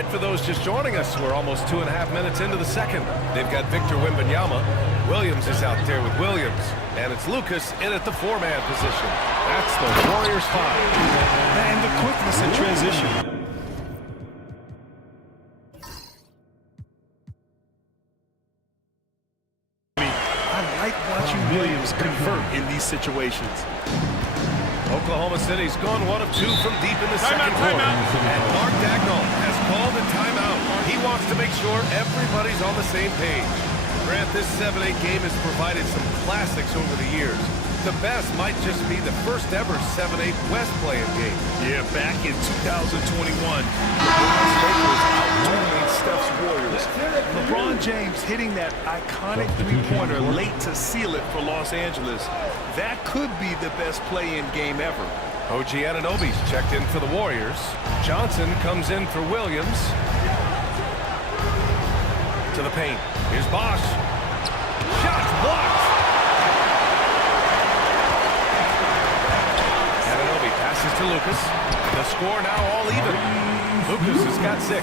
right, for those just joining us, we're almost 2.5 minutes into the second. They've got Victor Wembanyama. Williams is out there with Williams. And it's Lucas in at the four-man position. That's the Warriors 5. And the quickness in transition. I like watching Williams convert in these situations. Oklahoma City's gone 1 of 2 from deep in the second quarter. And Mark Dagnall has called a timeout. He wants to make sure everybody's on the same page. Grant, this 7-8 game has provided some classics over the years. The best might just be the first ever 7-8 West Play-In game. Yeah, back in 2021, the Lakers outdoing Steph's Warriors. LeBron James hitting that iconic three-pointer late to seal it for Los Angeles. That could be the best play-in game ever. OG Anunoby's checked in for the Warriors. Johnson comes in for Williams. To the paint. Here's Bosch. Shot blocked. Anunoby passes to Lucas. The score now all even. Lucas has got 6.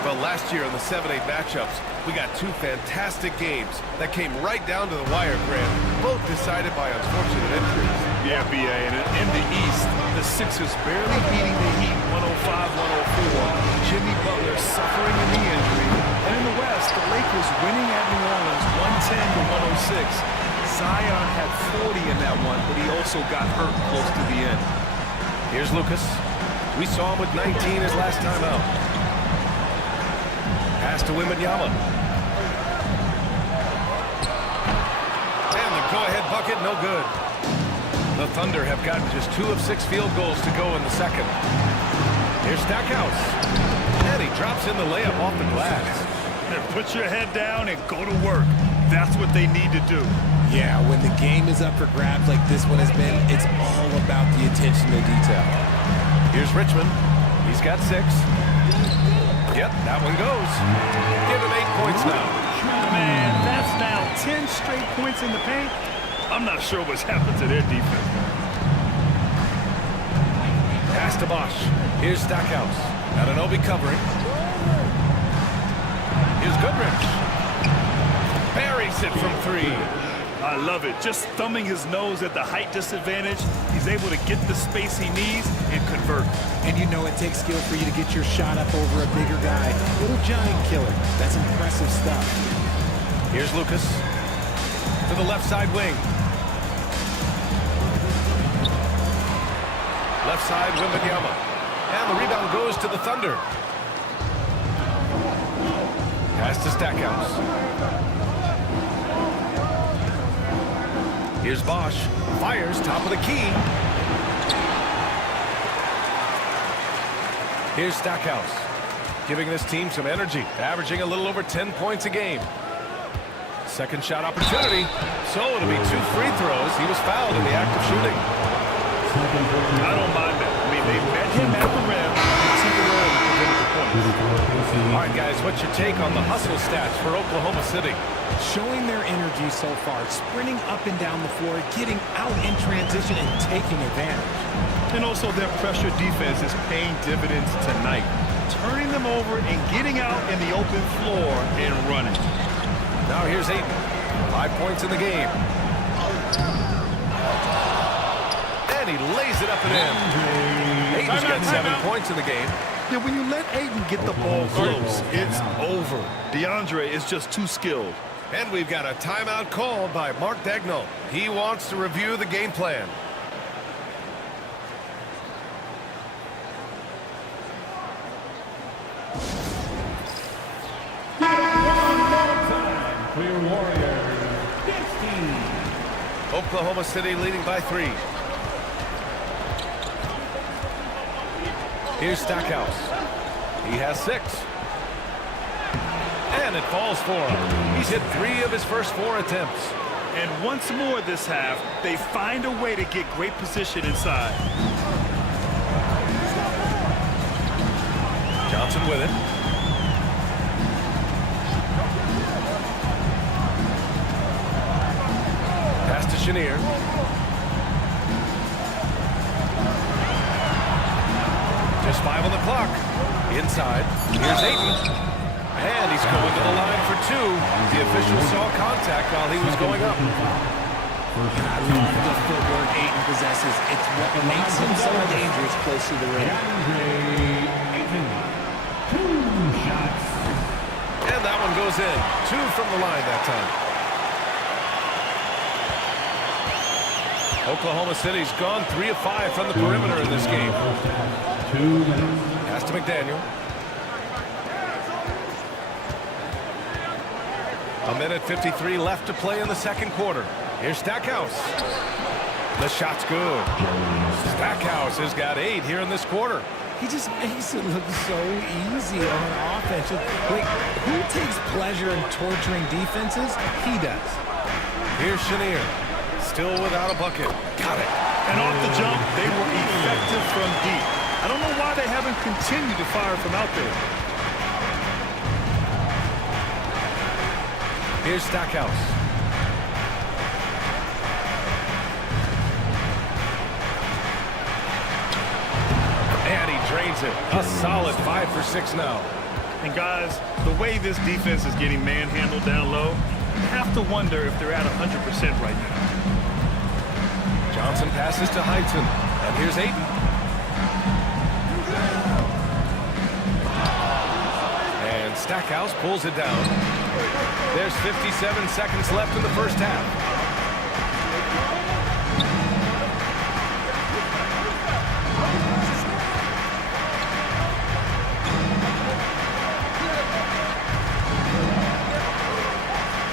But last year in the 7-8 matchups, we got 2 fantastic games that came right down to the wire, Grant, both decided by unfortunate injuries. Yeah, B.A., and in the East, the Sixers barely beating the Heat 105-104. Jimmy Butler suffering in the injury. And in the West, the Lakers winning at New Orleans 110-106. Zion had 40 in that one, but he also got hurt close to the end. Here's Lucas. We saw him with 19 his last time out. Pass to Wembanyama. And the go-ahead bucket, no good. The Thunder have gotten just 2 of 6 field goals to go in the second. Here's Stackhouse. And he drops in the layup off the glass. Put your head down and go to work. That's what they need to do. Yeah, when the game is up for grabs like this one has been, it's all about the attention to detail. Here's Richmond. He's got 6. Yep, that one goes. Give him 8 points now. Man, that's now 10 straight points in the paint. I'm not sure what's happened to their defense. Pass to Bosch. Here's Stackhouse. Anunoby covering. Here's Goodrich. Buries it from 3. I love it. Just thumbing his nose at the height disadvantage. He's able to get the space he needs and convert. And you know it takes skill for you to get your shot up over a bigger guy. Little giant killer. That's impressive stuff. Here's Lucas. To the left side wing. Left side, Wembanyama. And the rebound goes to the Thunder. Pass to Stackhouse. Here's Bosch. Fires top of the key. Here's Stackhouse. Giving this team some energy. Averaging a little over 10 points a game. Second shot opportunity. So it'll be 2 free throws. He was fouled in the act of shooting. I don't mind that. I mean, they met him at the rim and temporarily prevented the points. All right, guys, what's your take on the hustle stats for Oklahoma City? Showing their energy so far, sprinting up and down the floor, getting out in transition and taking advantage. And also their pressure defense is paying dividends tonight. Turning them over and getting out in the open floor and running. Now here's Ayton. 5 points in the game. And he lays it up and in. Ayton's got 7 points in the game. Yeah, when you let Ayton get the ball close, it's over. DeAndre is just too skilled. And we've got a timeout called by Mark Dagnall. He wants to review the game plan. Clear Warriors, 15. Oklahoma City leading by 3. Here's Stackhouse. He has 6. And it falls for him. He's hit 3 of his first 4 attempts. And once more this half, they find a way to get great position inside. Johnson with it. Pass to Chenier. To There's 5 on the clock. Inside. Here's Ayton. And he's going to the line for 2. The official saw contact while he was going up. I love the footwork Ayton possesses. It's what makes him so dangerous close to the rim. Ayton, 2 shots. And that one goes in. 2 from the line that time. Oklahoma City's gone 3 of 5 from the perimeter in this game. 2 minutes. Pass to McDaniel. A minute 53 left to play in the second quarter. Here's Stackhouse. The shot's good. Stackhouse has got 8 here in this quarter. He just makes it look so easy on offense. Like, who takes pleasure in torturing defenses? He does. Here's Chenier. Still without a bucket. Got it. And off the jump, they were effective from deep. I don't know why they haven't continued to fire from out there. Here's Stackhouse. And he drains it. A solid 5 for 6 now. And guys, the way this defense is getting manhandled down low, you have to wonder if they're at 100% right now. Johnson passes to Heinsohn. And here's Ayton. And Stackhouse pulls it down. There's 57 seconds left in the first half.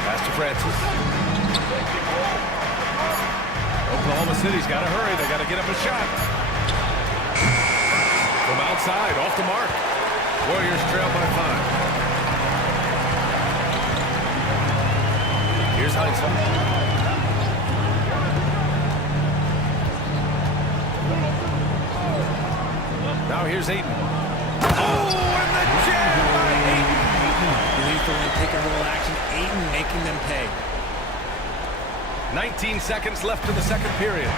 Pass to Francis. Oklahoma City's got to hurry. They got to get up a shot. From outside, off the mark. Warriors trail by 5. Here's Heinsohn. Now here's Ayton. Oh, and the jam by Ayton. Lethal and pick and roll action. Ayton making them pay. 19 seconds left in the second period.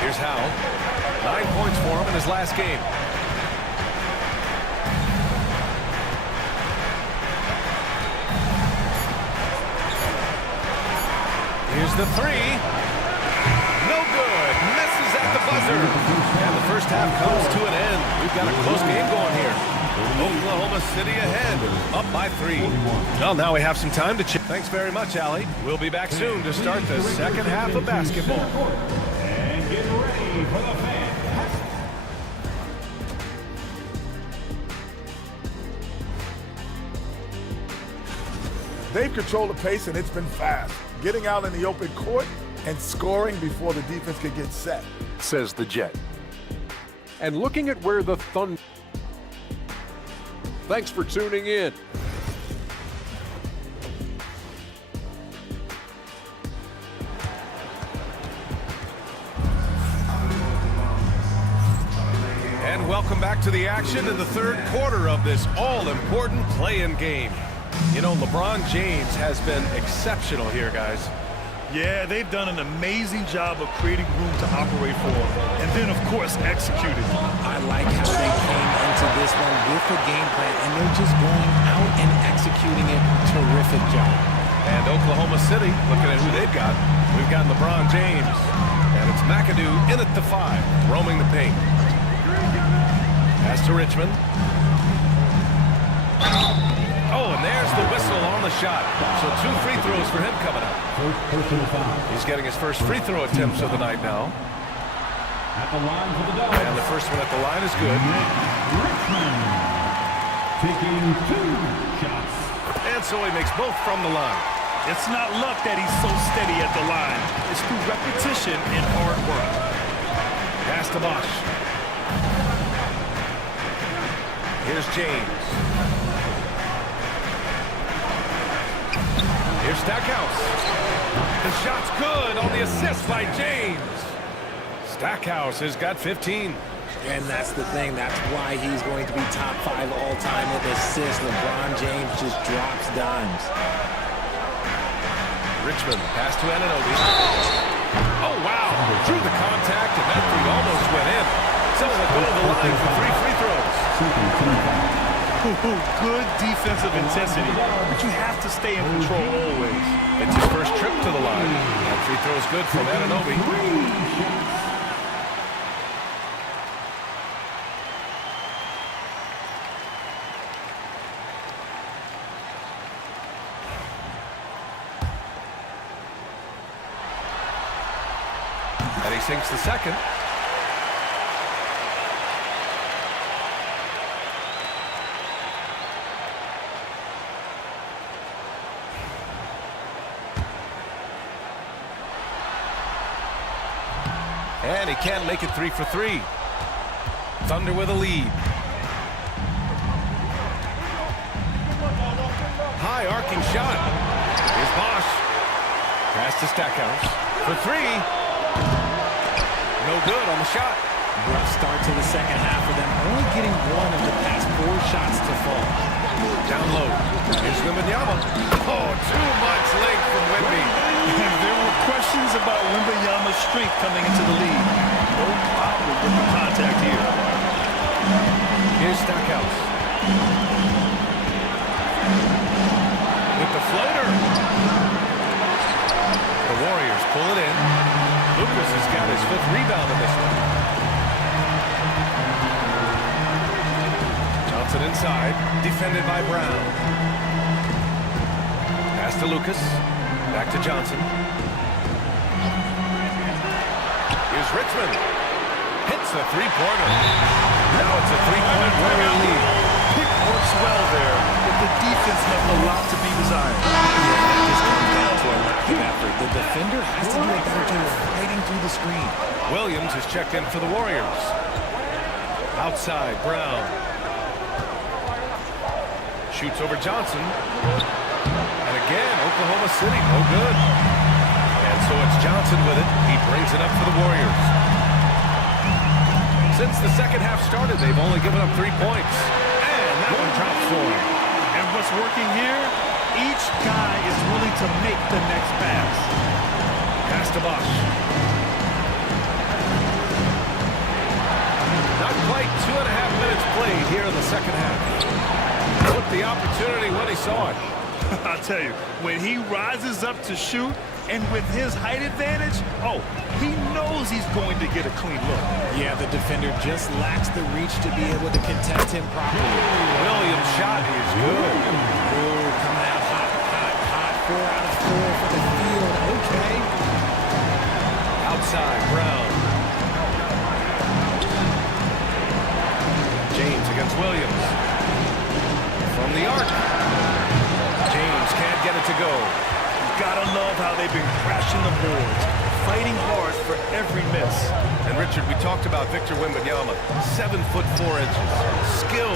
Here's Howell. 9 points for him in his last game. Here's the 3. No good. Misses at the buzzer. And the first half comes to an end. We've got a close game going here. Oklahoma City ahead, up by 3. Well, now we have some time to check. Thanks very much, Allie. We'll be back soon to start the second half of basketball. And get ready for the fan. They've controlled the pace, and it's been fast. Getting out in the open court and scoring before the defense can get set. Says the Jet. And looking at where the Thunder... Thanks for tuning in. And welcome back to the action in the third quarter of this all-important play-in game. You know, LeBron James has been exceptional here, guys. Yeah, they've done an amazing job of creating room to operate for him. And then, of course, executing. I like how they came into this one with the game plan, and they're just going out and executing it. Terrific job. And Oklahoma City, looking at who they've got. We've got LeBron James. And it's McAdoo in at the 5, roaming the paint. Pass to Richmond. Oh, and there's the whistle on the shot. So 2 free throws for him coming up. He's getting his first free throw attempts of the night now. At the line for the Dogs. And the first one at the line is good. Richmond taking 2 shots. And so he makes both from the line. It's not luck that he's so steady at the line. It's through repetition and hard work. Pass to Bosch. Here's James. Here's Stackhouse. The shot's good on the assist by James. Stackhouse has got 15. And that's the thing. That's why he's going to be top 5 all-time with assists. LeBron James just drops dimes. Richmond, pass to Anunoby. Oh, wow. Through the contact, and that 3 Good defensive intensity, but you have to stay in control always. It's his first trip to the line. That free throw is good from Anunoby. And he sinks the second. And he can't make it 3 for 3. Thunder with a lead. High arcing shot. Here's Bosch. Pass to Stackhouse. For 3. No good on the shot. Rough start to the second half for them, only getting one of the past 4 shots to fall. Down low. Here's Wembanyama. Oh, too much length from Wemby. There were questions about Wembanyama's strength coming into the league. No problem with the contact here. Here's Stackhouse. With the floater. The Warriors pull it in. Lucas has got his 5th rebound in this one. Johnson inside, defended by Brown. Pass to Lucas. Back to Johnson. Here's Richmond. Hits a three-pointer. Now it's a 3-point Warrior lead. Pick works well there, but the defense left a lot to be desired. That just comes down to a lack of effort. The defender has to do a better job of fighting through the screen. Williams is checked in for the Warriors. Outside, Brown. Shoots over Johnson. And again, Oklahoma City, no good. And so it's Johnson with it. He brings it up for the Warriors. Since the second half started, they've only given up 3 points. And that one drops for him. And what's working here? Each guy is willing to make the next pass. Pass to Bosch. Not quite 2.5 minutes played here in the second half. Took the opportunity when he saw it. I'll tell you, when he rises up to shoot, and with his height advantage, he knows he's going to get a clean look. Yeah, the defender just lacks the reach to be able to contest him properly. Williams' shot is good. Oh, coming out hot, hot, hot. 4 out of 4 for the field. Okay. Outside, Brown. James against Williams. From the arc. James can't get it to go. Gotta love how they've been crashing the boards, fighting hard for every miss. And Richard, we talked about Victor Wembanyama, 7'4". Skill.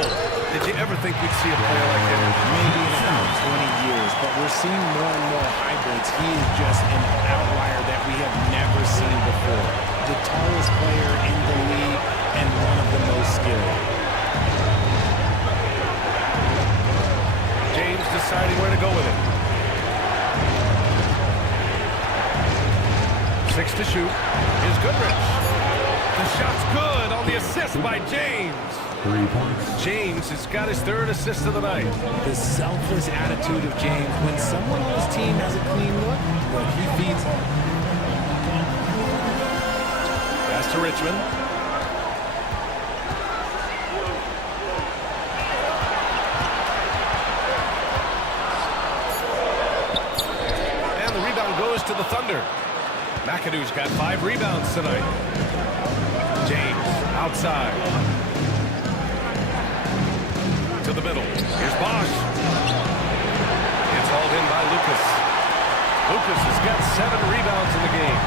Did you ever think we'd see a player like him? Maybe in about 20 years, but we're seeing more and more hybrids. He is just an outlier that we have never seen before. The tallest player in the league and one of the most skilled. James deciding where to go with it. 6 to shoot. Here's Goodrich. The shot's good on the assist by James. 3 points. James has got his 3rd assist of the night. The selfless attitude of James. When someone on his team has a clean look, well, he feeds it. Pass to Richmond. And the rebound goes to the Thunder. McAdoo's got 5 rebounds tonight. James outside. To the middle. Here's Bosch. It's hauled in by Lucas. Lucas has got 7 rebounds in the game.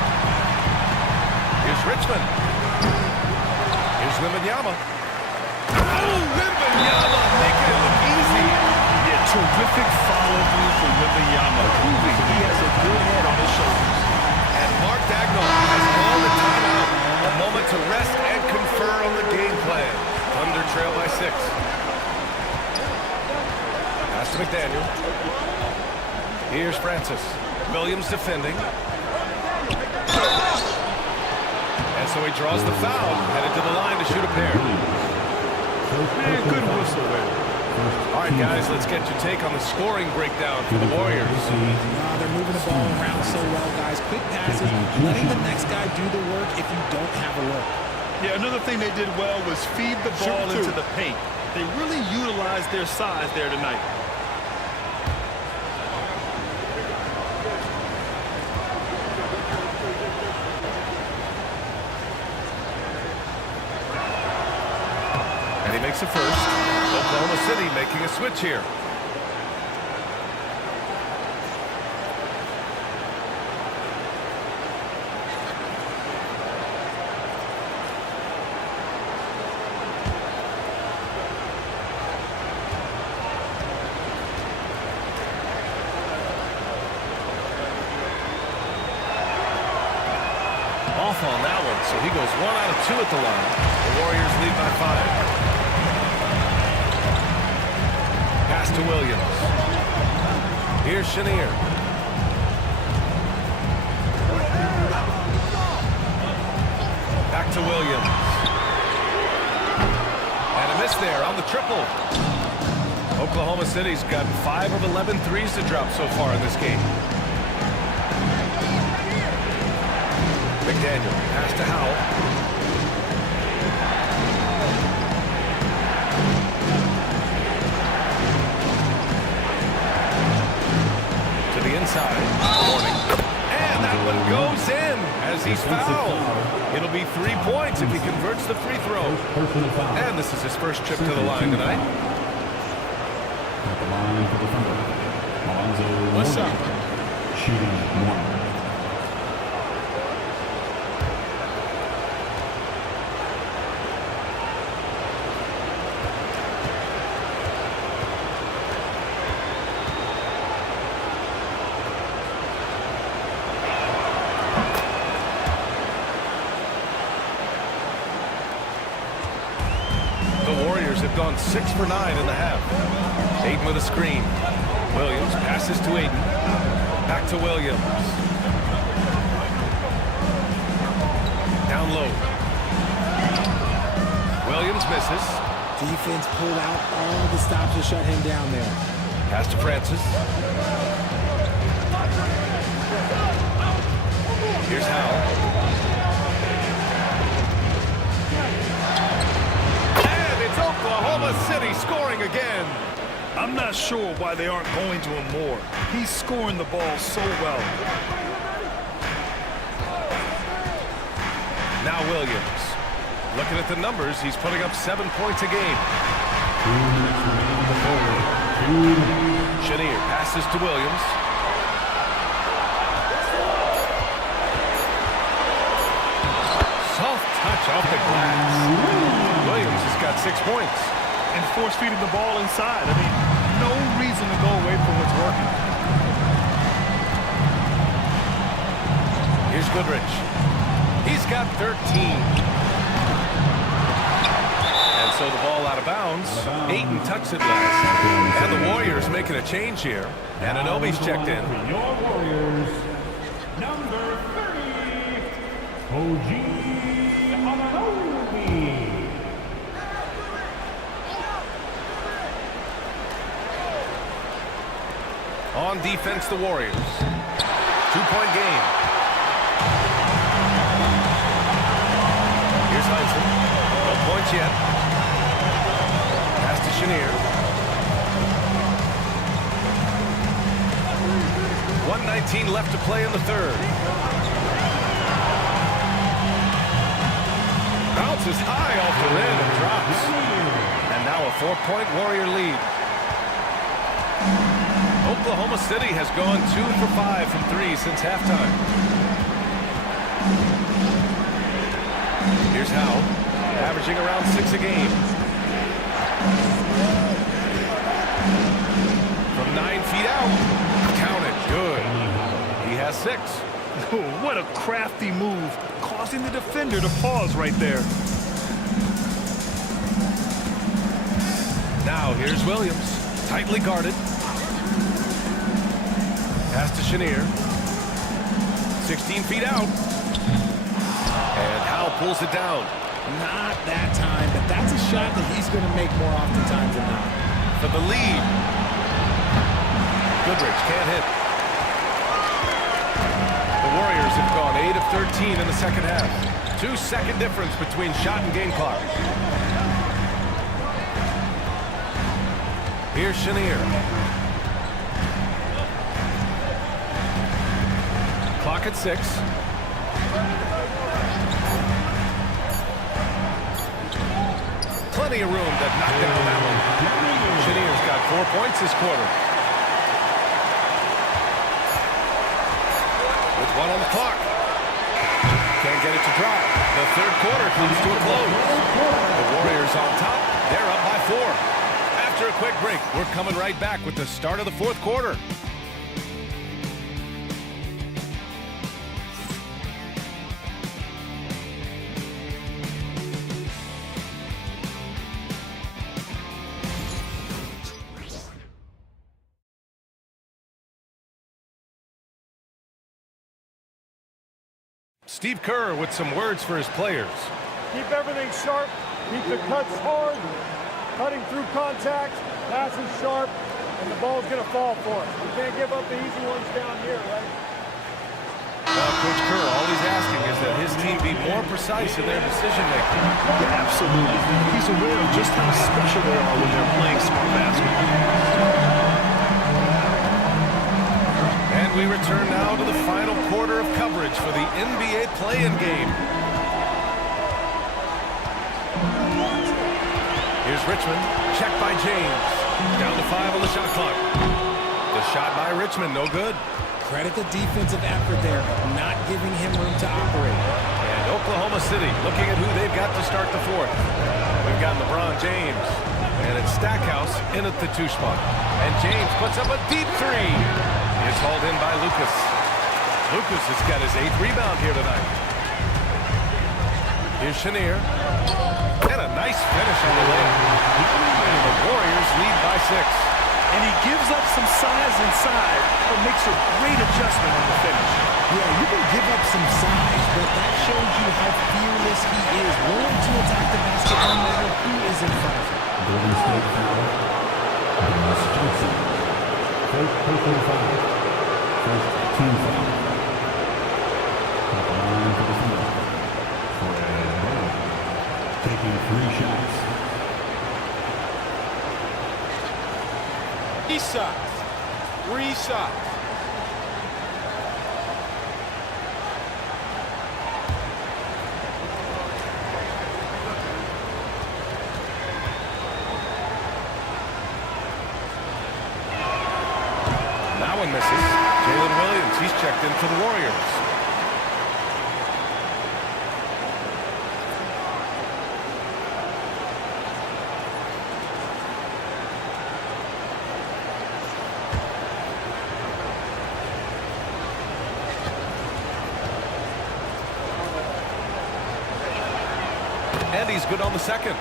Here's Richmond. Here's Wembanyama. Oh, Wembanyama making it look easy. Yeah, terrific follow-through for Wembanyama, proving he has a good head on his shoulders. And Mark Dagnall has called a timeout. A moment to rest and confer on the game plan. Thunder trail by 6. Pass to McDaniel. Here's Francis. Williams defending. And so he draws the foul, headed to the line to shoot a pair. Man, good whistle there. All right, guys, let's get your take on the scoring breakdown for the Warriors. They're moving the ball around so well, guys. Quick passes, letting the next guy do the work if you don't have a look. Yeah, another thing they did well was feed the ball into the paint. They really utilized their size there tonight. And he makes a first. Oklahoma City making a switch here. Off on that one, so he goes 1 out of 2 at the line. The Warriors lead by 5. Pass to Williams. Here's Chenier. Back to Williams. And a miss there on the triple. Oklahoma City's gotten 5 of 11 threes to drop so far in this game. McDaniel, pass to Howell. To the inside. Warning. And that one goes in as he's fouled. It'll be 3 points if he converts the free throw. And this is his first trip to the line tonight. At the line for the front. Alonzo. What's up? Shooting 1. Have gone 6 for 9 in the half. Aiden with a screen. Williams passes to Aiden. Back to Williams. Down low. Williams misses. Defense pulled out all the stops to shut him down there. Pass to Francis. Here's Howell. Oklahoma City scoring again. I'm not sure why they aren't going to him more. He's scoring the ball so well. Now Williams. Looking at the numbers, he's putting up 7 points a game. 2 minutes remaining in the fourth. Chenier passes to Williams. Soft touch off the glass. Williams has got 6 points. And force-feeding the ball inside. I mean, no reason to go away from what's working. Here's Goodrich. He's got 13. And so the ball out of bounds. Ayton touched it last. And the Warriors making a change here. And Anunoby's checked in. Your Warriors, number 30, OG Anunoby. On defense, the Warriors. 2-point game. Here's Hudson. No points yet. Pass to Chenier. 1:19 left to play in the third. Bounces high off the rim and drops. And now a 4-point Warrior lead. Oklahoma City has gone 2 for 5 from 3 since halftime. Here's Howell, averaging around 6 a game. From 9 feet out, count it, good. He has 6. Oh, what a crafty move, causing the defender to pause right there. Now here's Williams, tightly guarded. Pass to Chenier. 16 feet out. And Howell pulls it down. Not that time, but that's a shot that he's going to make more oftentimes than not. for the lead. Goodrich can't hit. The Warriors have gone 8 of 13 in the second half. 2-second difference between shot and game clock. Here's Chenier. Clock at 6. Plenty of room to knock down that one. Chenier's got 4 points this quarter. With 1 on the clock. Can't get it to drop. The third quarter comes to a close. The Warriors on top. They're up by 4. After a quick break, we're coming right back with the start of the fourth quarter. Steve Kerr with some words for his players. Keep everything sharp, keep the cuts hard, cutting through contact, passes sharp, and the ball's going to fall for us. We can't give up the easy ones down here, right? Coach Kerr, all he's asking is that his team be more precise in their decision-making. Yeah, absolutely. He's aware of just how special they are when they're playing smart basketball. And we return now to the final quarter of coverage for the NBA Play-In game. Here's Richmond, checked by James. Down to 5 on the shot clock. The shot by Richmond, no good. Credit the defensive effort there, not giving him room to operate. And Oklahoma City looking at who they've got to start the fourth. We've got LeBron James. And it's Stackhouse in at the 2 spot. And James puts up a deep 3. It's hauled in by Lucas. Lucas has got his 8th rebound here tonight. Here's Chenier. And a nice finish on the layup. And the Warriors lead by 6. And he gives up some size inside, but makes a great adjustment on the finish. Yeah, you can give up some size, but that shows you how fearless he is, willing to attack the basket no matter who is in front of him. Golden State foul. Dennis Johnson. Personal foul. First team foul. At the line for the field. For Brown. Taking 3 shots. 3 shots. 3 shots. That one misses. Jalen Williams, he's checked in for the Warriors. And he's good on the second.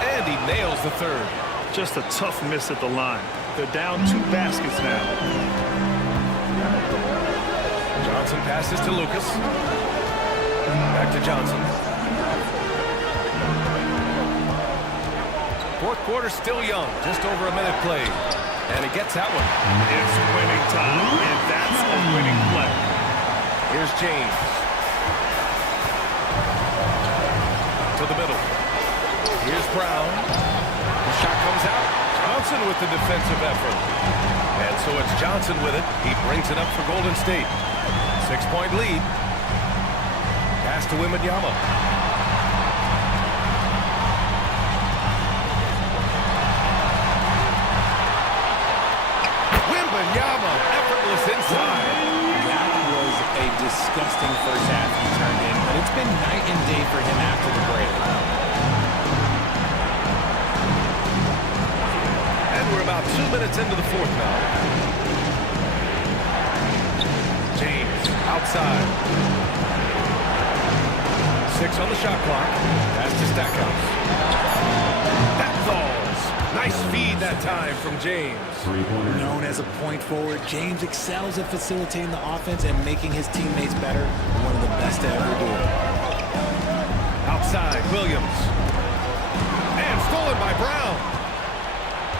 And he nails the third. Just a tough miss at the line. They're down 2 baskets now. Johnson passes to Lucas. Back to Johnson. Fourth quarter still young. Just over a minute played. And he gets that one. It's winning time, and that's a winning play. Here's James. To the middle. Here's Brown. The shot comes out. Johnson with the defensive effort. And so it's Johnson with it. He brings it up for Golden State. 6-point lead. Pass to Wembanyama. Wembanyama, effortless inside. That was a disgusting first half he turned in, but it's been night and day for him after the break. And we're about 2 minutes into the fourth now. James outside. 6 on the shot clock. Pass to Stackhouse. That falls. Nice feed that time from James. Known as a point forward, James excels at facilitating the offense and making his teammates better. One of the best to ever do it. Outside, Williams. And stolen by Brown.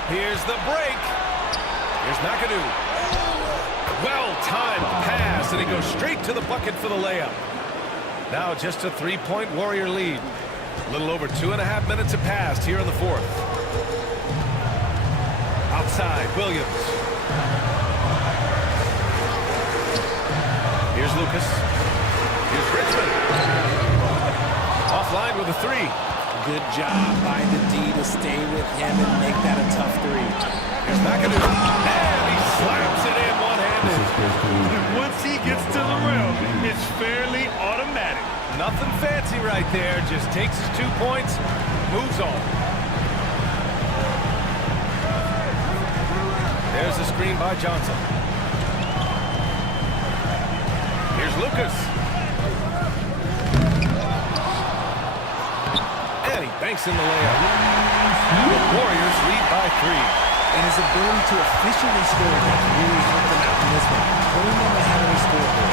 Here's the break. Here's McAdoo. Well-timed pass, and he goes straight to the bucket for the layup. Now just a 3-point Warrior lead. A little over 2.5 minutes have passed here in the fourth. Outside, Williams. Here's Lucas. Here's Richmond. Offline with a 3. Good job by the D to stay with him and make that a tough 3. Here's McAdoo. And he slaps it in one-handed. Once he gets to the rim, it's fairly automatic. Nothing fancy right there. Just takes his 2 points, moves on. There's the screen by Johnson. Here's Lucas. And he banks in the layup. The Warriors lead by 3. And his ability to efficiently score has really helped them out in this one, putting them ahead of the scoreboard.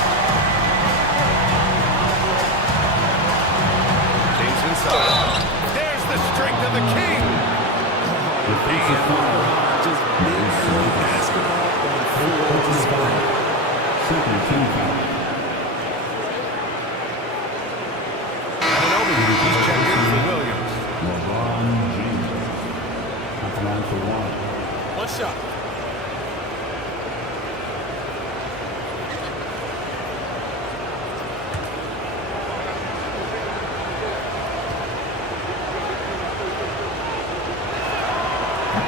James inside. There's the strength of the king. Just big play basketball on full display. Second team foul. He's checked in for Williams. LeBron James. At the line for 1. One shot.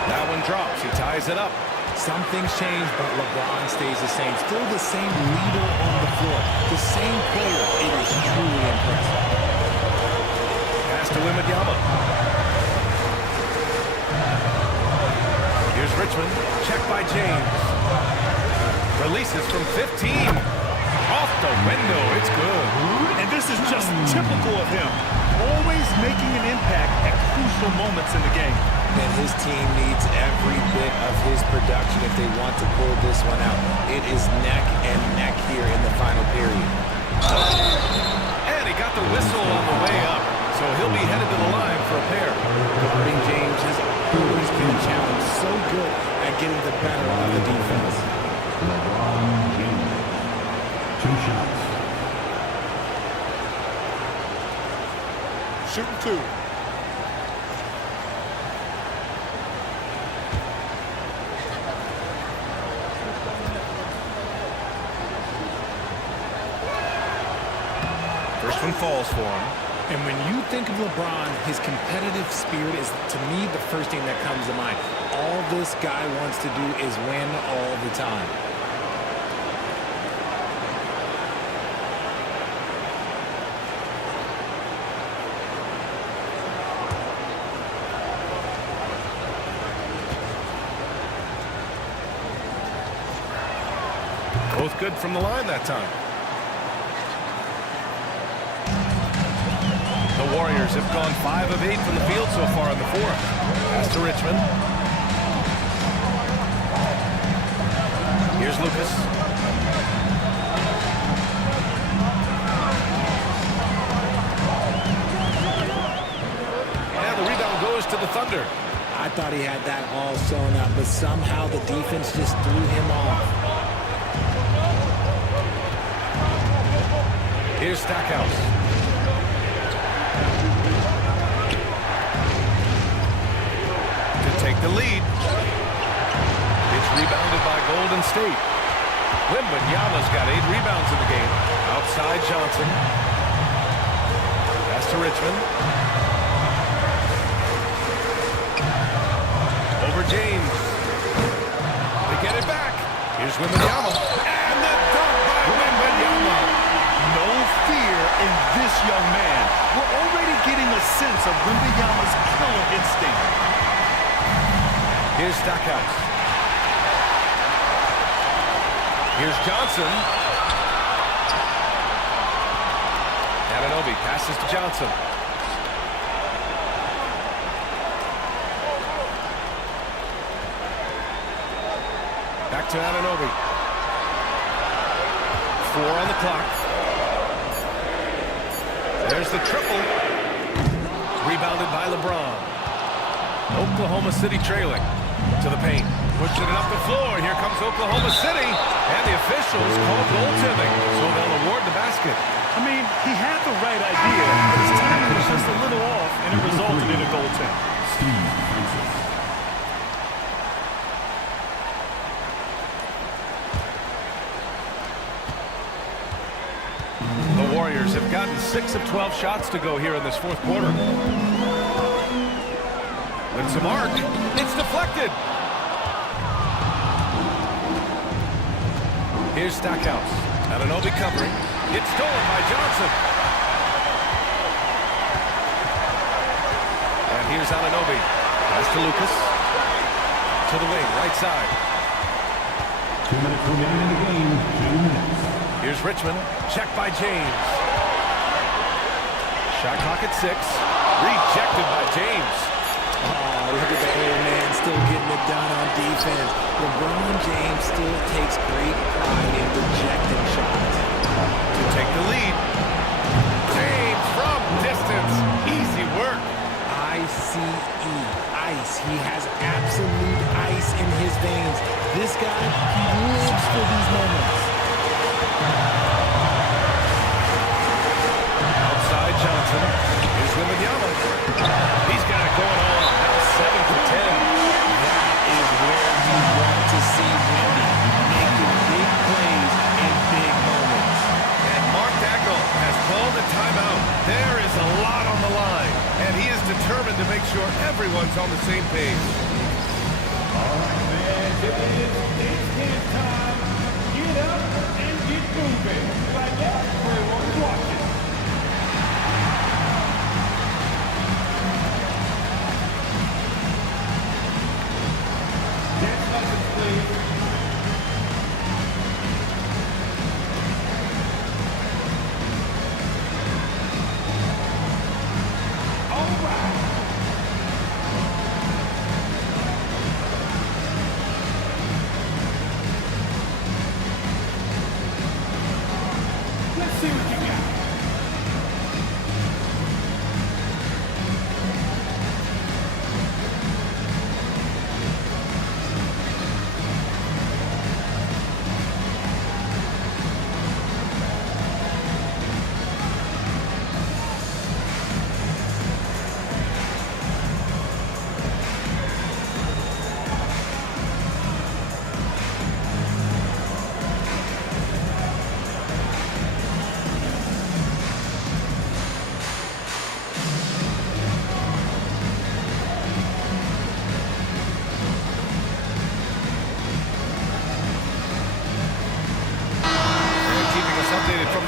That one drops. He ties it up. Some things change, but LeBron stays the same. Still the same leader on the floor. The same player. It is truly impressive. Pass to Wembanyama. Here's Richmond. Checked by James. Releases from 15. Off the window. It's good. And this is just typical of him. Always making an impact at crucial moments in the game. And his team needs every bit of his production if they want to pull this one out. It is neck and neck here in the final period. And he got the whistle on the way up. So he'll be headed to the line for a pair. Guarding James has always been a challenge. So good at getting the better of the defense. LeBron James. 2 shots. Shooting 2. First one falls for him. And when you think of LeBron, his competitive spirit is, to me, the first thing that comes to mind. All this guy wants to do is win all the time. Both good from the line that time. The Warriors have gone 5 of 8 from the field so far in the fourth. Pass to Richmond. Here's Lucas. And the rebound goes to the Thunder. I thought he had that all sewn up, but somehow the defense just threw him off. Here's Stackhouse. To take the lead. It's rebounded by Golden State. Wembanyama's got 8 rebounds in the game. Outside Johnson. Pass to Richmond. Over James. They get it back. Here's Wembanyama. And the dunk by Wembanyama. No fear in this young man. We're already getting a sense of Wembanyama's killer instinct. Here's Stackhouse. Here's Johnson. Anunoby passes Passes to Johnson. Back to Anunoby. 4 on the clock. There's the triple. Rebounded by LeBron. Oklahoma City trailing to the paint. Pushing it up the floor. Here comes Oklahoma City. And the officials call goaltending. So they'll award the basket. I mean, he had the right idea, but his timing was just a little off, and it resulted in a goaltend. Steve Francis. The Warriors have gotten 6 of 12 shots to go here in this fourth quarter. Wins the mark. It's deflected. Here's Stackhouse. Anunoby covering. It's stolen by Johnson. And here's Anunoby. Pass to Lucas. To the wing, right side. 2 minutes remaining in the game. 2 minutes. Here's Richmond. Check by James. Shot clock at 6. Rejected by James. Oh, look at the old man still getting it done on defense. LeBron James still takes great pride in rejecting shots. To take the lead. James from distance. Easy work. I-C-E, ice. He has absolute ice in his veins. This guy, he lives for these moments. Outside Johnson. Here's Wembanyama. He's got it going on. Now 7 to 10. That is where you want to see Wemby, making big plays in big moments. And Mark Dagnall has called a timeout. There is a lot on the line, and he is determined to make sure everyone's on the same page. All right, man. It's game time. Get up and get moving. Like everyone's watching. Next message, please. All right. Let's see what you got.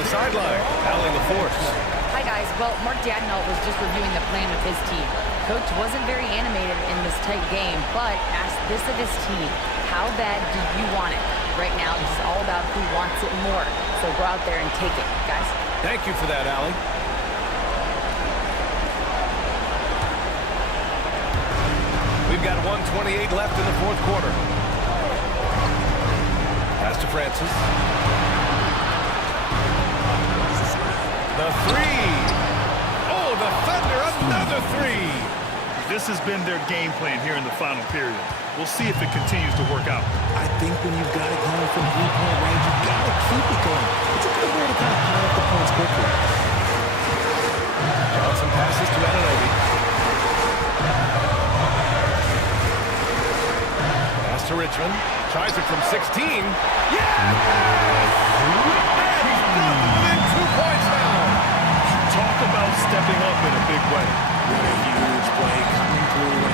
Sideline, Allie LaForce. Hi guys, well Mark Dagnall was just reviewing the plan with his team. Coach wasn't very animated in this tight game, but asked this of his team, how bad do you want it? Right now, this is all about who wants it more. So go out there and take it, guys. Thank you for that, Allie. We've got 1:28 left in the fourth quarter. Pass to Francis. The three. Oh, the Thunder, another three. This has been their game plan here in the final period. We'll see if it continues to work out. I think when you've got it going from three-point range, you've got to keep it going. It's a good way to kind of pile up the points quickly. Johnson passes to Anunoby. Pass to Richmond. Tries it from 16. Yes! And he's got within 2 points now. Talk about stepping up in a big way. What a huge play coming through.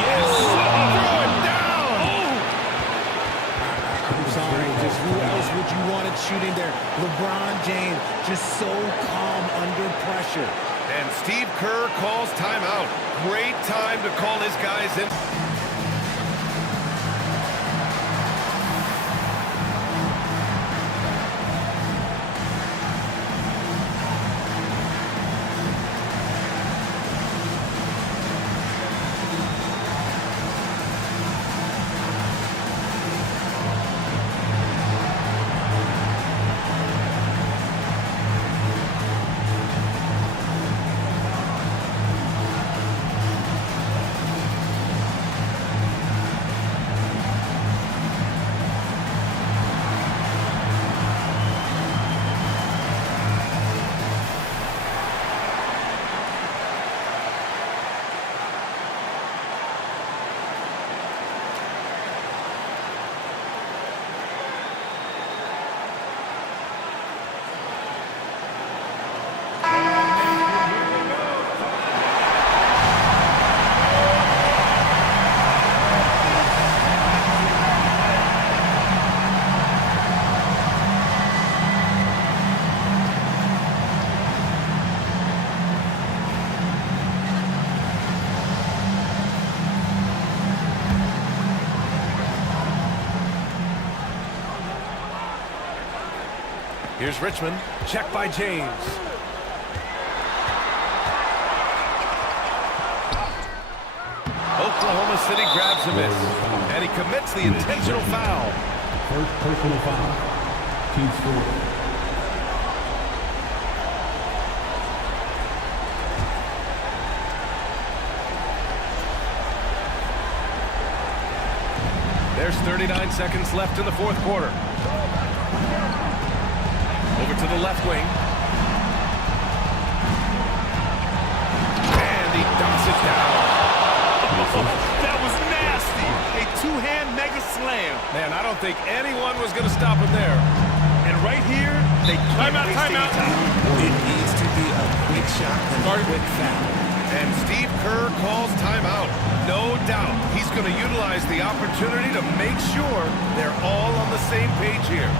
Yes! Throw it down! I'm sorry, just who else would you want it shooting there? LeBron James, just so calm under pressure. And Steve Kerr calls timeout. Great time to call his guys in. Here's Richmond. Check by James. Oklahoma City grabs a miss. And he commits the intentional foul. First personal foul. Team score. There's 39 seconds left in the fourth quarter. Over to the left wing. And he dumps it down. That was nasty. A two-hand mega slam. Man, I don't think anyone was going to stop him there. And right here, they can't waste any time. It needs to be a quick shot and a quick foul. And Steve Kerr calls timeout. No doubt he's going to utilize the opportunity to make sure they're all on the same page here.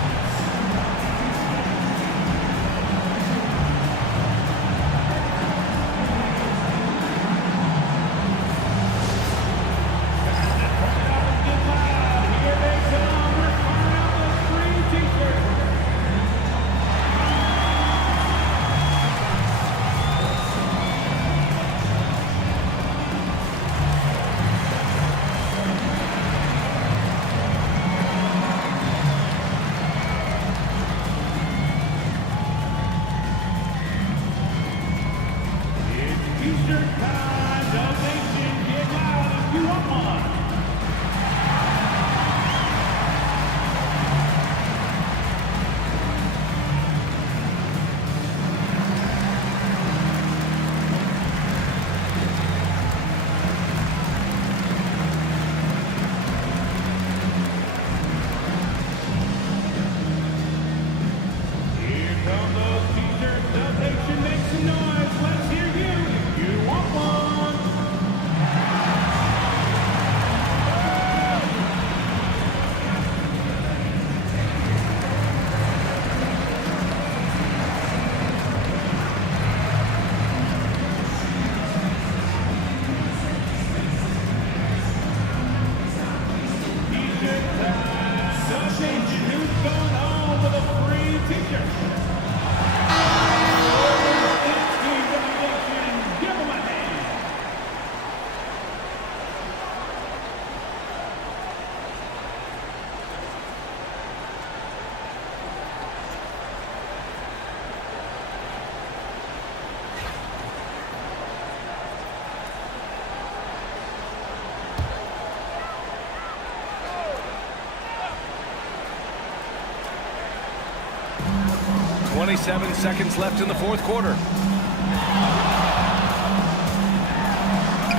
.27 seconds left in the fourth quarter.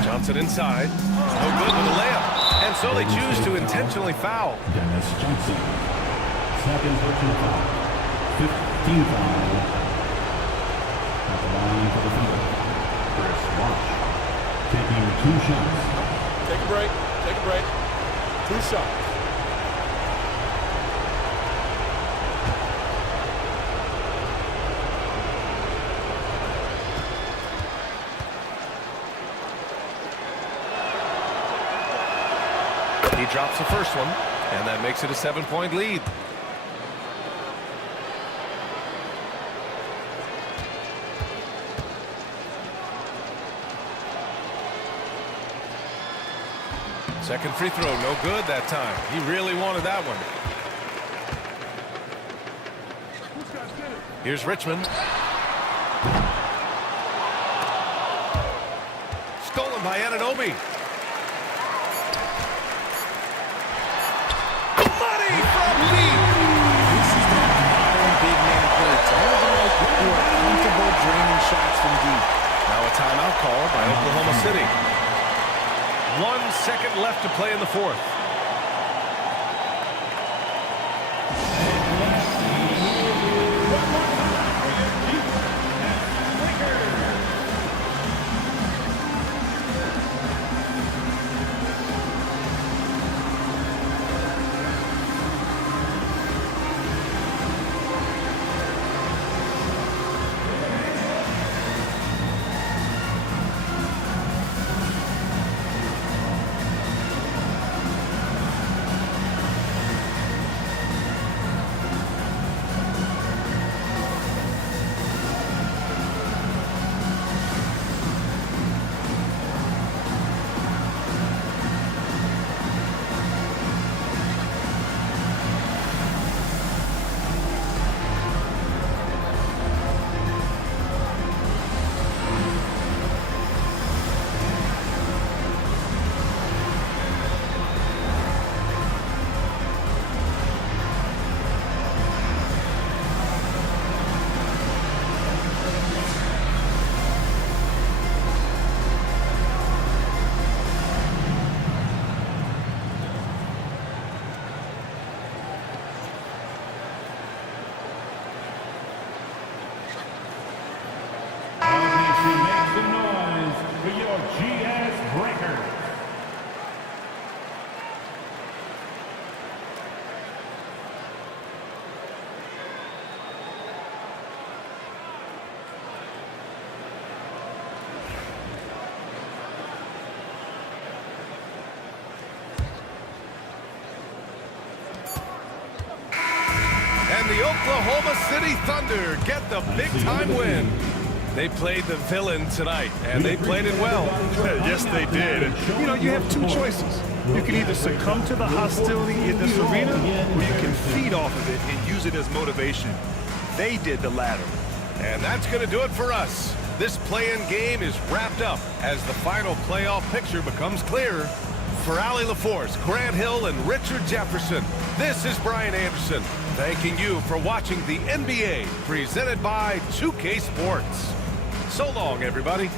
Johnson inside. No good with a layup. And so they choose to intentionally foul. Dennis Johnson. Second personal foul. 15 foul. At the line for the field. Chris Marsh. Taking 2 shots. Take a break. Take a break. 2 shots. He drops the first one, and that makes it a 7-point lead. Second free throw, no good that time. He really wanted that one. Here's Richmond. Stolen by Anunoby. Shots from deep. Now a timeout call by Oklahoma City. 1 second left to play in the fourth. Oklahoma City Thunder get the big-time win. They played the villain tonight, and they played it well. Yes, they did. And, you know, you have two choices. You can either succumb to the hostility in this arena, or you can feed off of it and use it as motivation. They did the latter. And that's going to do it for us. This play-in game is wrapped up as the final playoff picture becomes clearer. For Allie LaForce, Grant Hill, and Richard Jefferson, this is Brian Anderson, thanking you for watching the NBA presented by 2K Sports. So long, everybody.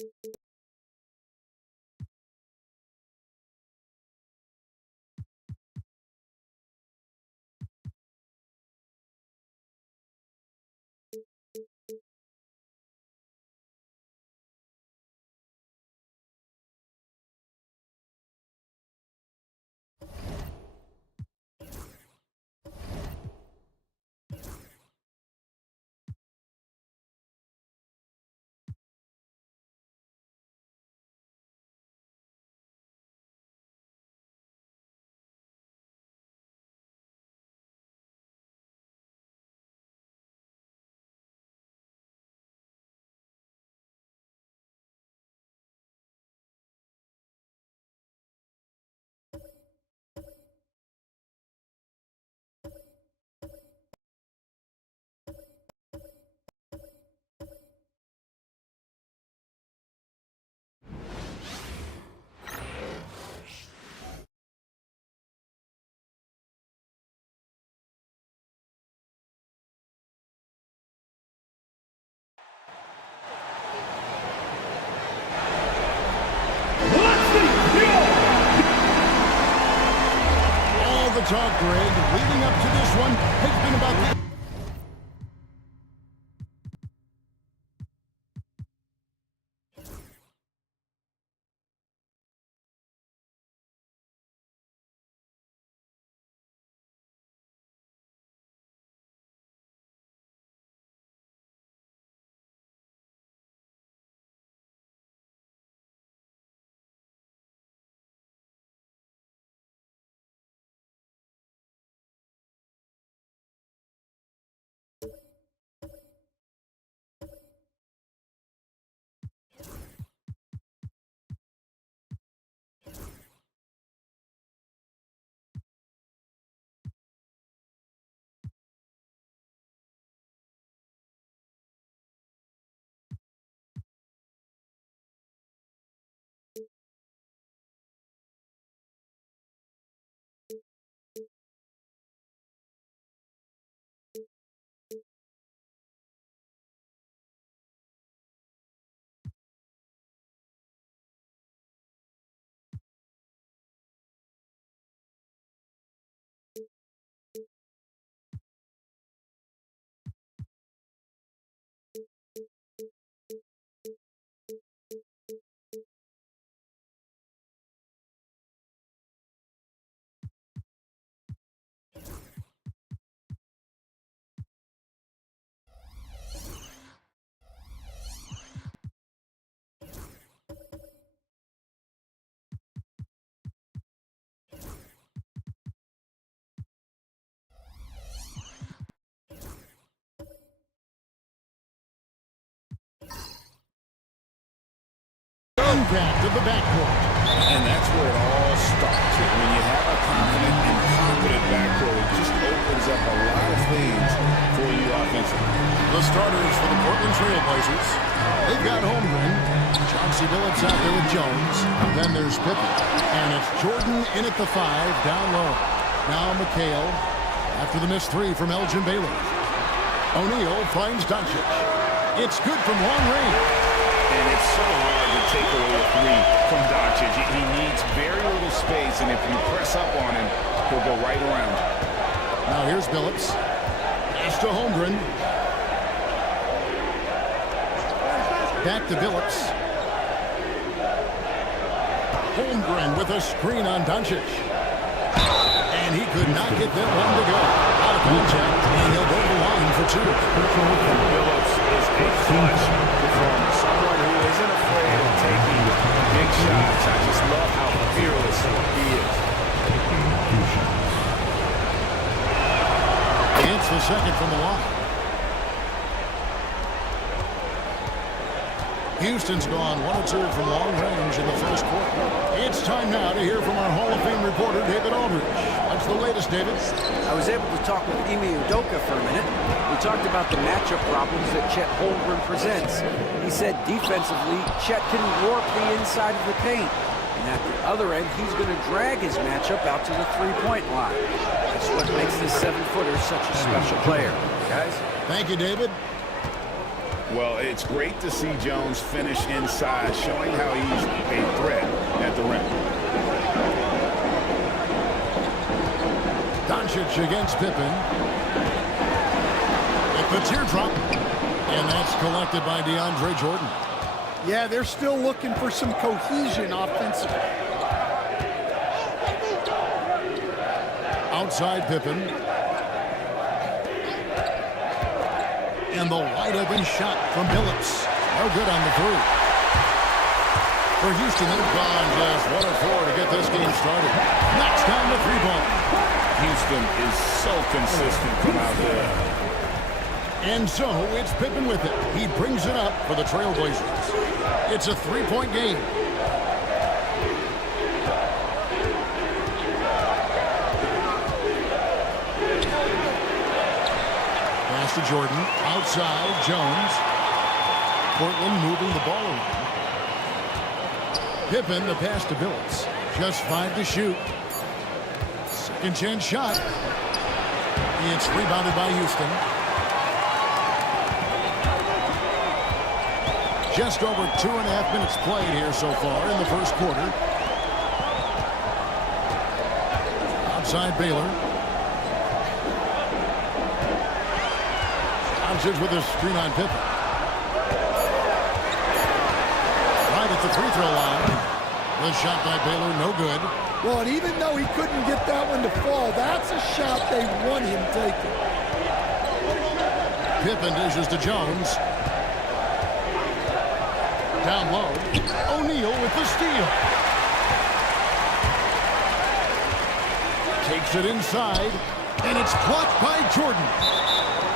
All the talk, Greg, leading up to this one has been about the... Impact of the backcourt. And that's where it all starts. When you have a confident and competent backcourt, it just opens up a lot of things for you offensively. The starters for the Portland Trail Blazers. They've got Holmgren. Chauncey Billups out there with Jones. Then there's Pippen. And it's Jordan in at the 5, down low. Now McHale after the missed 3 from Elgin Baylor. O'Neal finds Doncic. It's good from long range. And it's so hard to take away a 3 from Doncic. He needs very little space, and if you press up on him, he'll go right around. Now here's Billups. Pass to Holmgren. Back to Billups. Holmgren with a screen on Doncic. And he could not get that one to go. Out of contact, and he'll go to the line for 2. Billups is a clutch performer. Someone who isn't afraid of taking big shots. I just love how fearless he is. It's the second from the line. Houston's gone 1 of 2 from long range in the first quarter. It's time now to hear from our Hall of Fame reporter, David Aldridge. What's the latest, David? I was able to talk with Ime Udoka for a minute. We talked about the matchup problems that Chet Holmgren presents. He said defensively, Chet can warp the inside of the paint. And at the other end, he's going to drag his matchup out to the three-point line. That's what makes this 7-footer such a special player, guys. Thank you, David. Well, it's great to see Jones finish inside, showing how he's a threat at the rim. Doncic against Pippen. At the teardrop. And that's collected by DeAndre Jordan. Yeah, they're still looking for some cohesion offensively. Outside Pippen. And the wide open shot from Billups. No good on the three. For Houston, they've gone just 1 of 4 to get this game started. Knocks down the three-ball. Houston is so consistent from out there. And so it's Pippen with it. He brings it up for the Trailblazers. It's a 3-point game. Pass to Jordan. Outside, Jones. Portland moving the ball around. Pippen, the pass to Billups. Just 5 to shoot. Second chance shot. It's rebounded by Houston. Just over 2.5 minutes played here so far in the first quarter. Outside Baylor. Doncic with a screen on Pippen. Right at the free throw line. The shot by Baylor, no good. Well, and even though he couldn't get that one to fall, that's a shot they want him taking. Pippen dishes to Jones. Down low. O'Neal with the steal. Takes it inside, and it's blocked by Jordan.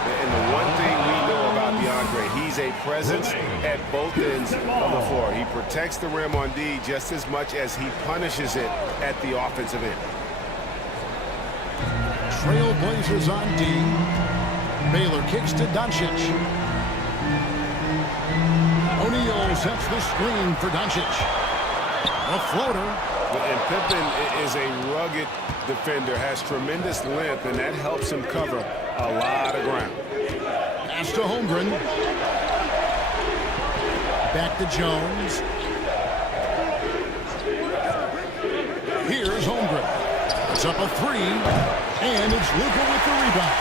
And the one thing we know about DeAndre, he's a presence at both ends of the floor. He protects the rim on D just as much as he punishes it at the offensive end. Trailblazers on D. Baylor kicks to Doncic. O'Neal sets the screen for Doncic. A floater. And Pippen is a rugged defender, has tremendous length, and that helps him cover a lot of ground. Pass to Holmgren. Back to Jones. Here's Holmgren. It's up a 3, and it's Luka with the rebound.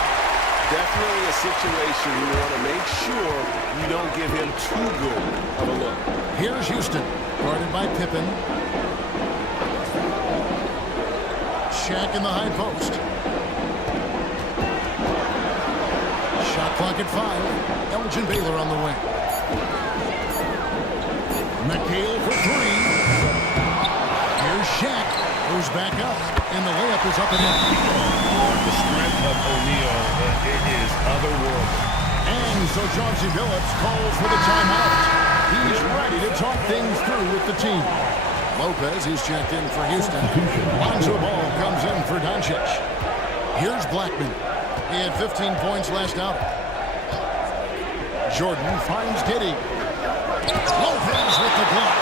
Definitely a situation you want to make sure you don't give him too good of a look. Here's Houston, guarded by Pippen. Shaq in the high post. Shot clock at 5. Elgin Baylor on the wing. McHale for 3. Here's Shaq. Goes back up, and the layup is up and in. The strength of O'Neal, it is otherworldly. And so Chauncey Billups calls for the timeout. He's ready to talk things through with the team. Lopez, he's checked in for Houston. Lonzo Ball comes in for Doncic. Here's Blackman. He had 15 points last out. Jordan finds Giddey. Lopez with the block.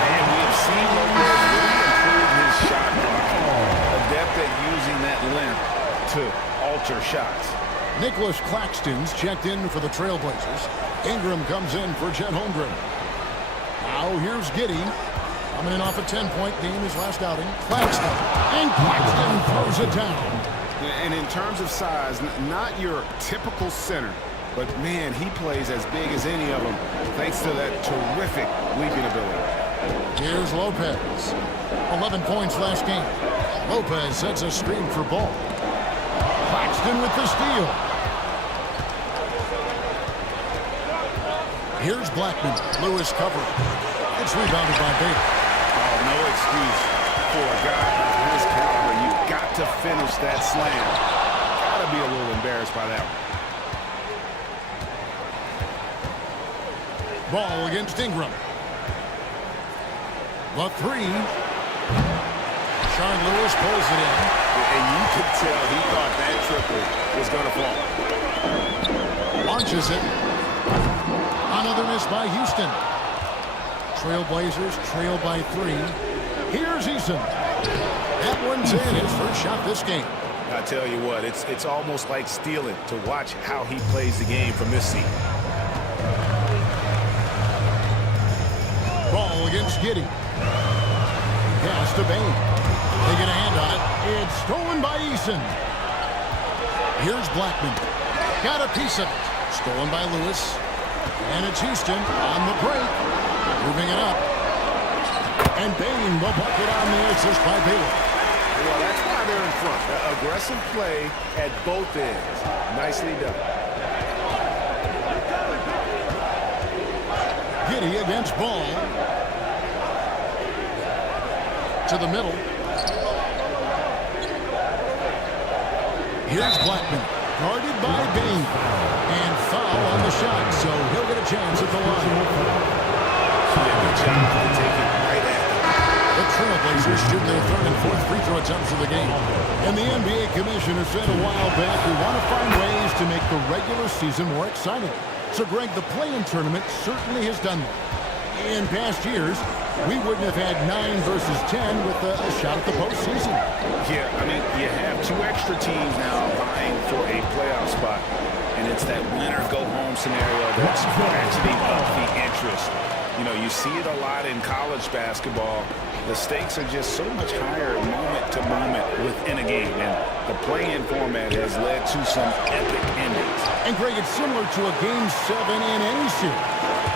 And we have seen Lopez really improve his shot block. Adept at using that length to alter shots. Nicholas Claxton's checked in for the Trailblazers. Ingram comes in for Chet Holmgren. Now here's Giddey. Coming in off a 10-point game his last outing. Claxton. And Claxton throws it down. And in terms of size, not your typical center, but man, he plays as big as any of them thanks to that terrific leaping ability. Here's Lopez. 11 points last game. Lopez sets a screen for Ball. Claxton with the steal. Here's Blackman. Lewis covering. It's rebounded by Baylor. Oh, no excuse for a guy of his caliber. You've got to finish that slam. Got to be a little embarrassed by that one. Ball against Ingram. The 3. Sean Lewis pulls it in. And you could tell he thought that triple was going to fall. Launches it. Another miss by Houston. Trailblazers trail by 3. Here's Eason. That one's in, his first shot this game. I tell you what, it's almost like stealing to watch how he plays the game from this seat. Here's Giddey. Pass to Bain. They get a hand on it. It's stolen by Eason. Here's Blackman. Got a piece of it. Stolen by Lewis. And it's Houston on the break. Moving it up. And Bain, the bucket on the assist by Baylor. Well, that's why they're in front. Aggressive play at both ends. Nicely done. Giddey against Ball. To the middle. Here's Blackman. Guarded by Bain. And foul on the shot, so he'll get a chance at the line. Good job to take it right after. The Trailblazers shoot their third and fourth free throw attempts of the game. And the NBA commissioner said a while back we want to find ways to make the regular season more exciting. So, Greg, the play-in tournament certainly has done that. In past years, we wouldn't have had 9 versus 10 with a shot at the postseason. Yeah, I mean, you have 2 extra teams now vying for a playoff spot. And it's that winner-go-home scenario that's ratcheting up the interest. You know, you see it a lot in college basketball. The stakes are just so much higher moment to moment within a game. And the play-in format has led to some epic endings. And, Greg, it's similar to a Game 7 in any series.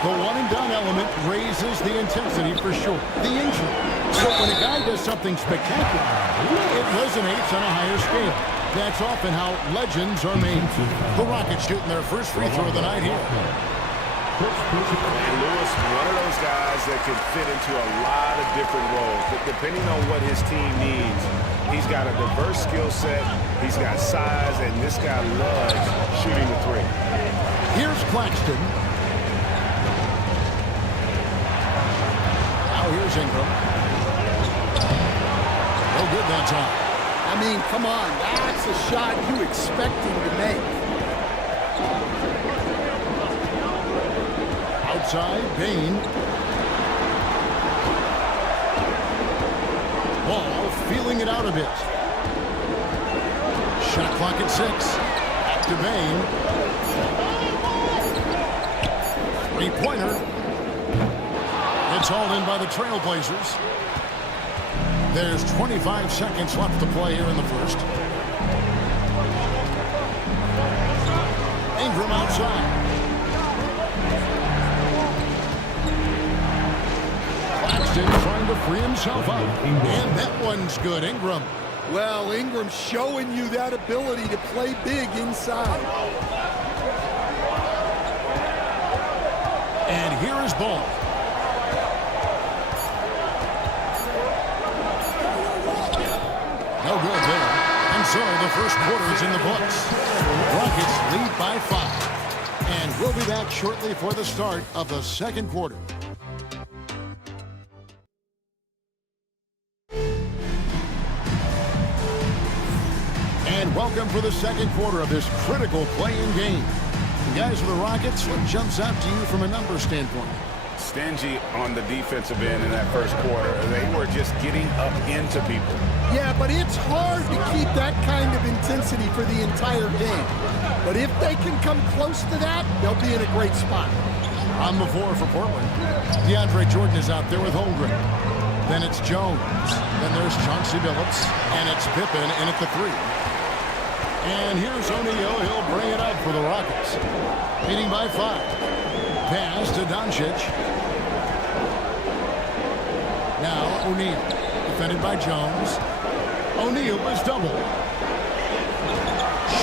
The one-and-done element raises the intensity for sure. The injury. So when a guy does something spectacular, it resonates on a higher scale. That's often how legends are made. The Rockets shooting their first free throw of the night here. And Lewis, one of those guys that can fit into a lot of different roles. But depending on what his team needs, he's got a diverse skill set. He's got size, and this guy loves shooting the three. Here's Claxton. Now here's Ingram. No good that time. I mean, come on. That's a shot you expect him to make. Outside, Bain. Ball feeling it out a bit. Shot clock at 6. Back to Bain. Three-pointer. It's hauled in by the Trailblazers. There's 25 seconds left to play here in the first. Ingram outside. Claxton trying to free himself up. And that one's good. Ingram. Well, Ingram's showing you that ability to play big inside. And here is Ball. No good there. And so the first quarter is in the books. Rockets lead by 5. And we'll be back shortly for the start of the second quarter. And welcome for the second quarter of this critical play-in game. And guys, for the Rockets, what jumps out to you from a numbers standpoint? Stingy on the defensive end in that first quarter. They were just getting up into people. Yeah, but it's hard to keep that kind of intensity for the entire game. But if they can come close to that, they'll be in a great spot. On the floor for Portland. DeAndre Jordan is out there with Holmgren. Then it's Jones. Then there's Chauncey Billups. And it's Pippen in at the 3. And here's O'Neal. He'll bring it up for the Rockets. Leading by 5. Pass to Doncic. Now O'Neal. Defended by Jones. O'Neal is double.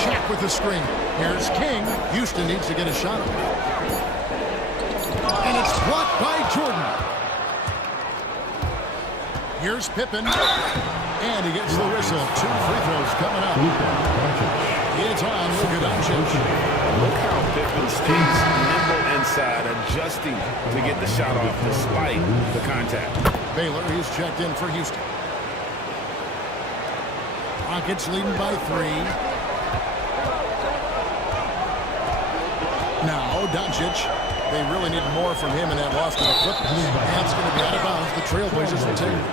Shaq with the screen. Here's King. Houston needs to get a shot. And it's blocked by Jordan. Here's Pippen. And he gets the whistle. 2 free throws coming up. It's on Luka Doncic. Look how Pippen stays nimble inside, adjusting to get the shot off despite the contact. Baylor, he's checked in for Houston. Rockets leading by 3. Now Doncic. They really need more from him in that loss to the Clippers. That's going to be out of bounds. The Trailblazers will take it.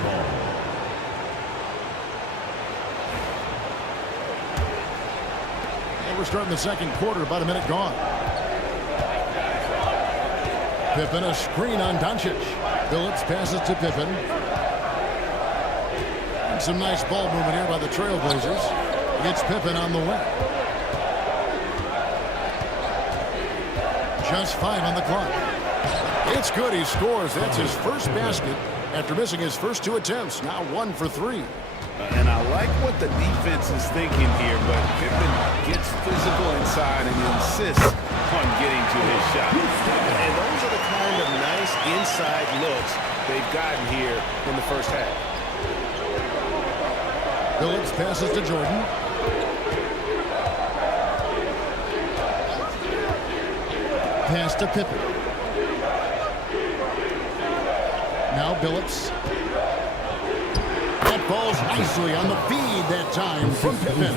And we're starting the second quarter, about a minute gone. Pippen, a screen on Doncic. Phillips passes to Pippen. And some nice ball movement here by the Trailblazers. It's Pippen on the wing. Just 5 on the clock. It's good. He scores. That's his first basket after missing his first 2 attempts. Now 1 for 3. And I like what the defense is thinking here, but Pippen gets physical inside and insists on getting to his shot. And those are the kind of nice inside looks they've gotten here in the first half. Phillips passes to Jordan. Pass to Pippen. Now Phillips. That ball's nicely on the feed that time from Pippen.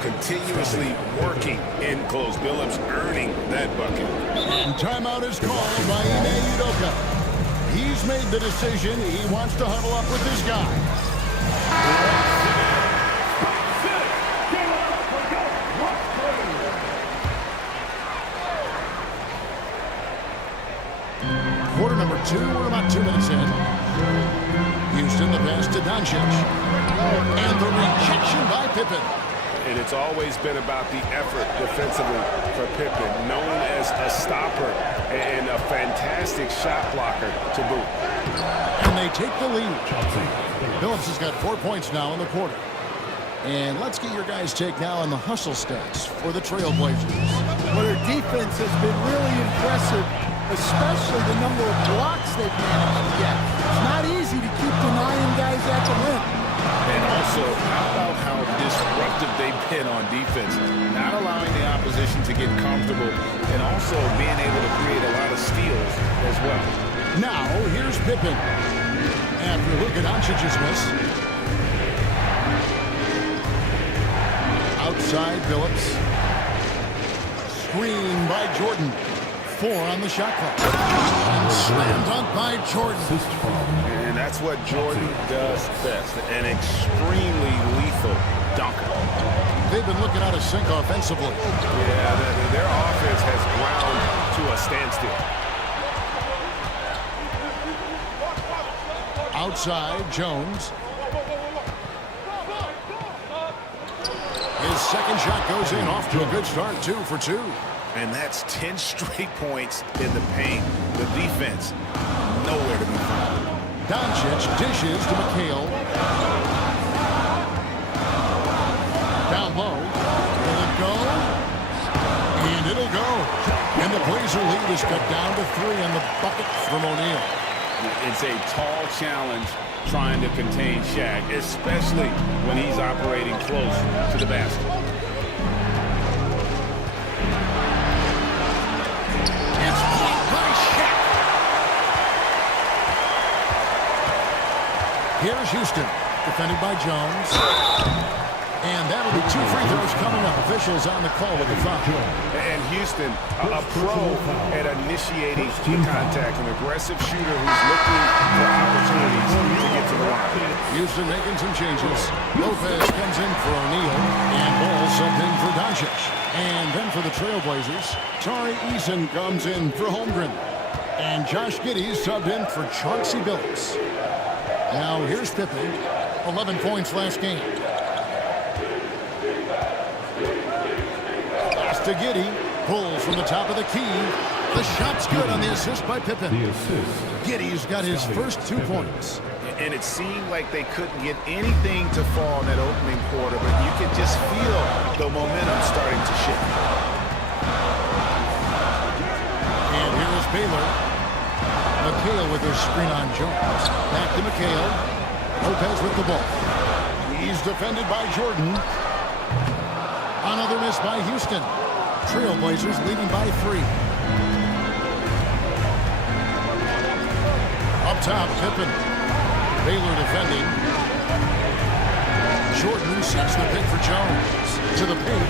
Continuously working in close. Phillips earning that bucket. And timeout is called by Ime Udoka. He's made the decision. He wants to huddle up with his guys. Quarter number 2, we're about 2 minutes in. Houston, the pass to Doncic. And the rejection by Pippen. And it's always been about the effort defensively for Pippen, known as a stopper and a fantastic shot blocker to boot. And they take the lead. Phillips has got 4 points now in the quarter. And let's get your guys' take now on the hustle stats for the Trailblazers. Well, their defense has been really impressive, especially the number of blocks they've managed to get. It's not easy to keep denying guys at the rim. And also, how about how disruptive they've been on defense, not allowing the opposition to get comfortable, and also being able to create a lot of steals as well. Now, here's Pippen. After Luka Doncic's miss. Outside Phillips. Screen by Jordan. 4 on the shot clock. And slam dunk by Jordan. And that's what Jordan does best. An extremely lethal dunker. They've been looking out of sync offensively. Yeah, their offense has ground to a standstill. Outside, Jones. His second shot goes in, off to a good start, 2 for 2. And that's 10 straight points in the paint. The defense, nowhere to be found. Doncic dishes to McHale. Down low. Will it go? And it'll go. And the Blazer lead is cut down to 3 on the bucket from O'Neal. It's a tall challenge trying to contain Shaq, especially when he's operating close to the basket. It's blocked by Shaq. Here's Houston, defended by Jones. And that'll be 2 free throws coming up. Officials on the call with the foul. And Houston, a pro at initiating the contact, an aggressive shooter who's looking for opportunities to get to the line. Houston making some changes. Lopez comes in for O'Neal, and Ball subbed in for Doncic. And then for the Trailblazers, Tari Eason comes in for Holmgren. And Josh Giddey subbed in for Chauncey Billups. Now here's Pippen, 11 points last game. To Giddey, pulls from the top of the key. The shot's good on the assist by Pippen. Giddey's got his first 2 points. And it seemed like they couldn't get anything to fall in that opening quarter, but you could just feel the momentum starting to shift. And here is Baylor. McHale with her screen on Jones. Back to McHale. Lopez with the ball. He's defended by Jordan. Another miss by Houston. Trailblazers leading by 3. Up top, Pippen. Baylor defending. Jordan sets the pick for Jones. To the paint.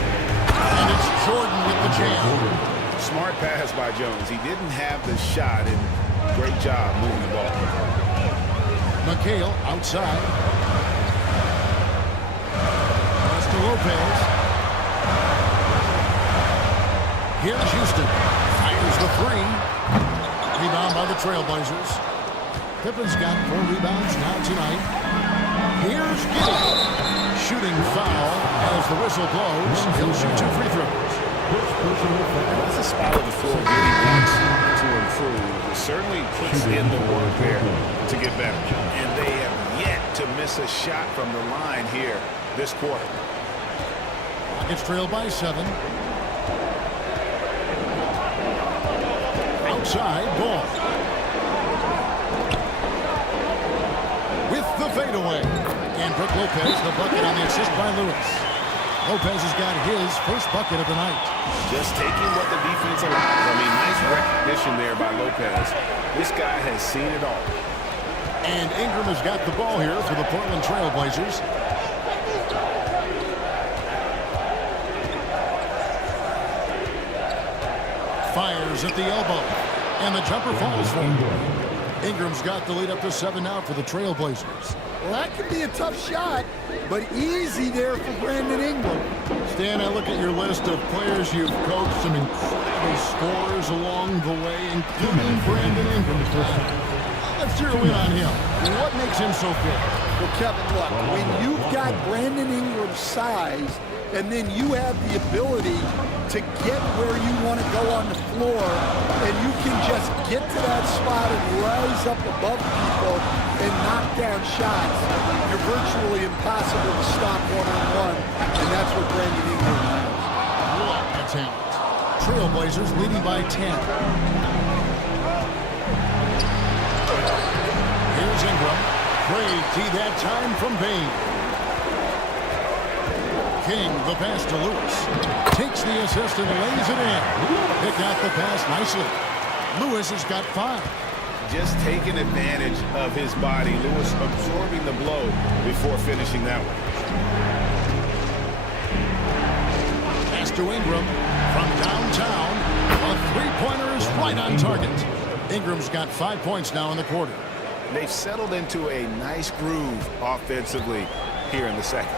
And it's Jordan with the jam. Smart pass by Jones. He didn't have the shot, and great job moving the ball. McHale outside. Pass to Lopez. Here's Houston. Fires the 3. Rebound by the Trailblazers. Pippen's got 4 rebounds now tonight. Here's Giddey. Shooting foul as the whistle blows. He'll shoot 2 free throws. That's a spot of the floor Giddey wants to improve. It certainly puts in the work there to get better. And they have yet to miss a shot from the line here this quarter. It's trailed by 7. Outside ball. With the fadeaway. And Brook Lopez, the bucket on the assist by Lewis. Lopez has got his first bucket of the night. Just taking what the defense allows. I mean, nice recognition there by Lopez. This guy has seen it all. And Ingram has got the ball here for the Portland Trail Blazers. Fires at the elbow. And the jumper falls for him. Ingram's got the lead up to 7 now for the Trail Blazers. Well, that could be a tough shot, but easy there for Brandon Ingram. Stan, I look at your list of players you've coached, some incredible scorers along the way, including Brandon Ingram. Let's zero in on him. What makes him so good? Well, Kevin, look, when you've got Brandon Ingram's size, and then you have the ability to get where you want to go on the floor, and you can just get to that spot and rise up above people and knock down shots, you're virtually impossible to stop one-on-one, and that's what Brandon Ingram has. What a talent. Trailblazers leading by 10. Here's Ingram. Great D that time from Bain. King, the pass to Lewis. Takes the assist and lays it in. Pick out the pass nicely. Lewis has got 5. Just taking advantage of his body. Lewis absorbing the blow before finishing that one. Pass to Ingram from downtown. A 3-pointer is right on target. Ingram's got 5 points now in the quarter. They've settled into a nice groove offensively here in the second.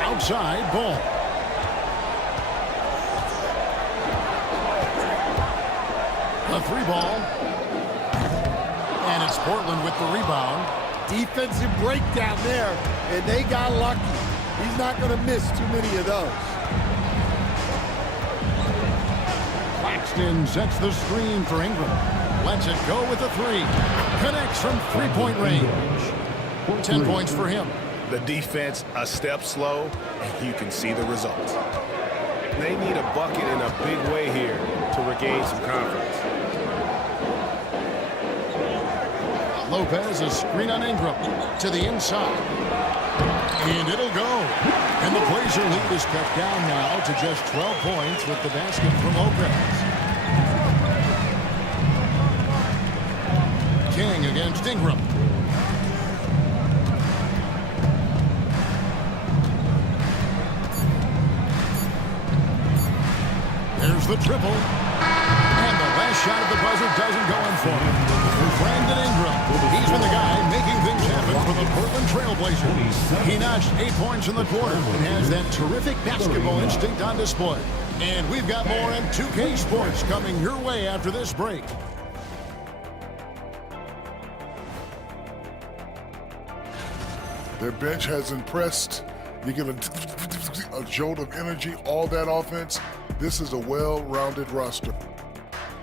Outside ball. A 3 ball. And it's Portland with the rebound. Defensive breakdown there, and they got lucky. He's not going to miss too many of those. Claxton sets the screen for Ingram. Lets it go with a 3. Connects from 3-point range. 10 points for him. The defense a step slow, and you can see the results. They need a bucket in a big way here to regain some confidence. Lopez, a screen on Ingram to the inside. And it'll go. And the Blazer lead is cut down now to just 12 points with the basket from Lopez. King against Ingram. There's the triple. And the last shot at the buzzer doesn't go in for him. Brandon Ingram. He's been the guy making things happen for the Portland Trail Blazers. He notched 8 points in the quarter and has that terrific basketball instinct on display. And we've got more on 2K Sports coming your way after this break. Their bench has impressed. You get a jolt of energy, all that offense. This is a well-rounded roster.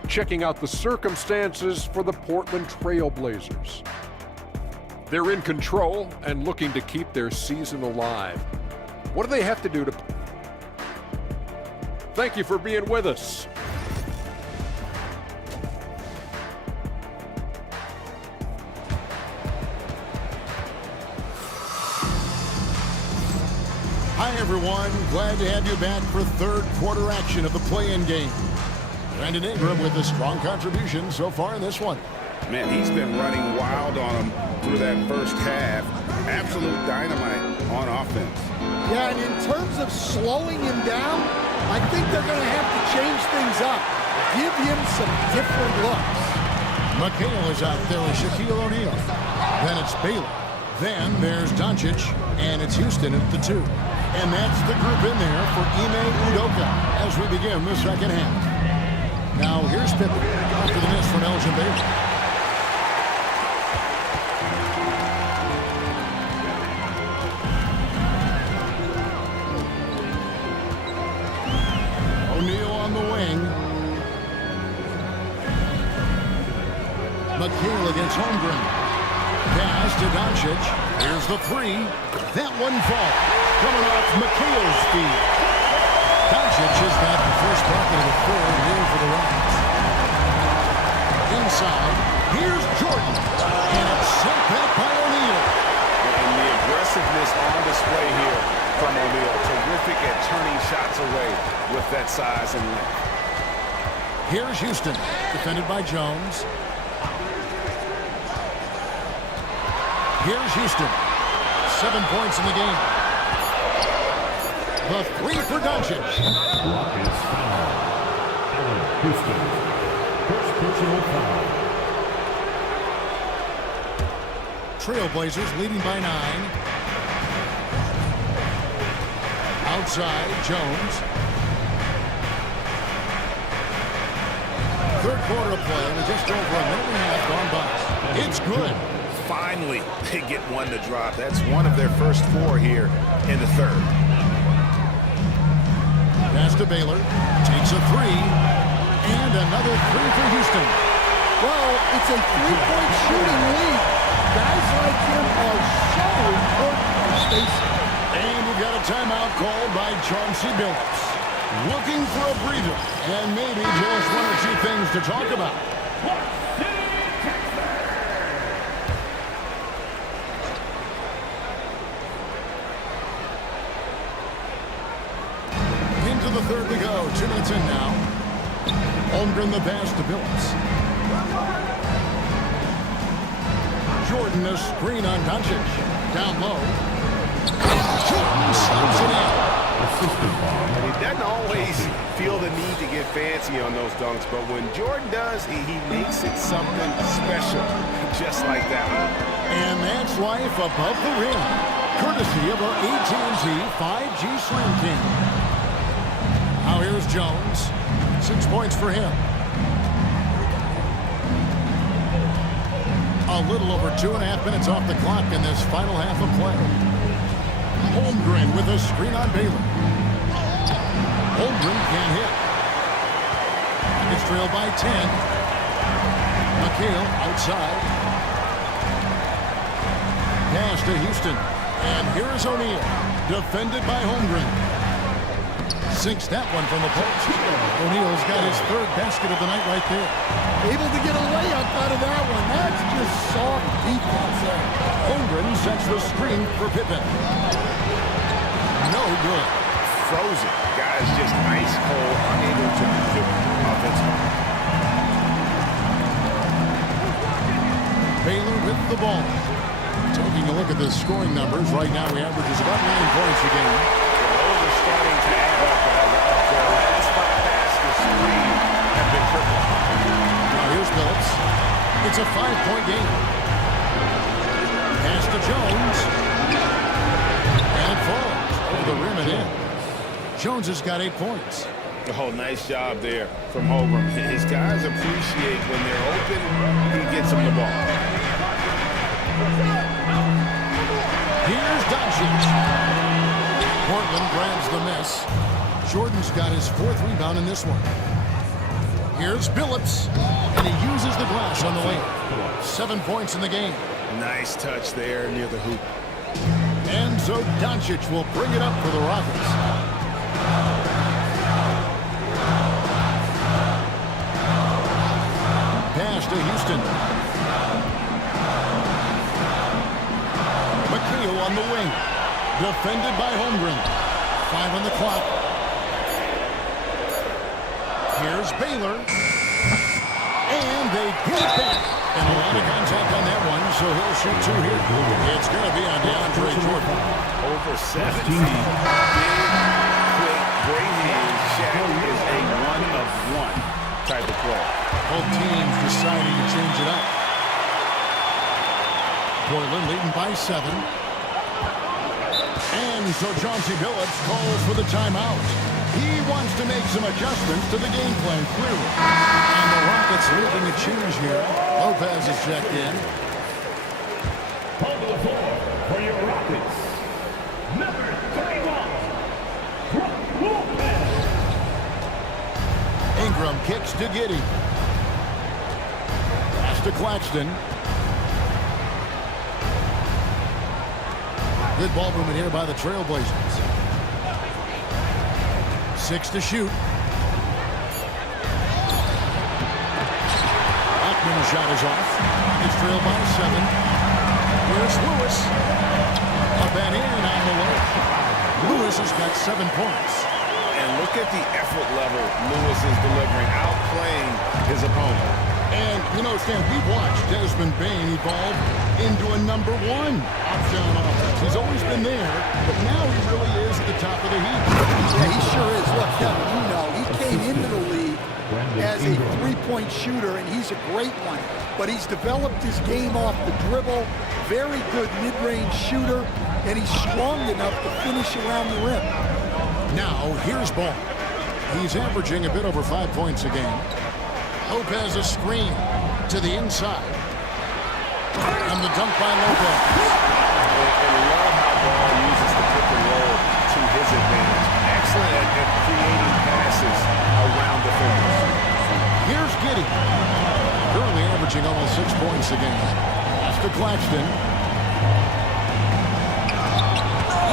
Checking out the circumstances for the Portland Trail Blazers. They're in control and looking to keep their season alive. What do they have to do to... Thank you for being with us. Hi, everyone. Glad to have you back for third quarter action of the play-in game. Brandon Ingram with a strong contribution so far in this one. Man, he's been running wild on him through that first half. Absolute dynamite on offense. Yeah, and in terms of slowing him down, I think they're going to have to change things up. Give him some different looks. McHale is out there with Shaquille O'Neal. Then it's Baylor. Then there's Doncic, and it's Houston at the 2. And that's the group in there for Ime Udoka as we begin the second half. Now here's Pippen after the miss from Elgin Baylor. O'Neal on the wing. McHale against Holmgren. Pass to Doncic. Here's the three. That one falls. Coming off McHale's feet. Doncic has got the first bucket of the third here for the Rockets. Inside. Here's Jordan. And it's sent back by O'Neal. And the aggressiveness on display here from O'Neal. Terrific at turning shots away with that size and length. Here's Houston. Defended by Jones. Here's Houston. 7 points in the game. The three for Doncic. Rockets foul. Allen Houston. First personal foul. Trailblazers leading by 9. Outside, Jones. Third quarter of play with just over a minute and a half gone by. It's good. Finally, they get one to drop. That's one of their first 4 here in the third. Pass to Baylor. Takes a three. And another three for Houston. Well, it's a three-point shooting lead. Guys like him are so important for Stacey. And we've got a timeout called by Chauncey Billups. Looking for a breather. And maybe just one or two things to talk about. Into the third we go. 2 minutes in now. Holmgren the pass to Billups. Jordan a screen on Doncic. Down low. Jordan slams it in. And he doesn't always feel the need to get fancy on those dunks, but when Jordan does, he makes it something special, just like that one. And that's life above the rim, courtesy of our AT&T 5G Slam King. Now here's Jones. 6 points for him. A little over 2.5 minutes off the clock in this final half of play. Holmgren with a screen on Baylor. Holmgren can't hit. It's trailed by 10. McHale outside. Pass to Houston. And here is O'Neal. Defended by Holmgren. Sinks that one from the post. O'Neal's got his third basket of the night right there. Able to get a layup out of that one. That's just soft defense there. Holmgren sets the screen for Pippen. No good. Frozen. Guys just ice cold, unable to contribute offensively. Baylor with the ball. Taking a look at the scoring numbers. Right now, he averages about 9 points a game. Those are starting to add up. Their last 5 baskets, 3 have been triple. Now here's Billups. It's a 5-point game. Pass to Jones. And it falls over the rim and in. Jones has got 8 points. Oh, nice job there from Holmgren. His guys appreciate when they're open, he gets them the ball. Here's Doncic. Portland grabs the miss. Jordan's got his 4th rebound in this one. Here's Billups, and he uses the glass on the layup. 7 points in the game. Nice touch there near the hoop. And so Doncic will bring it up for the Rockets. Pass to Houston. McHale on the wing. Defended by Holmgren. 5 on the clock. Here's Baylor. And they get it back. And a lot of contact on that one, so he'll shoot 2 here. It's going to be on DeAndre Jordan. Over 7 feet. Big, quick, great hands. Shaq is a one-of-one type of play. Both teams deciding to change it up. Portland leading by 7. And so Chauncey Billups calls for the timeout. He wants to make some adjustments to the game plan, clearly. And the Rockets making a change here. Lopez is checked in. Hold the floor for your Rockets. Number 31, Brook Lopez. Ingram kicks to Giddey. Pass to Claxton. Good ball movement here by the Trailblazers. 6 to shoot. Ackman's shot is off. It's trailed by 7. Here's Lewis. Up and in on the way. Lewis has got 7 points. And look at the effort level Lewis is delivering, outplaying his opponent. And, you know, Stan, we've watched Desmond Bane evolve into a number 1 off-down offense. He's always been there, but now he really is at the top of the heap. Yeah, he sure is. Look, Kevin, you know, he came into the league as a three-point shooter, and he's a great one. But he's developed his game off the dribble, very good mid-range shooter, and he's strong enough to finish around the rim. Now, here's Ball. He's averaging a bit over 5 points a game. Lopez a screen to the inside. And the dunk by Lopez. And love how Ball uses the pick and roll to his advantage. Excellent at creating passes around defenders. Here's Giddey. Currently averaging almost 6 points a game. Pass to Claxton.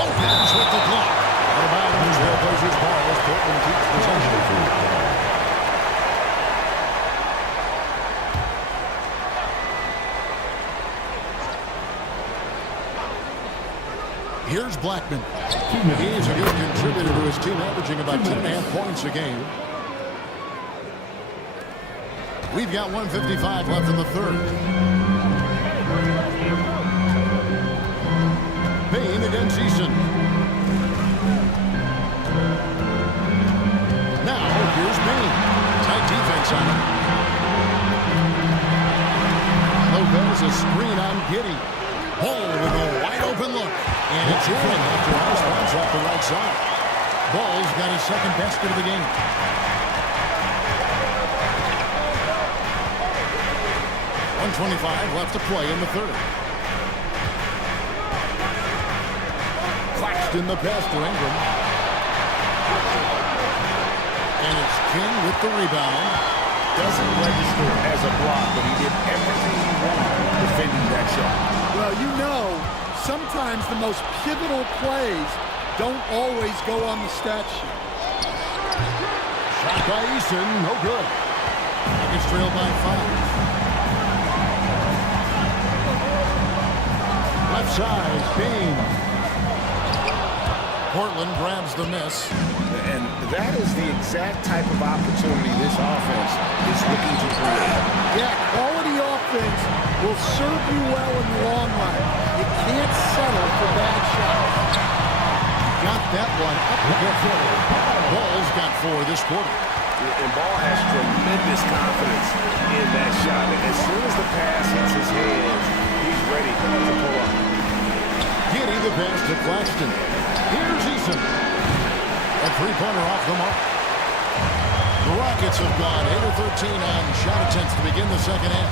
Lopez with the block. Out of bounds. Trailblazers ball as Portland keeps possession. Here's Blackman. He's a good contributor to his team, averaging about 10.5 points a game. We've got 1:55 left in the third. Payne against Eason. Now, here's Payne. Tight defense on him. Lopez a screen on Giddey. Ball with a wide open look. And it's in after a response off the right side. Ball's got his second basket of the game. .125 left to play in the third. Claxton the pass to Ingram. And it's King with the rebound. Doesn't register as a block, but he did everything he wanted defending that shot. Well, you know, sometimes the most pivotal plays don't always go on the stat sheet. Shot by Eason, no good. Nuggets trail by 5. Left side, Payne. Portland grabs the miss. And that is the exact type of opportunity this offense is looking to create. Yeah, quality offense will serve you well in the long run. You can't settle for bad shots. Got that one up the floor. Ball's got 4 this quarter. And Ball has tremendous confidence in that shot. And as soon as the pass hits his hands, he's ready to pull up. Giddey the pass to Claxton. Here's Eason. A three-pointer off the mark. The Rockets have gone 8 of 13 on shot attempts to begin the second half.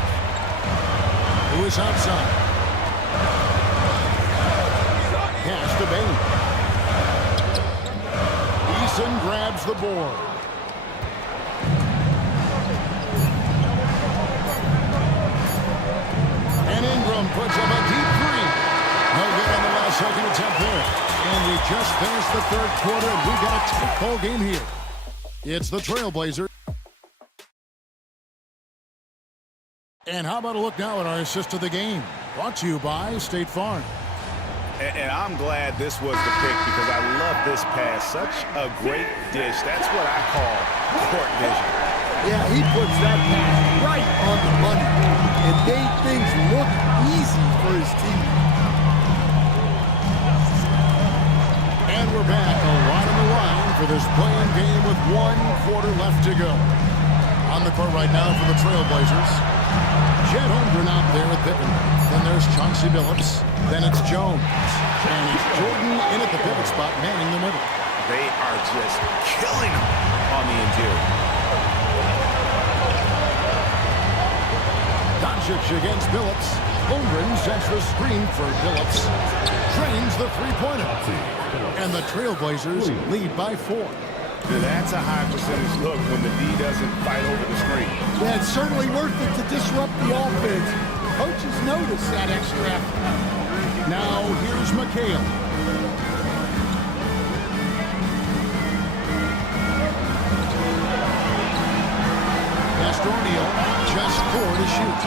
Who is outside? Pass to Bane. Eason grabs the board. And Ingram puts up a deep three. No good on the last second attempt there. And we just finished the third quarter, and we've got a tight ball game here. It's the Trailblazers. And how about a look now at our assist of the game? Brought to you by State Farm. And I'm glad this was the pick because I love this pass. Such a great dish. That's what I call court vision. Yeah, he puts that pass right on the money and made things look easy for his team. And we're back right on the line for this play-in game with 1 quarter left to go. On the court right now for the Trailblazers. Chet Holmgren out there with Pippen. Then there's Chauncey Billups. Then it's Jones. And it's Jordan in at the pivot spot, manning the middle. They are just killing them on the interior. Doncic against Billups. Holmgren sets the screen for Billups. Drains the three-pointer. And the Trailblazers lead by 4. That's a high percentage look when the D doesn't fight over the screen. Yeah, it's certainly worth it to disrupt the offense. Coaches notice that extra effort. Now here's McHale. O'Neal, just 4 to shoot.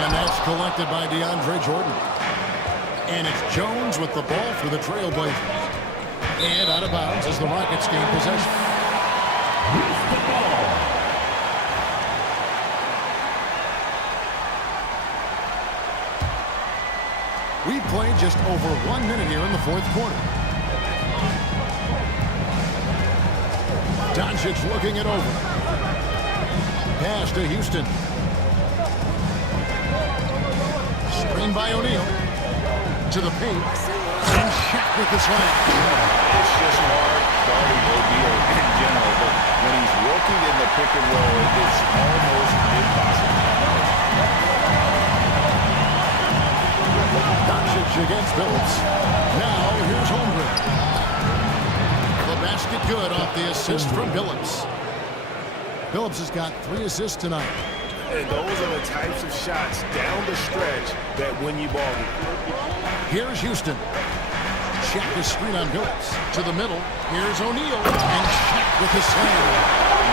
And that's collected by DeAndre Jordan. And it's Jones with the ball for the Trailblazers. And out of bounds as the Rockets gain possession. We played just over 1 minute here in the fourth quarter. Doncic looking it over. Pass to Houston. Screen by O'Neal. To the paint. And Shaq with the slam. It's just hard guarding O'Neal in general, but when he's working in the pick and roll, it's almost impossible. Doncic against Billups. Now here's Holmgren. The basket good off the assist from Billups. Billups has got 3 assists tonight. And those are the types of shots down the stretch that win you ball games. Here's Houston. Shaq is screen on Billups. To the middle. Here's O'Neal. And Shaq with the slam.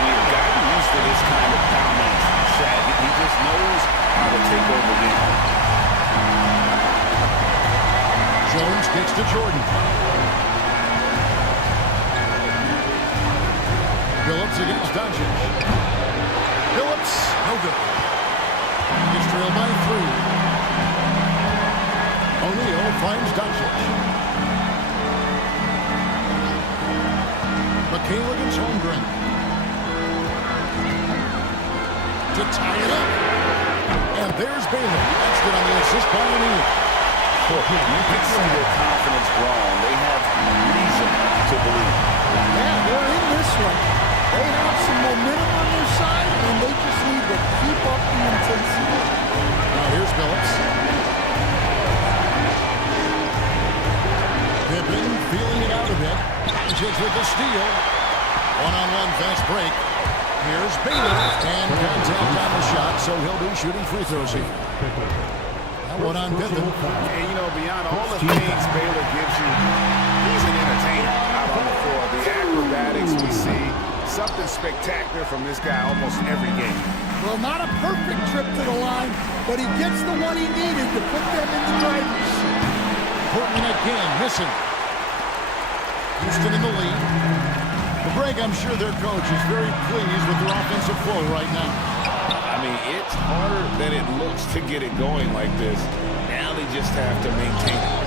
We've gotten used to this kind of dominance. Shaq, he just knows how to take over games. Jones gets to Jordan. Billups against Doncic. Billups, no good. He's trailed by 3. O'Neal finds Doncic. McHale against Holmgren. To tie it up. And there's Baylor. That's good on the assist by O'Neal. You can see their confidence grown. They have reason to believe. Yeah, they're in this one. They have some momentum on their side, and they just need to keep up the intensity. Now here's Billups. Pippen feeling it out a bit. Doncic with the steal. One-on-one fast break. Here's Baylor. And contact on the shot, so he'll be shooting free throws here. That one on Pippen. And, you know, beyond all the things Baylor gives you, he's an entertainer out on the floor. The acrobatics we see. Something spectacular from this guy almost every game. Well, not a perfect trip to the line, but he gets the one he needed to put them in the driver's seat. Portland again missing. Houston in the lead. But Greg, I'm sure their coach is very pleased with their offensive flow right now. I mean, it's harder than it looks to get it going like this. Now they just have to maintain it.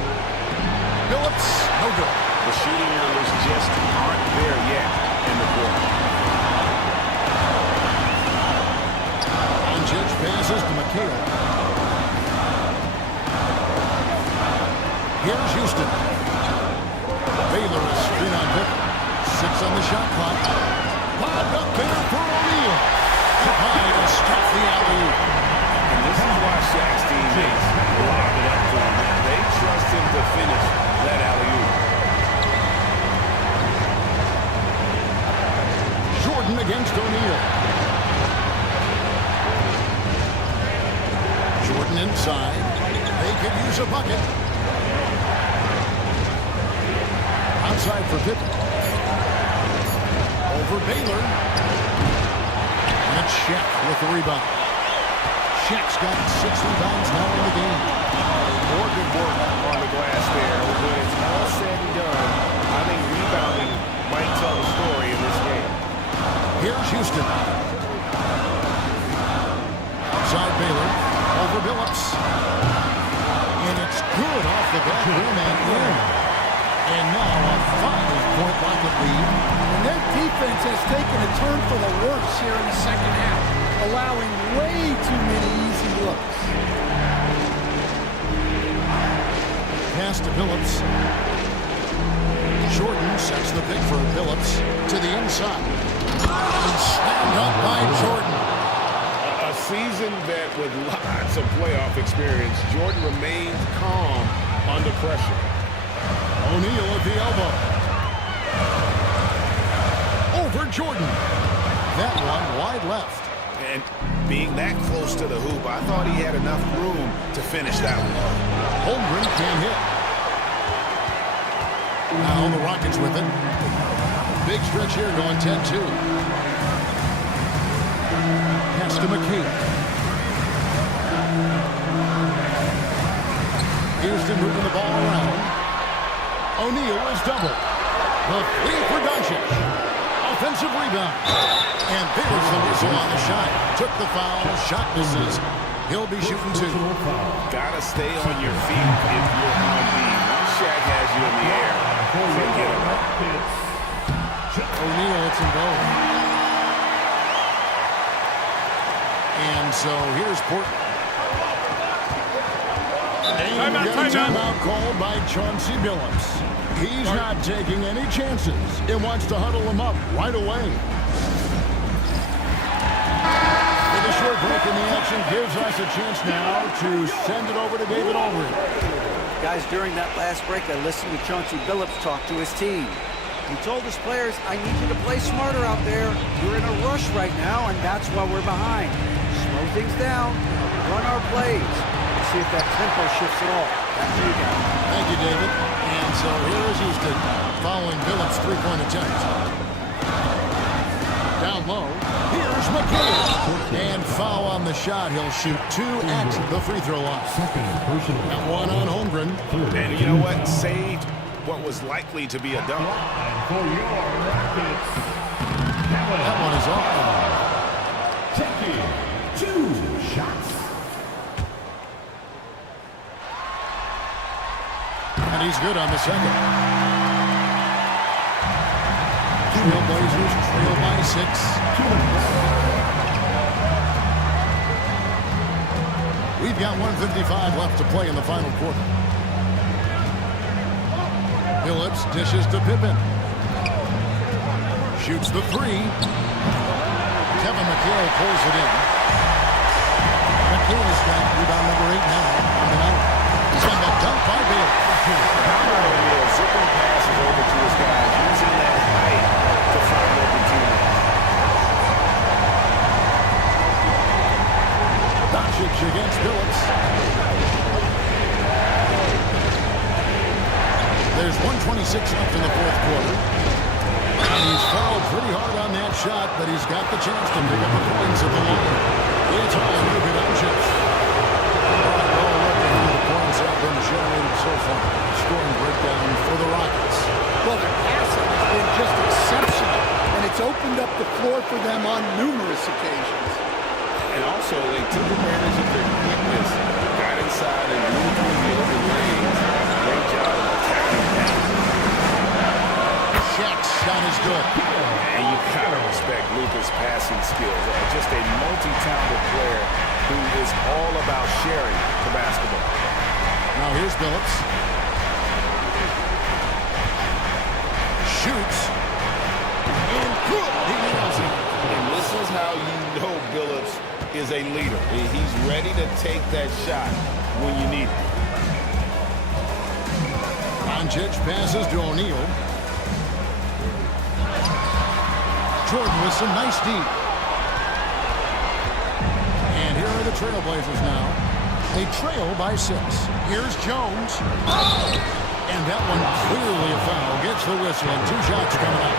Billups, no good. The shooting numbers just aren't there yet in the quarter. Doncic passes to McHale. Here's Houston. Baylor is screen on Pippen. 6 on the shot clock. Bobbed up there for O'Neal. High to stop the alley-oop. And this is why Shaq's teammates lob it up to him. They trust him to finish that alley-oop. Jordan against O'Neal. Jordan inside. They could use a bucket. Outside for Pippen. Over Baylor. And it's Shaq with the rebound. Shaq's got 6 rebounds now in the game. More good work on the glass there. When it's all said and done, I think rebounding might tell the story in this game. Here's Houston. Outside Baylor. Over Billups. And it's good off the back rim and in. And now a 5-point Rocket lead. And their defense has taken a turn for the worse here in the second half, allowing way too many easy looks. Pass to Billups. Jordan sets the pick for Phillips to the inside. And snapped up by Jordan. A seasoned vet with lots of playoff experience, Jordan remains calm under pressure. O'Neal at the elbow. Over Jordan. That one wide left. And being that close to the hoop, I thought he had enough room to finish that one. Holmgren can't hit. Now the Rockets with it. Big stretch here going 10-2. Pass to McKee. Houston moving the ball around. O'Neal is double. The three for Doncic. Offensive rebound. And there's the whistle on the shot. Took the foul. Shot misses. He'll be shooting two. Gotta stay on your feet if you're on the Shaq has you in the air. Forget about it. O'Neal hits them both. And so here's Portland. And timeout called by Chauncey Billups. He's not taking any chances. He wants to huddle them up right away. With a short break in the action gives us a chance now to send it over to David Aldridge. Guys, during that last break, I listened to Chauncey Billups talk to his team. He told his players, I need you to play smarter out there. We're in a rush right now, and that's why we're behind. Slow things down, run our plays. Let's see if that tempo shifts at all. Back to you guys. Thank you, David. And so here is Houston following Billups' three-point attempt. Down low, here's McKee. And foul on the shot. He'll shoot two at the free throw line. That one on Holmgren. And you know what? Saved what was likely to be a dunk. That one is off. Taking 2 shots. And he's good on the second. Trailblazers trail by 6. We've got 1:55 left to play in the final quarter. Billups dishes to Pippen. Shoots the three. Kevin McHale pulls it in. McHale's got rebound number 8 now on the night. And the dunk by Billups. Zipping passes over to his guys, using that height to find open teammates. Doncic against Billups. There's 1:26 left in the fourth quarter. And he's fouled pretty hard on that shot, but he's got the chance to pick up the points at the line. It's all Luka Doncic. The points have been generated so far. Scoring breakdown for the Rockets. Well, their passing has been just exceptional, and it's opened up the floor for them on numerous occasions. And also, they took advantage of their quickness, got inside and moved through the open lanes. Great job of attacking that. Shaq's shot is good. And you gotta respect Luka's passing skills. Just a multi-talented player who is all about sharing the basketball. Now here's Billups. Shoots. And good. He nails it. And this is how you know Billups is a leader. He's ready to take that shot when you need it. Doncic passes to O'Neal. Jordan with some nice D. And here are the Trailblazers now. They trail by 6. Here's Jones. And that one clearly a foul. Gets the whistle and 2 shots coming up.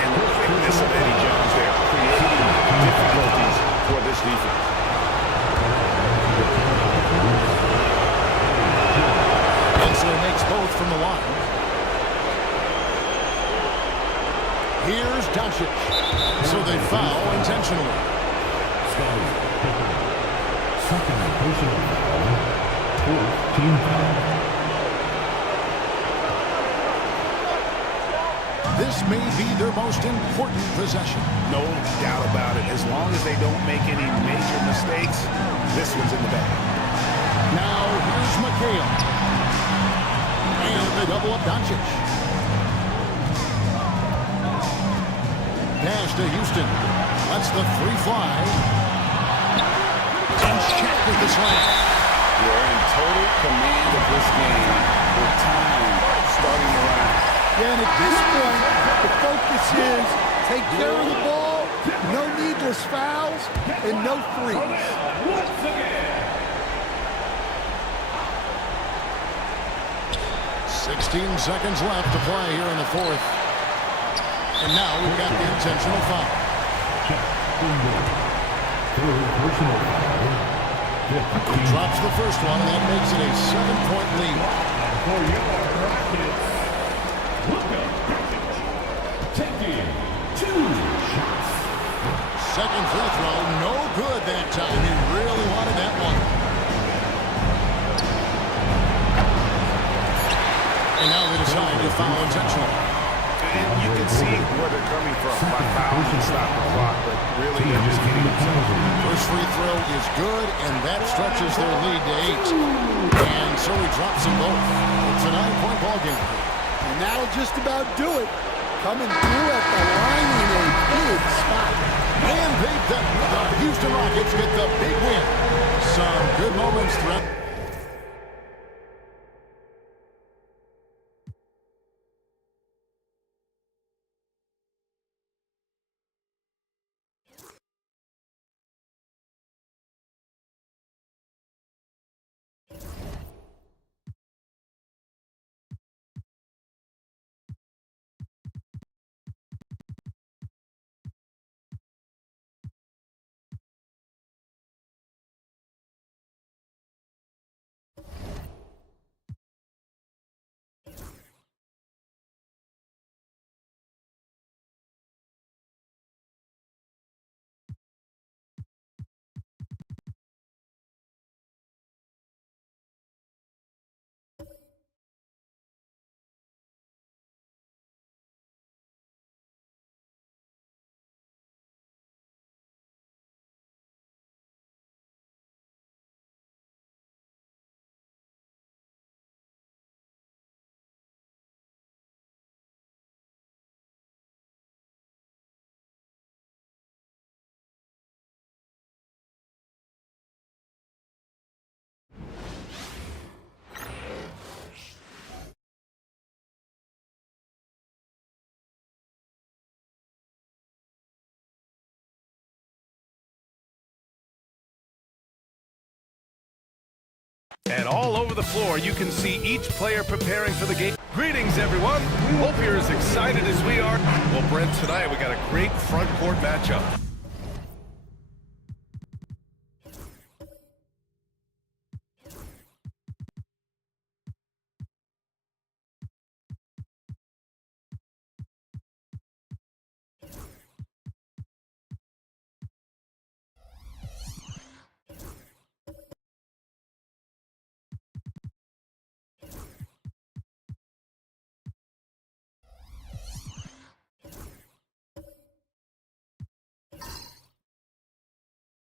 And the quickness of Eddie Jones there creating difficulties for this defense. And so he makes both from the line. Here's Doncic. So they foul intentionally. Second personal foul. 4th team foul. This may be their most important possession. No doubt about it. As long as they don't make any major mistakes, this one's in the bag. Now here's McHale. And they double up Doncic. pass to Houston. Lets the three fly. And Chet with the slam. You're in total command of this game with time starting to run. Yeah, and at this point, the focus is take care of the ball, no needless fouls, and no threes. 16 seconds left to play here in the fourth. And now we've got the intentional foul. He drops the first one, and that makes it a 7-point lead. For your Rockets, Luka taking 2 shots. Second free throw, no good that time. He really wanted that one. And now they decide to foul intentionally. And you can see where they're coming from by fouling to stop the clock, but really they're just getting themselves. First free throw is good, and that stretches their lead to 8. And so he drops them both. It's a 9-point ball game. And that'll just about do it. Coming through at the line in a big spot. And the Houston Rockets get the big win. Some good moments throughout. And all over the floor, you can see each player preparing for the game. Greetings, everyone. Hope you're as excited as we are. Well, Brent, tonight we got a great front court matchup.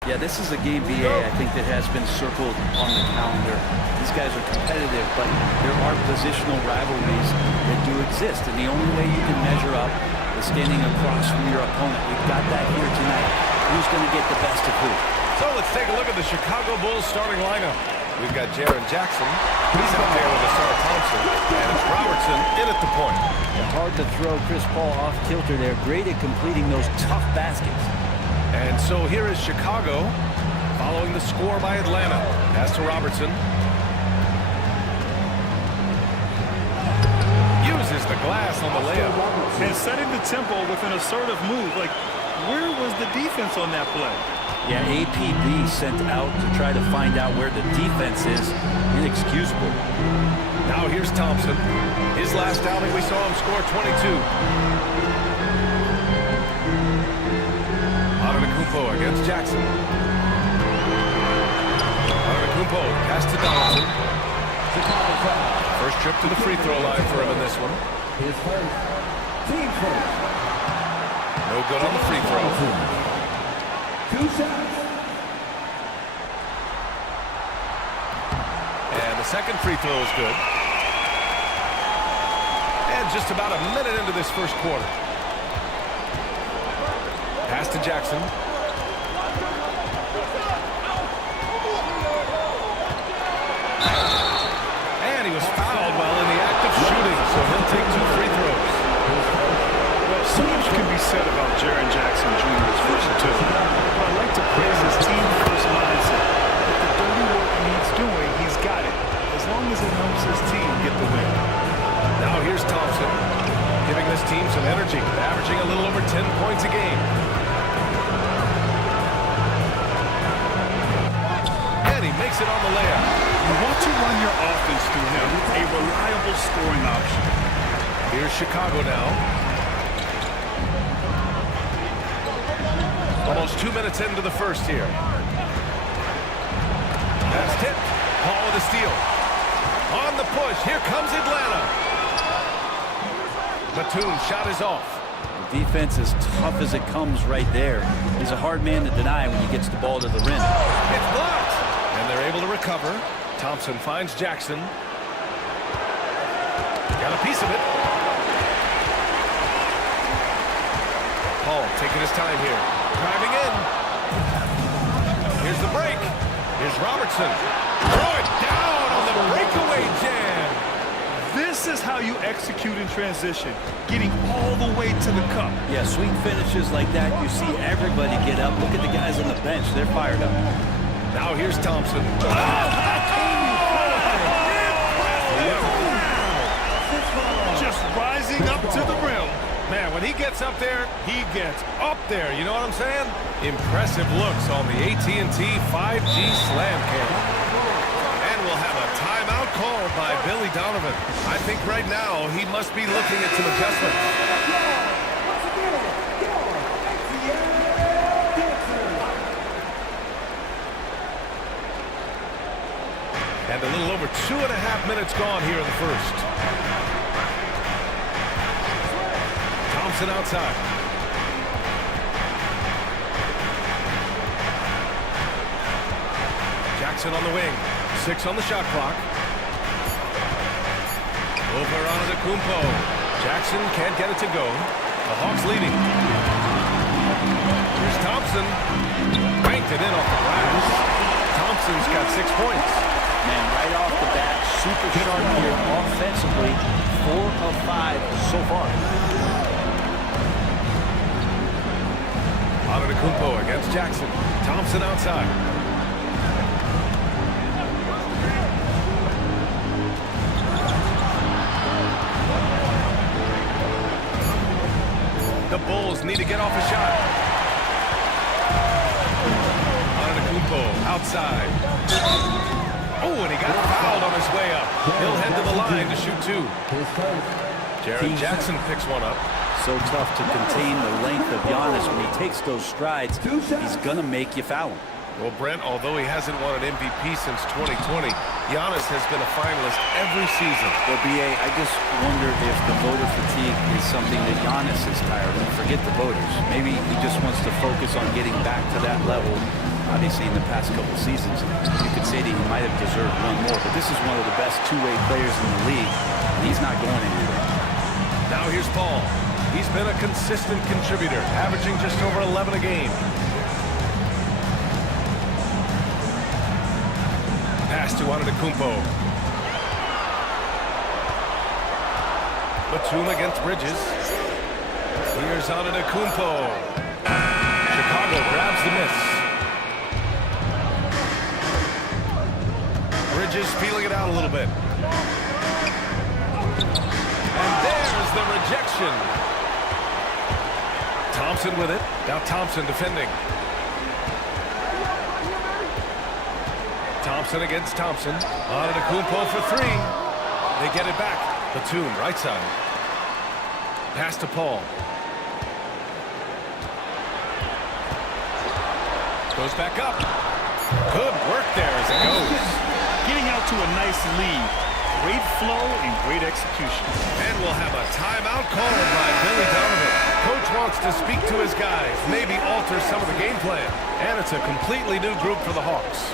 Yeah, this is a game, BA, I think, that has been circled on the calendar. These guys are competitive, but there are positional rivalries that do exist, and the only way you can measure up is standing across from your opponent. We've got that here tonight. Who's going to get the best of who? So let's take a look at the Chicago Bulls starting lineup. We've got Jaren Jackson. He's out there with Asar Thompson. And it's Robertson in at the point. Hard to throw Chris Paul off kilter there. Great at completing those tough baskets. And so here is Chicago following the score by Atlanta. Pass to Robertson. Uses the glass on the layup. And setting the tempo with an assertive move. Like, where was the defense on that play? Yeah, APB sent out to try to find out where the defense is. Inexcusable. Now here's Thompson. His last outing, we saw him score 22. Antetokounmpo against Jackson. Antetokounmpo pass to Donaldson. First trip to the free throw line for him in this one. His first team first. No good on the free throw. 2 shots. And the second free throw is good. And just about a minute into this first quarter. Pass to Jackson. And he was fouled while in the act of shooting, so he'll take 2 free throws. Well, so much can be said about Jaren Jackson Jr.'s versatility. But I'd like to praise his team-first mindset. If the dirty work needs doing, he's got it. As long as it helps his team get the win. Now here's Thompson, giving this team some energy, averaging a little over 10 points a game. And he makes it on the layup. You want to run your offense through him, a reliable scoring option. Here's Chicago now. Almost 2 minutes into the first here. That's tipped. Paul with a steal. On the push, here comes Atlanta. Batum shot is off. The defense is tough as it comes right there. He's a hard man to deny when he gets the ball to the rim. It's blocked. And they're able to recover. Thompson finds Jackson. Got a piece of it. Paul taking his time here. Driving in. Here's the break. Here's Robertson. Throw it down on the breakaway jam. This is how you execute in transition, getting all the way to the cup. Yeah, sweet finishes like that, you see everybody get up. Look at the guys on the bench. They're fired up. Now here's Thompson. Just rising up to the rim. Man, when he gets up there, he gets up there. You know what I'm saying? Impressive looks on the AT&T 5G Slam Cam. And we'll have a timeout called by Billy Donovan. I think right now he must be looking at some adjustments. And a little over 2.5 minutes gone here in the first. Thompson outside. Jackson on the wing. 6 on the shot clock. Over on Antetokounmpo. Jackson can't get it to go. The Hawks leading. Here's Thompson. Banked it in off the glass. Thompson's got 6 points. Man, right off the bat, super sharp here offensively. 4 of 5 so far. Antetokounmpo against Jackson. Thompson outside. The Bulls need to get off a shot. Antetokounmpo outside. Oh, and he got fouled on his way up. He'll head to the line to shoot 2. Jaren Jackson picks one up. So tough to contain the length of Giannis. When he takes those strides, he's going to make you foul him. Well, Brent, although he hasn't won an MVP since 2020, Giannis has been a finalist every season. Well, B.A., I just wonder if the voter fatigue is something that Giannis is tired of. Forget the voters. Maybe he just wants to focus on getting back to that level. Obviously, in the past couple seasons, you could say that he might have deserved one more, but this is one of the best two-way players in the league, and he's not going anywhere. Now here's Paul. He's been a consistent contributor, averaging just over 11 a game. Pass to Antetokounmpo. Batum against Bridges. Here's Antetokounmpo. Chicago grabs the miss. Bridges feeling it out a little bit. And there's the rejection. Thompson with it. Now Thompson defending. Thompson against Thompson. Antetokounmpo for 3. They get it back. Batum, right side. Pass to Paul. Goes back up. Good work there as it goes. Getting out to a nice lead. Great flow and great execution. And we'll have a timeout called by Billy Donovan. Coach wants to speak to his guys, maybe alter some of the game plan. And it's a completely new group for the Hawks.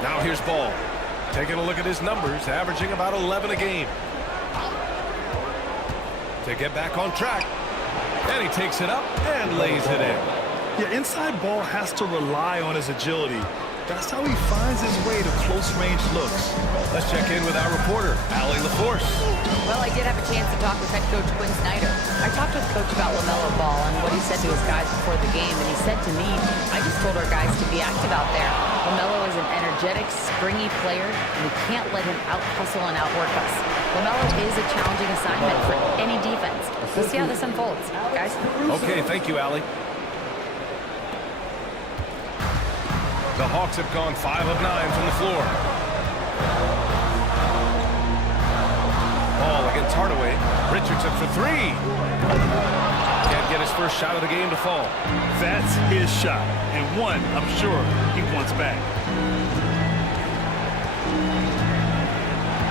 Now here's Ball. Taking a look at his numbers, averaging about 11 a game. To get back on track. And he takes it up and lays it in. Yeah, inside ball has to rely on his agility. That's how he finds his way to close-range looks. Let's check in with our reporter, Allie LaForce. Well, I did have a chance to talk with head coach Quinn Snyder. I talked with Coach about LaMelo Ball and what he said to his guys before the game, and he said to me, I just told our guys to be active out there. LaMelo is an energetic, springy player, and we can't let him out-hustle and outwork us. LaMelo is a challenging assignment for any defense. We'll see how this unfolds, guys. Okay, thank you, Allie. The Hawks have gone 5 of 9 from the floor. Ball against Hardaway. Richardson for 3. Can't get his first shot of the game to fall. That's his shot, and one I'm sure he wants back.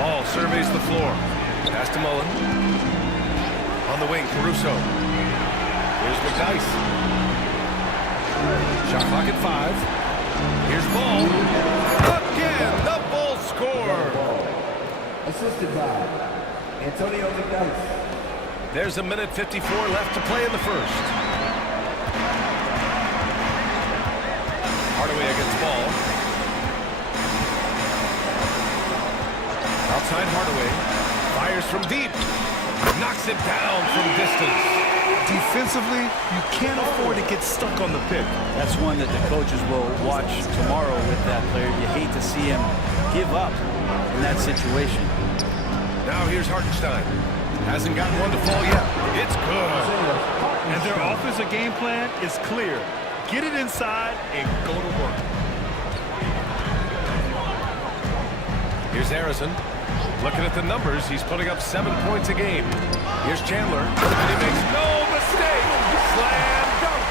Ball surveys the floor. Pass to Mullen. On the wing, Caruso. Here's McDyess. Shot clock at 5. Here's Ball. Again, the Bulls score. Assisted by Antonio McDyess. There's a minute 54 left to play in the first. Hardaway against Ball. Outside Hardaway. Fires from deep. Knocks it down from distance. Defensively, you can't afford to get stuck on the pick. That's one that the coaches will watch tomorrow with that player. You hate to see him give up in that situation. Now here's Hartenstein. Hasn't gotten one to fall yet. It's good. And their offensive game plan is clear. Get it inside and go to work. Here's Harrison. Looking at the numbers, he's putting up 7 points a game. Here's Chandler, and he makes no mistake. Slam dunk.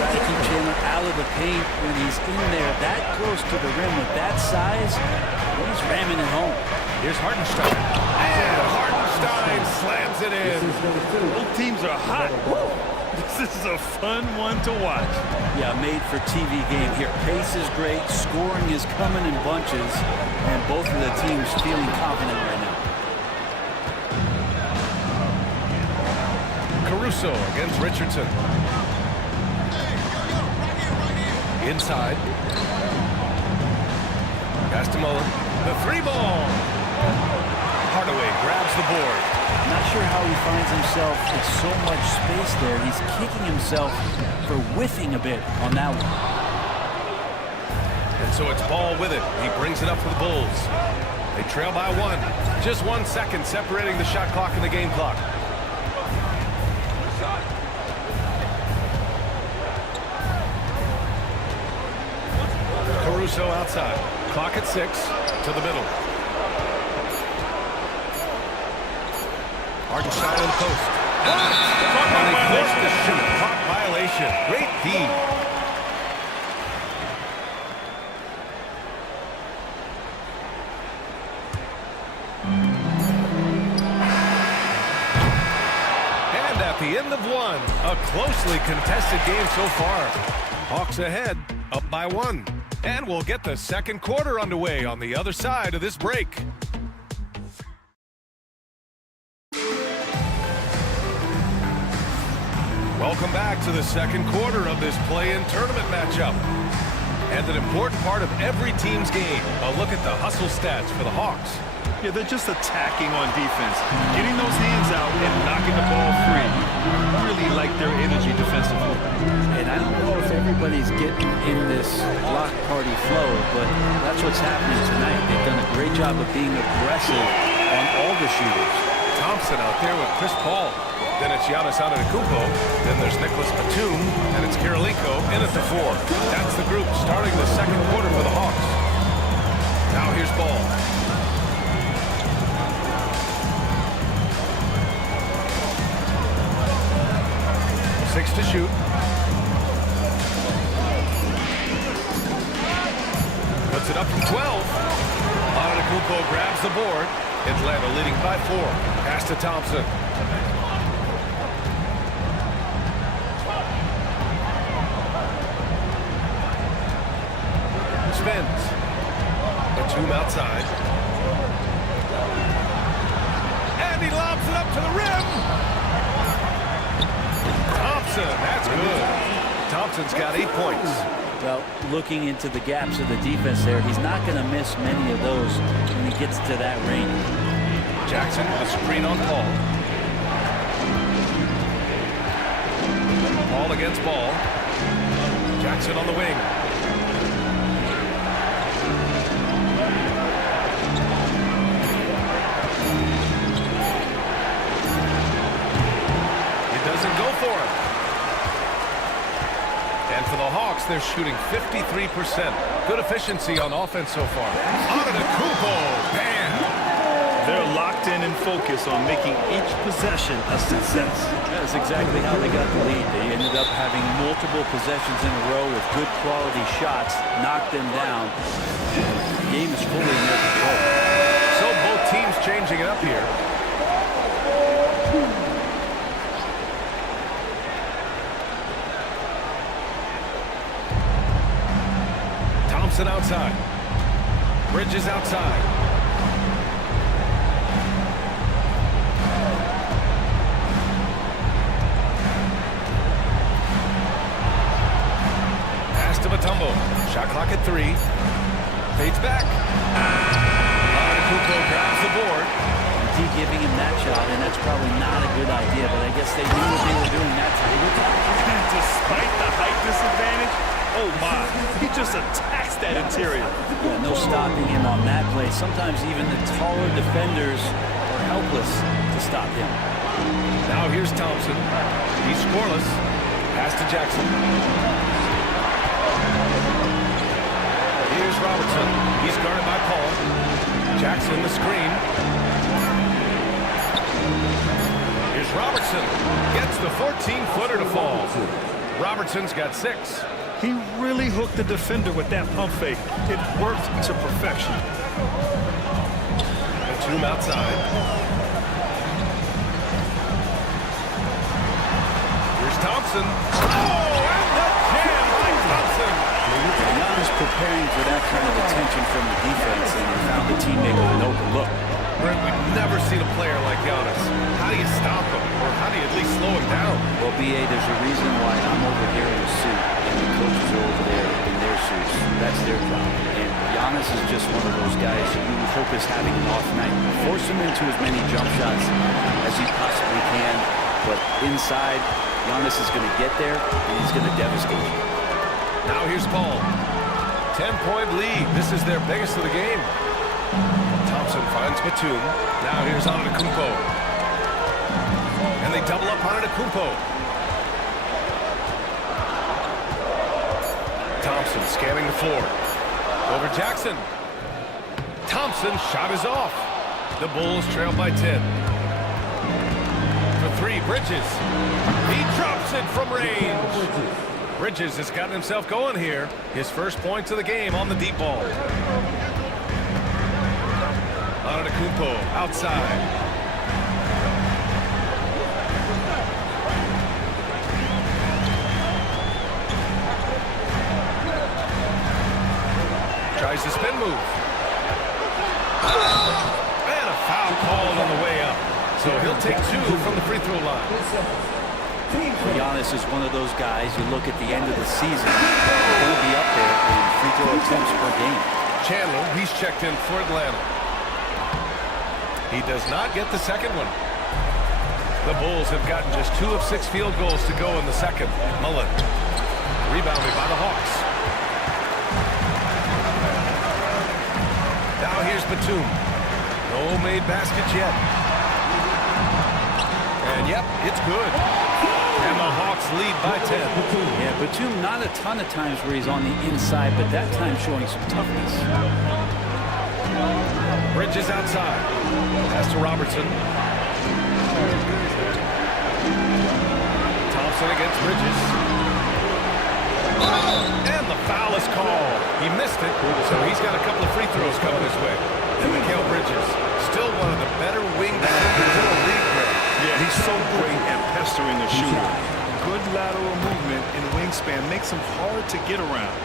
Got to keep Chandler out of the paint when he's in there that close to the rim with that size. He's ramming it home. Here's Hartenstein. And Hartenstein slams it in. Both teams are hot. This is a fun one to watch. Yeah, made for TV game here. Pace is great. Scoring is coming in bunches. And both of the teams feeling confident right now. Caruso against Richardson. Inside. Pass to Mullen. The 3 ball. Hardaway grabs the board. Not sure how he finds himself in so much space there. He's kicking himself for whiffing a bit on that one. And so it's Ball with it. He brings it up for the Bulls. They trail by 1. Just 1 second separating the shot clock and the game clock. Caruso outside. Clock at 6. To the middle. Hartenstein on the post. And he forced the shoot. Clock violation. Great D. And at the end of 1, a closely contested game so far. Hawks ahead, up by 1. And we'll get the second quarter underway on the other side of this break. Welcome back to the second quarter of this play-in tournament matchup. And an important part of every team's game, a look at the hustle stats for the Hawks. Yeah, they're just attacking on defense, getting those hands out and knocking the ball free. Really like their energy defensively. And I don't know if everybody's getting in this block party flow, but that's what's happening tonight. They've done a great job of being aggressive on all the shooters. Thompson out there with Chris Paul. Then it's Giannis Antetokounmpo. Then there's Nicholas Batum, and it's Kirilenko in at the 4. That's the group starting the second quarter for the Hawks. Now here's Ball. Six to shoot. Puts it up from 12. Antetokounmpo grabs the board. Atlanta leading by 4. Pass to Thompson. Spins. Batum outside. And he lobs it up to the rim. Thompson, that's good. Thompson Robertson's got 8 points. Well, looking into the gaps of the defense there, he's not going to miss many of those when he gets to that range. Jackson, a screen on Paul. Paul against Ball. Jackson on the wing. It doesn't go for him. And for the Hawks, they're shooting 53%. Good efficiency on offense so far. Antetokounmpo, bam! They're locked in and focused on making each possession a success. That's exactly how they got the lead. They ended up having multiple possessions in a row with good quality shots, knocked them down. The game is fully in their control. So both teams changing it up here. Thompson outside. Bridges outside. Tumbo. Shot clock at 3. Fades back. Antetokounmpo grabs the board. Keep giving him that shot, and that's probably not a good idea, but I guess they knew what they were doing that time. And despite the height disadvantage, oh my, he just attacks that interior. Yeah, no stopping him on that play. Sometimes even the taller defenders are helpless to stop him. Now here's Thompson. He's scoreless. Pass to Jackson. Here's Robertson. He's guarded by Paul. Jackson the screen. Here's Robertson. Gets the 14-footer to fall. Robertson's got 6. He really hooked the defender with that pump fake. It worked to perfection. Batum outside. Here's Thompson. Oh, and the jam by Thompson. Giannis preparing for that kind of attention from the defense, and he found a teammate with an open look. Brent, we've never seen a player like Giannis. How do you stop him? Or how do you at least slow him down? Well, B.A., there's a reason why I'm over here in a suit, and the coaches are over there in their suits. That's their job. And Giannis is just one of those guys who you hope is having an off night. Force him into as many jump shots as he possibly can, but inside, Giannis is going to get there, and he's going to devastate you. Now here's Paul. 10-point lead. This is their biggest of the game. Thompson finds Batum. Now here's Antetokounmpo. And they double up Antetokounmpo. Thompson scanning the floor. Over Jackson. Thompson's shot is off. The Bulls trail by 10. For 3, Bridges. He drops it from range. Bridges has gotten himself going here. His first points of the game on the deep ball. Antetokounmpo outside. Tries the spin move. And a foul called on the way up. So he'll take 2 from the free throw line. Giannis is one of those guys, you look at the end of the season, he'll be up there in free throw attempts per game. Chandler, he's checked in for Atlanta. He does not get the second one. The Bulls have gotten just 2 of 6 field goals to go in the second. Mullen, rebounded by the Hawks. Now here's Batum. No made baskets yet. And yep, it's good. And the Hawks lead by 10. Yeah, Batum not a ton of times where he's on the inside, but that time showing some toughness. Bridges outside. Pass to Robertson. Thompson against Bridges. And the foul is called. He missed it, so he's got a couple of free throws coming his way. And Mikal Bridges, still one of the better wing defenders in the league. Yeah, he's so great at pestering a shooter. Good lateral movement and wingspan makes him hard to get around.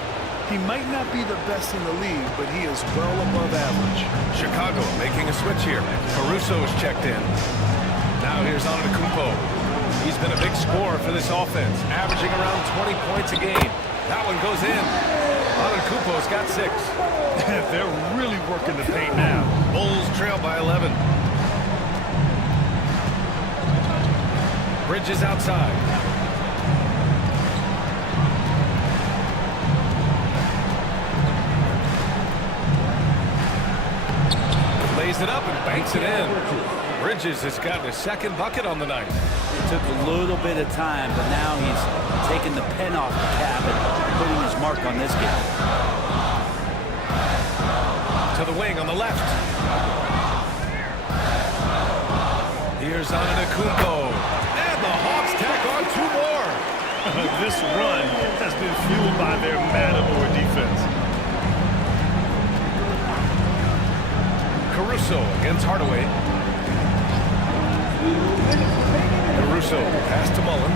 He might not be the best in the league, but he is well above average. Chicago making a switch here. Caruso is checked in. Now here's Antetokounmpo. He's been a big scorer for this offense, averaging around 20 points a game. That one goes in. Antetokounmpo's got 6. They're really working the paint now. Bulls trail by 11. Bridges outside. Lays it up and banks it in. Bridges has gotten his 2nd bucket on the night. It took a little bit of time, but now he's taking the pen off the cap and putting his mark on this game. To the wing on the left. Here's Antetokounmpo. And the Hawks tack on 2 more. This run has been fueled by their Matador defense. Caruso against Hardaway. Caruso pass to Mullen.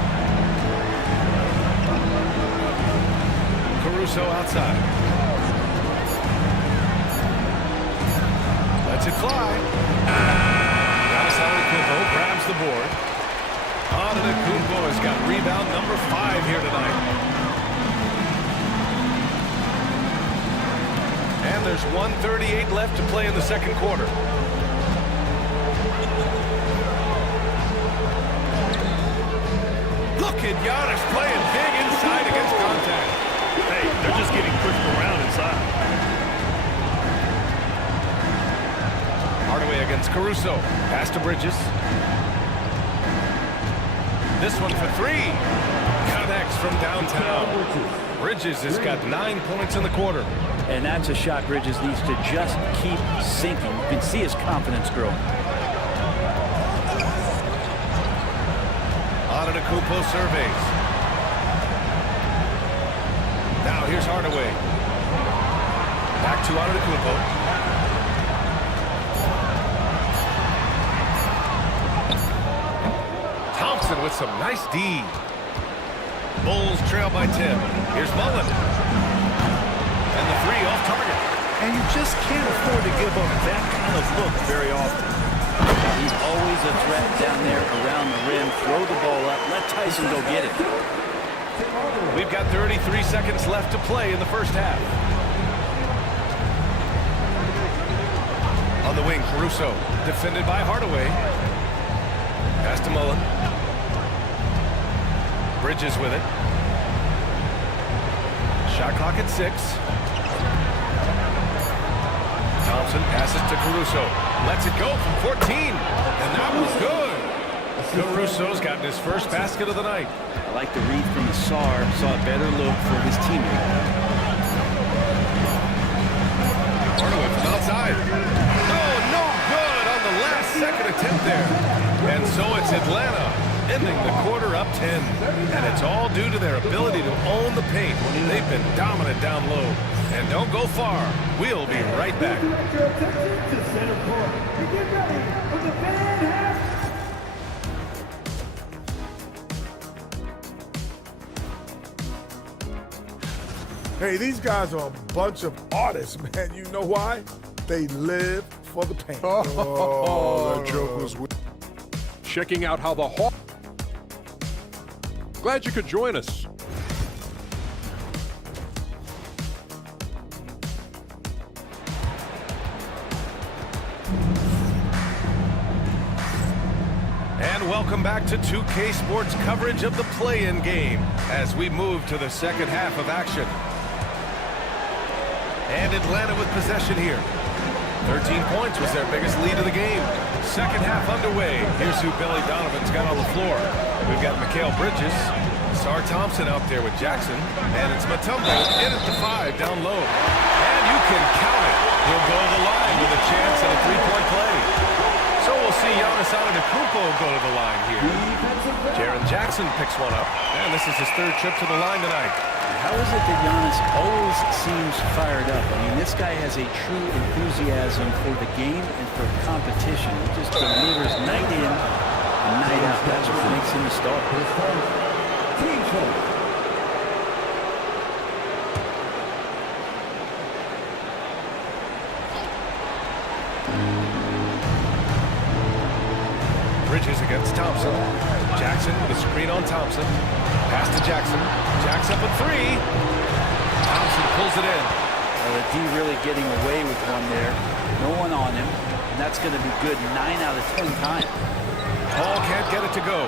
Caruso outside. Lets it fly. Giannis Antetokounmpo grabs the board. Antetokounmpo has got rebound number 5 here tonight. And there's 1:38 left to play in the 2nd quarter. Look at Giannis playing big inside against contact. Hey, they're just getting pushed around inside. Hardaway against Caruso. Pass to Bridges. This one for 3. Connects from downtown. Bridges has got 9 points in the quarter. And that's a shot Bridges needs to just keep sinking. You can see his confidence growing. Antetokounmpo surveys. Now here's Hardaway. Back to Antetokounmpo. Thompson with some nice D. Bulls trail by 10. Here's Mullen. And the 3 off target. And you just can't afford to give up that kind of look very often. He's always a threat down there around the rim. Throw the ball up. Let Tyson go get it. We've got 33 seconds left to play in the 1st half. On the wing, Caruso. Defended by Hardaway. Pass to Mullen. Bridges with it. Shot clock at 6. Thompson passes to Caruso. Lets it go from 14. And that was good. Caruso's gotten his 1st basket of the night. I like the read from the Saw a better look for his teammate. Hardaway from outside. Oh, no good on the last second attempt there. And so it's Atlanta ending the quarter up 10. And it's all due to their ability to own the paint. They've been dominant down low. And don't go far. We'll be right back. Hey, these guys are a bunch of artists, man. You know why? They live for the paint. Oh, that joke was weird. Checking out how the Hawks... Glad you could join us. And welcome back to 2K Sports coverage of the play-in game as we move to the 2nd half of action. And Atlanta with possession here. 13 points was their biggest lead of the game. 2nd half underway. Here's who Billy Donovan's got on the floor. We've got Mikal Bridges, Sar Thompson out there with Jackson, and it's Mutombo in at the 5 down low. And you can count it. He'll go to the line with a chance at a 3-point play. So we'll see Giannis Antetokounmpo go to the line here. Jaren Jackson picks one up. And this is his 3rd trip to the line tonight. How is it that Giannis always seems fired up? I mean, this guy has a true enthusiasm for the game and for competition. He just delivers night in and night out. That's what makes him a star. Bridges against Thompson. Jackson with a screen on Thompson. Pass to Jackson. Jacks up a three. Thompson pulls it in. Well, the D really getting away with one there. No one on him. And that's going to be good 9 out of 10 times. Paul can't get it to go.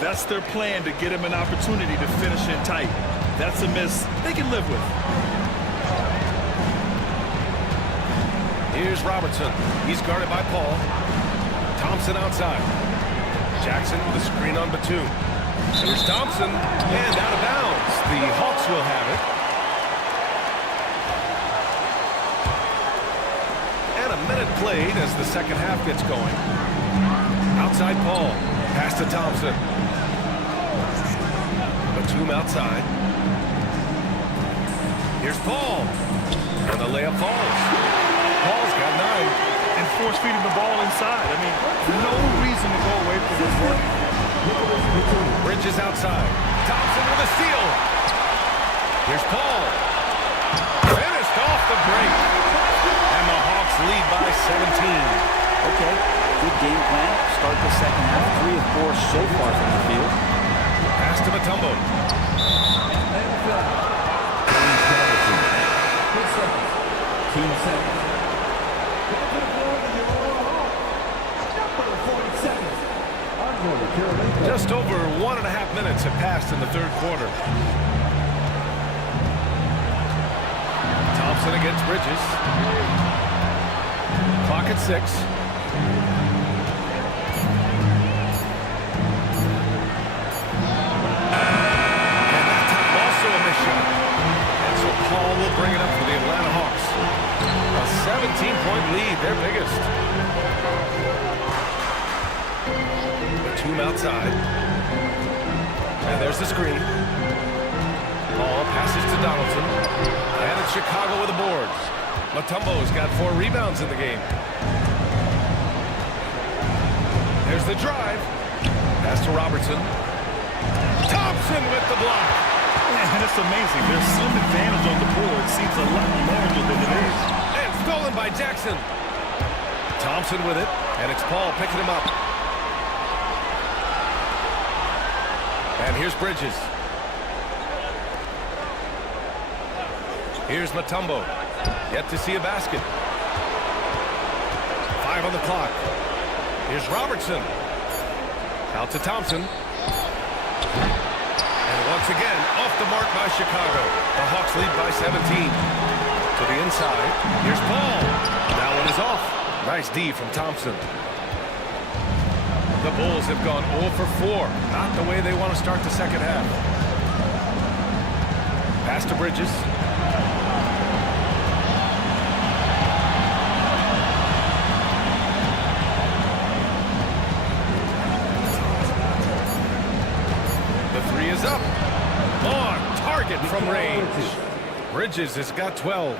That's their plan, to get him an opportunity to finish it tight. That's a miss they can live with. Here's Robertson. He's guarded by Paul. Thompson outside. Jackson with a screen on Batum. Here's Thompson, and out of bounds. The Hawks will have it. And a minute played as the second half gets going. Outside Paul. Pass to Thompson. Batum outside. Here's Paul. And the layup falls. Paul's got 9. And force feeding the ball inside. I mean, no reason to go away from this one. Bridges outside. Thompson with a steal. Here's Paul. Finished off the break. And the Hawks lead by 17. Okay, good game plan. Start the second half. 3 of 4 so far from the field. Pass to Mutombo. Team seconds. Just over 1.5 minutes have passed in the third quarter. Thompson against Bridges. Clock at 6. And that time also a missed shot. And so Paul will bring it up for the Atlanta Hawks. A 17-point lead, their biggest. Batum outside. And there's the screen. Paul passes to Donaldson. And it's Chicago with the boards. Mutombo's got 4 rebounds in the game. There's the drive. Pass to Robertson. Thompson with the block. And it's amazing. Their slim advantage on the board seems a lot larger than it is. And stolen by Jackson. Thompson with it. And it's Paul picking him up. And here's Bridges. Here's Mutombo. Yet to see a basket. 5 on the clock. Here's Robertson. Out to Thompson. And once again, off the mark by Chicago. The Hawks lead by 17. To the inside. Here's Paul. That one is off. Nice D from Thompson. The Bulls have gone 0 for 4. Not the way they want to start the second half. Pass to Bridges. The 3 is up. On target from range. Bridges has got 12.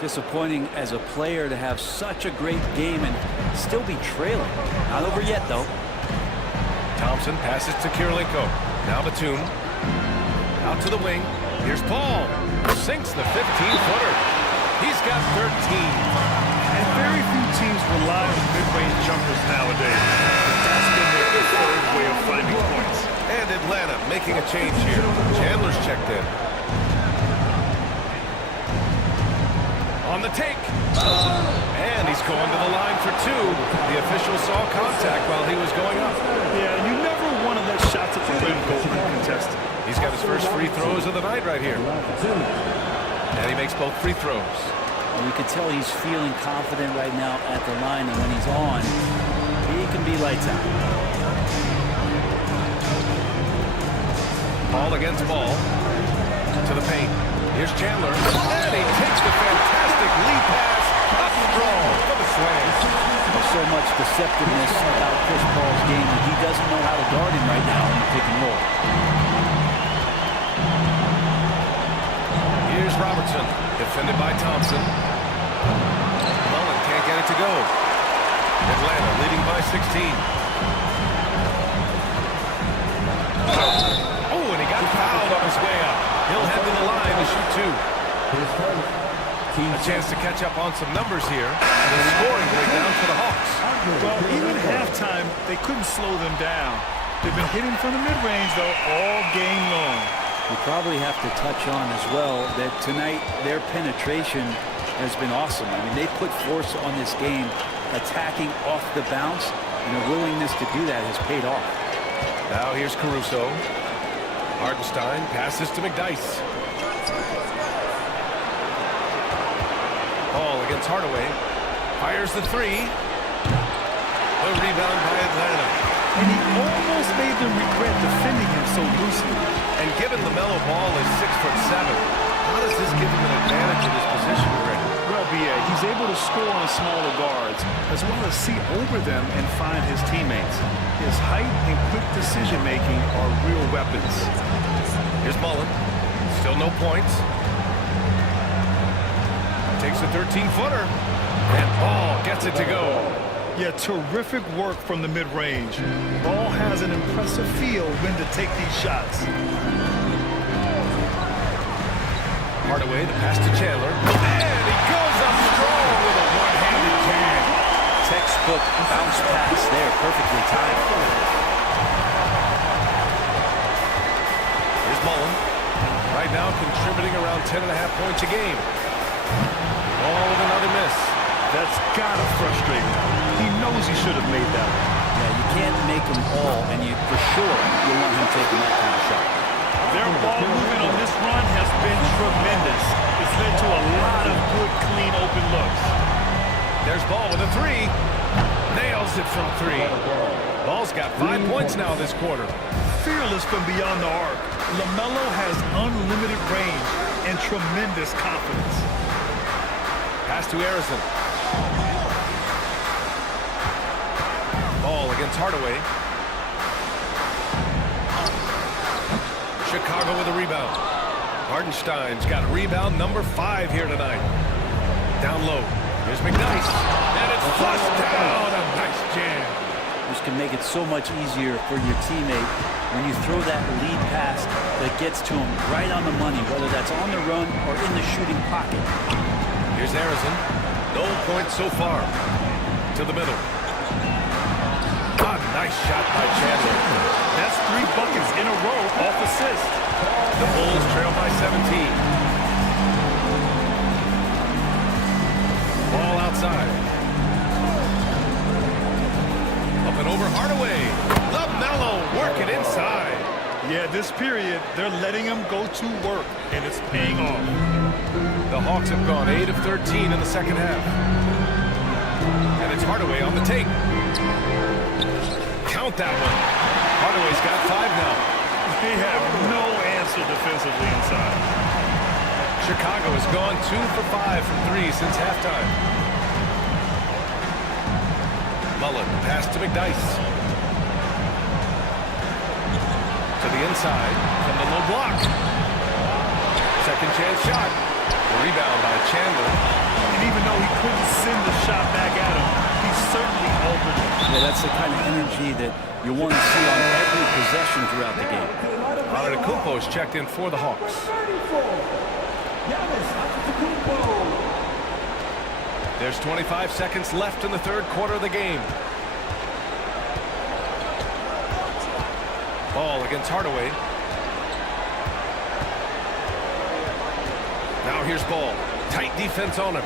Disappointing as a player to have such a great game and still be trailing. Not over yet, though. Thompson passes to Kirilenko. Now Batum. Out to the wing. Here's Paul. Sinks the 15-footer. He's got 13. And very few teams rely on mid-range jumpers nowadays. That's been their preferred way of finding points. And Atlanta making a change here. Chandler's checked in. On the take. And he's going to the line for 2. The official saw contact while he was going up. Yeah, you never want to let shots at the rim go uncontested. He's got his first free throws of the night right here. And he makes both free throws. And you can tell he's feeling confident right now at the line, and when he's on, he can be lights out. Ball against ball. To the paint. Here's Chandler. And he takes the fantastic lead pass. Up strong for the slam. There's so much deceptiveness about Chris Paul's game that he doesn't know how to guard him right now in the pick and roll. Here's Robertson. Defended by Thompson. Mullen can't get it to go. Atlanta leading by 16. Oh, and he got fouled on his way up. He'll head to the line to shoot 2. A chance to catch up on some numbers here. The scoring way down for the Hawks. Well, even halftime, they couldn't slow them down. They've been hitting from the mid-range, though, all game long. We probably have to touch on as well that tonight their penetration has been awesome. I mean, they put force on this game, attacking off the bounce, and their willingness to do that has paid off. Now here's Caruso. Hartenstein passes to McDyess. Ball against Hardaway. Fires the three. The rebound by Atlanta. And he almost made them regret defending him so loosely. And given LaMelo Ball is 6'7", how does this give him an advantage in his position already? Well, B.A., he's able to score on smaller guards, as well as see over them and find his teammates. His height and quick decision-making are real weapons. Here's Mullen. Still no points. Takes a 13-footer. And Ball gets it to go. Yeah, terrific work from the mid-range. Ball has an impressive feel when to take these shots. Hardaway, the pass to Chandler. And he goes up strong with a one-handed jam. Textbook bounce pass there, perfectly timed. Here's Mullen. Right now contributing around 10.5 points a game. Ball with another miss. That's gotta frustrate him. He knows he should have made that one. Yeah, you can't make them all, and for sure you want him taking that kind of shot. Their ball movement on this run has been tremendous. It's led to a lot of good, clean, open looks. There's Ball with a three. Nails it from three. Ball's got 5 points now this quarter. Fearless from beyond the arc. LaMelo has unlimited range and tremendous confidence. Pass to Harrison. Ball against Hardaway. Chicago with a rebound. Hartenstein's got rebound number 5 here tonight. Down low. Here's McDyess. And it's flushed down. A nice jam. This can make it so much easier for your teammate when you throw that lead pass that gets to him right on the money, whether that's on the run or in the shooting pocket. Here's Harrison. No points so far. To the middle. Nice shot by Chandler. That's 3 buckets in a row off assist. The Bulls trail by 17. Ball outside. Up and over Hardaway. LaMelo working inside. Yeah, this period, they're letting him go to work, and it's paying off. The Hawks have gone 8 of 13 in the second half. And it's Hardaway on the take. Count that one. Hardaway's got 5 now. They have no answer defensively inside. Chicago has gone 2 for 5 from 3 since halftime. Mullen, pass to McDyess. To the inside from the low block. Second chance shot. The rebound by Chandler. And even though he couldn't send the shot back at him, he certainly opened it. Yeah, that's the kind of energy that you want to see on every possession throughout the game. Antetokounmpo is checked in for the Hawks. There's 25 seconds left in the third quarter of the game. Ball against Hardaway. Now here's Ball. Tight defense on him.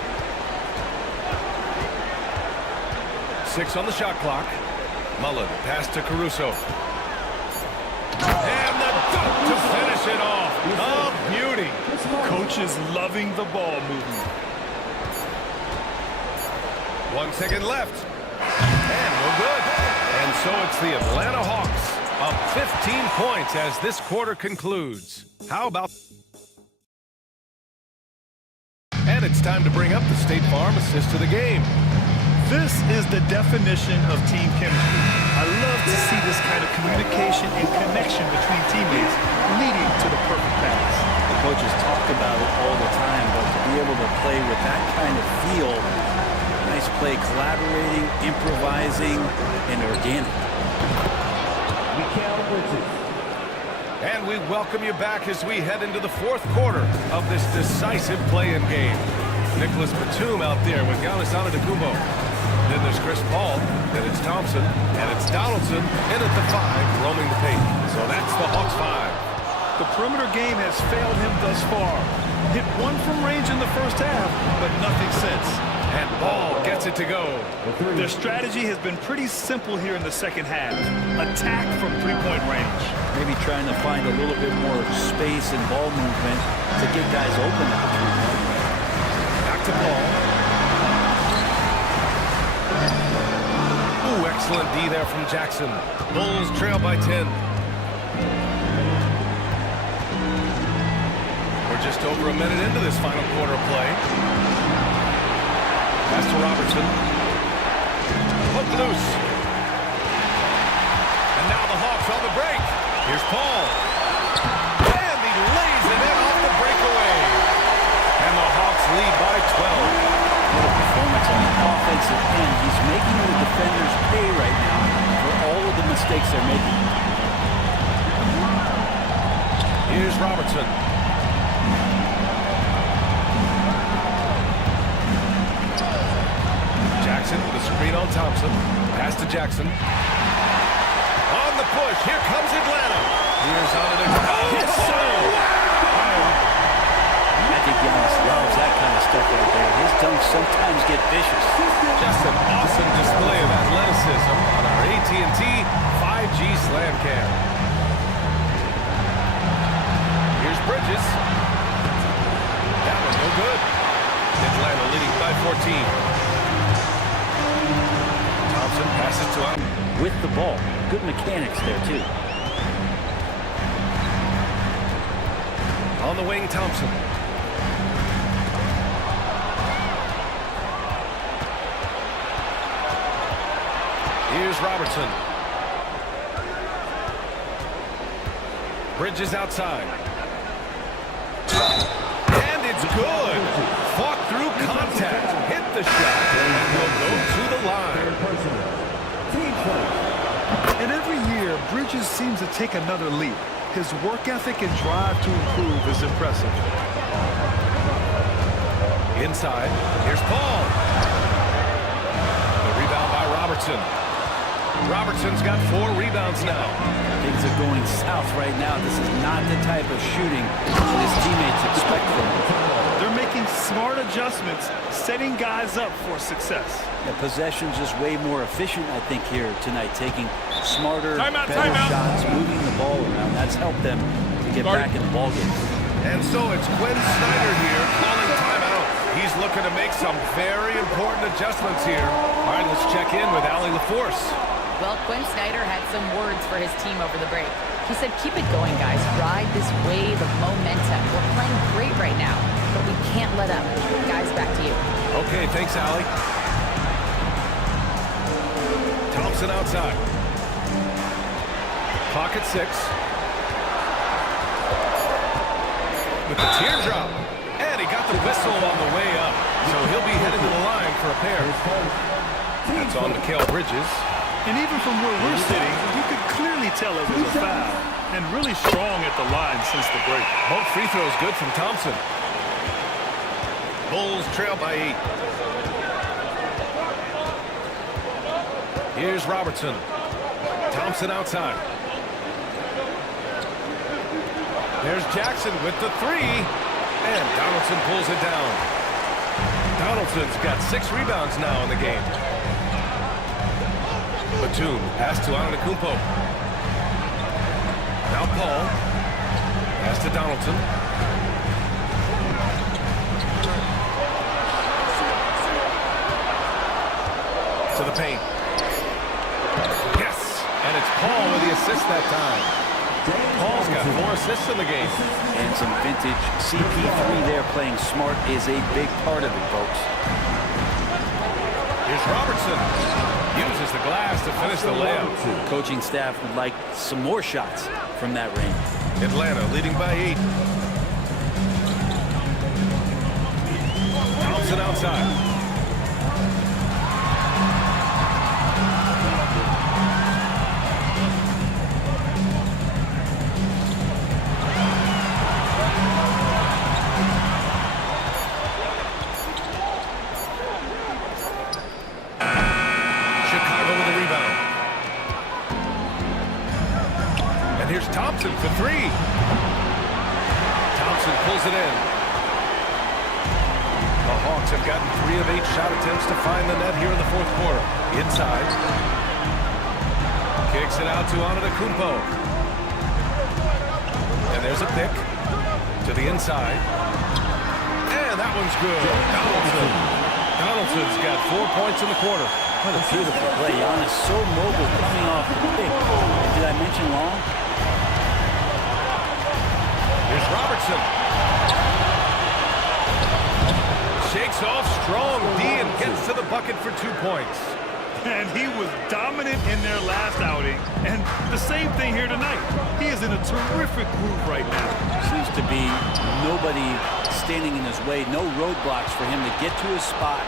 6 on the shot clock. Mullen, pass to Caruso. And the dunk to finish it off. Oh, beauty. Coach is loving the ball movement. 1 second left. And we're good. And so it's the Atlanta Hawks up 15 points as this quarter concludes. How about... And it's time to bring up the State Farm assist to the game. This is the definition of team chemistry. I love to see this kind of communication and connection between teammates leading to the perfect pass. The coaches talk about it all the time, but to be able to play with that kind of feel, nice play, collaborating, improvising, and organic. And we welcome you back as we head into the fourth quarter of this decisive play-in game. Nicholas Batum out there with Giannis Antetokounmpo. Then there's Chris Paul. Then it's Thompson. And it's Donaldson in at the 5, roaming the paint. So that's the Hawks 5. The perimeter game has failed him thus far. Hit one from range in the first half, but nothing since. And Ball gets it to go. Their strategy has been pretty simple here in the second half. Attack from three-point range. Maybe trying to find a little bit more space and ball movement to get guys open at the three-point range. Back to Ball. Ooh, excellent D there from Jackson. Bulls trail by 10. We're just over a minute into this final quarter of play. Pass to Robertson. Hook loose. And now the Hawks on the break. Here's Paul. And he lays it in off the breakaway. And the Hawks lead by 12. What a performance on the offensive end. He's making the defenders pay right now for all of the mistakes they're making. Here's Robertson. Jackson with a screen on Thompson. Pass to Jackson. On the push. Here comes Atlanta. Here's on it. Yes, sir! I think Giannis loves that kind of stuff right there. His dunks sometimes get vicious. Just an awesome display of athleticism on our AT&T 5G Slam Cam. Here's Bridges. That one no good. Atlanta leading by 14. Thompson passes to him. With the ball. Good mechanics there, too. On the wing, Thompson. Here's Robertson. Bridges outside. And it's good. Fought through contact. Hit the shot. And he'll go to the line. And every year, Bridges seems to take another leap. His work ethic and drive to improve is impressive. Inside. Here's Paul. The rebound by Robertson. Robertson's got 4 rebounds now. Things are going south right now. This is not the type of shooting his teammates expect from him. They're making smart adjustments, setting guys up for success. The possession's just way more efficient, I think, here tonight. Taking smarter, timeout, better shots, moving the ball around. That's helped them to get back in the ballgame. And so it's Quinn Snyder here calling timeout. He's looking to make some very important adjustments here. All right, let's check in with Allie LaForce. Well, Quinn Snyder had some words for his team over the break. He said, keep it going, guys. Ride this wave of momentum. We're playing great right now, but we can't let up. Guys, back to you. Okay, thanks, Allie. Thompson outside. Clock at 6. With the teardrop. And he got the whistle on the way up. So he'll be headed to the line for a pair. That's on Mikal Bridges. And even from where we're sitting, you could clearly tell it was a foul. And really strong at the line since the break. Both free throws good from Thompson. Bulls trail by 8. Here's Robertson. Thompson outside. There's Jackson with the 3. And Donaldson pulls it down. Donaldson's got 6 rebounds now in the game. Batum, pass to Antetokounmpo. Now Paul. Pass to Donaldson. To the paint. Yes! And it's Paul with the assist that time. Paul's got 4 assists in the game. And some vintage CP3 there playing smart is a big part of it, folks. Here's Robertson. Uses the glass to finish the layup. Coaching staff would like some more shots from that range. Atlanta leading by 8. Thompson outside. Thompson for three. Thompson pulls it in. The Hawks have gotten 3 of 8 shot attempts to find the net here in the fourth quarter. Inside. Kicks it out to Antetokounmpo. And there's a pick to the inside. And that one's good. Donaldson's got 4 points in the quarter. What a beautiful play. Giannis so mobile coming off the pick. Did I mention long? Here's Robertson. Shakes off strong. Dean gets to the bucket for 2 points. And he was dominant in their last outing. And the same thing here tonight. He is in a terrific groove right now. Seems to be nobody standing in his way. No roadblocks for him to get to his spot,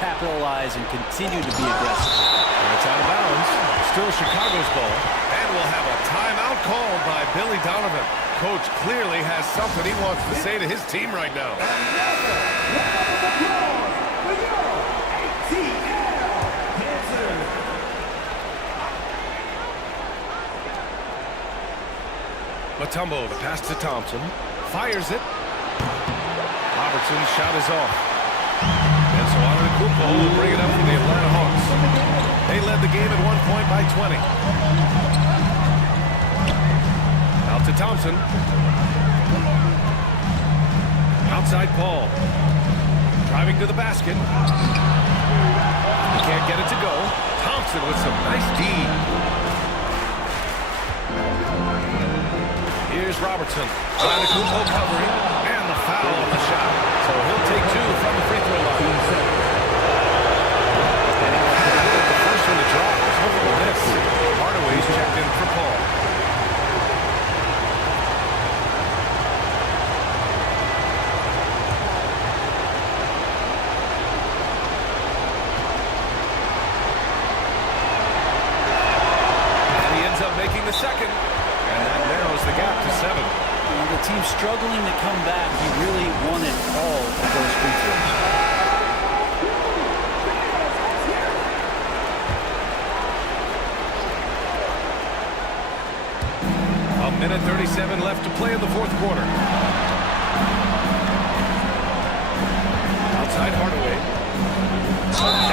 capitalize, and continue to be aggressive. It's out of bounds. Still Chicago's ball. And we'll have a timeout called by Billy Donovan. Coach clearly has something he wants to say to his team right now. Mutombo, the pass to Thompson. Fires it. Robertson's shot is off. And so Antetokounmpo will bring it up for the Atlanta Hawks. They led the game at 1 point by 20. Out to Thompson. Outside Paul. Driving to the basket. He can't get it to go. Thompson with some nice D. Here's Robertson. Antetokounmpo covering. And the foul on the shot. So he'll take 2 from the free throw line. And the first one to drop is over this. Hardaway's checked in for Paul. And he ends up making the second. And that narrows the gap to 7. Well, the team struggling to come back. He really wanted all of those free throws. A minute 37 left to play in the fourth quarter. Outside Hardaway.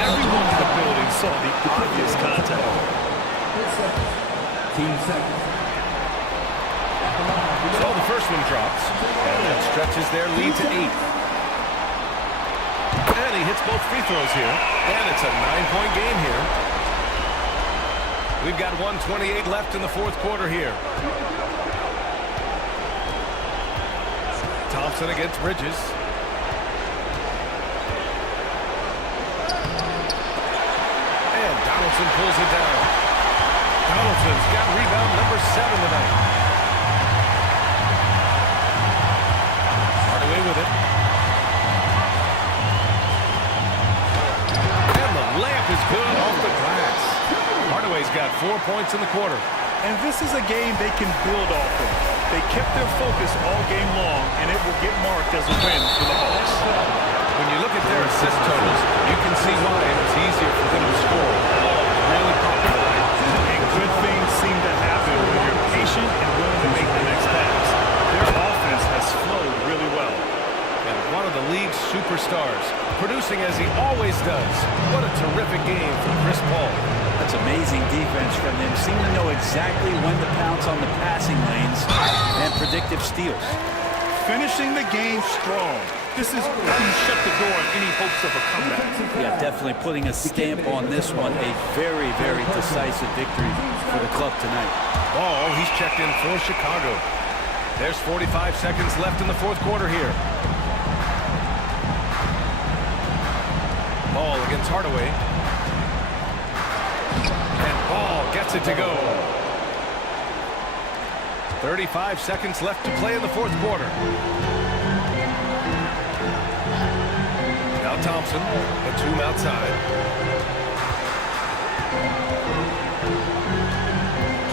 Everyone in the building saw the obvious contact. Team seconds. So the first one drops, and that stretches their lead to 8. And he hits both free throws here, and it's a 9-point game here. We've got 1:28 left in the fourth quarter here. Thompson against Bridges. And Donaldson pulls it down. Donaldson's got rebound number 7 tonight. Hardaway with it. And the layup is good off the glass. Hardaway's got 4 points in the quarter. And this is a game they can build off of. They kept their focus all game long, and it will get marked as a win for the Hawks. When you look at their assist totals, you can see why it was easier for them to score. Really popular. And good things seem to happen when you're patient and willing to make the next pass. Their offense has flowed really well. And one of the league's superstars, producing as he always does. What a terrific game from Chris Paul. That's amazing defense from him. Seem to know exactly when to pounce on the passing lanes and predictive steals. Finishing the game strong. This is how you shut the door on any hopes of a comeback. Yeah, definitely putting a stamp on this one. A very, very decisive victory for the club tonight. Ball, he's checked in for Chicago. There's 45 seconds left in the fourth quarter here. Ball against Hardaway. And Ball gets it to go. 35 seconds left to play in the fourth quarter. Now Thompson, Batum outside.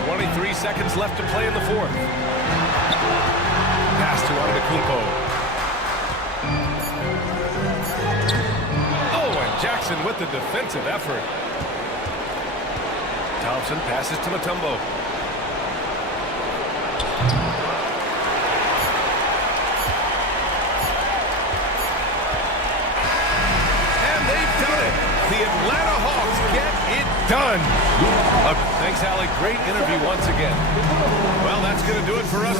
23 seconds left to play in the fourth. Pass to Antetokounmpo. Oh, and Jackson with the defensive effort. Thompson passes to Mutombo. done. Thanks, Allie. Great interview once again. Well, that's going to do it for us.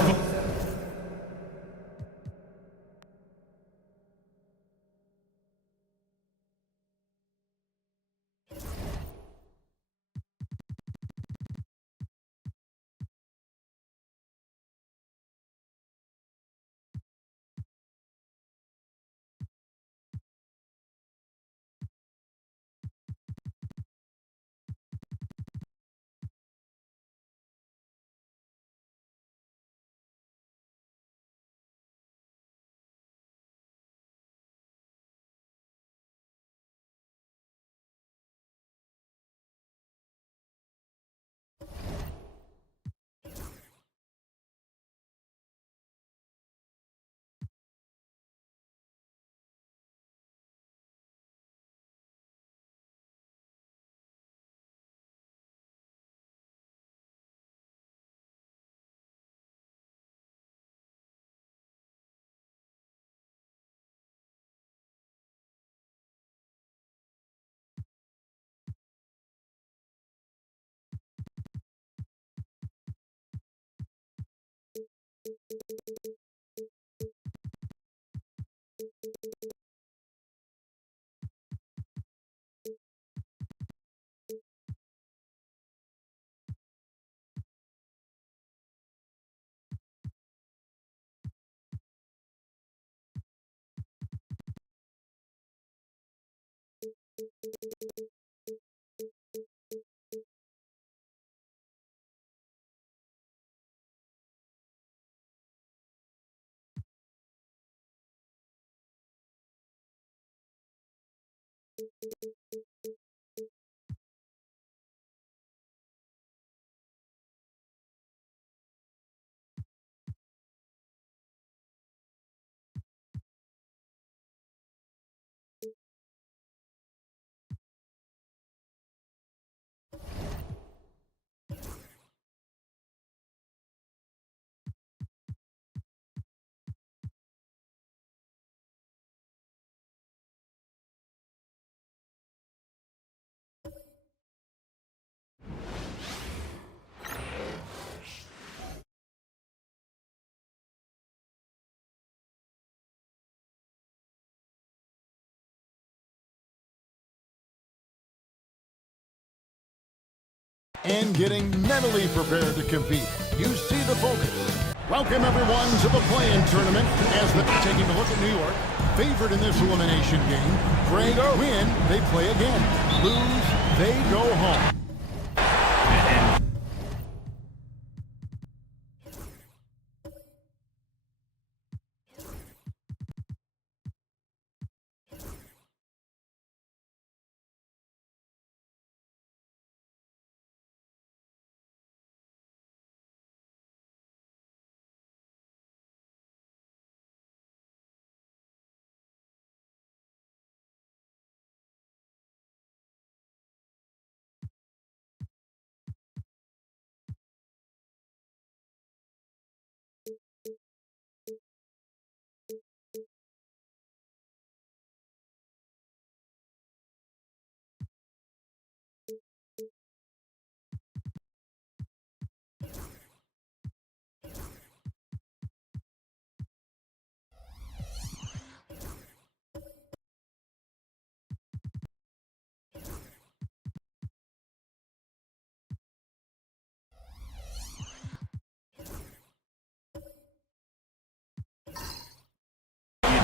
And getting mentally prepared to compete. You see the focus. Welcome everyone to the play-in tournament as they're taking a look at New York. Favored in this elimination game. Greg, win, they play again. Lose, they go home.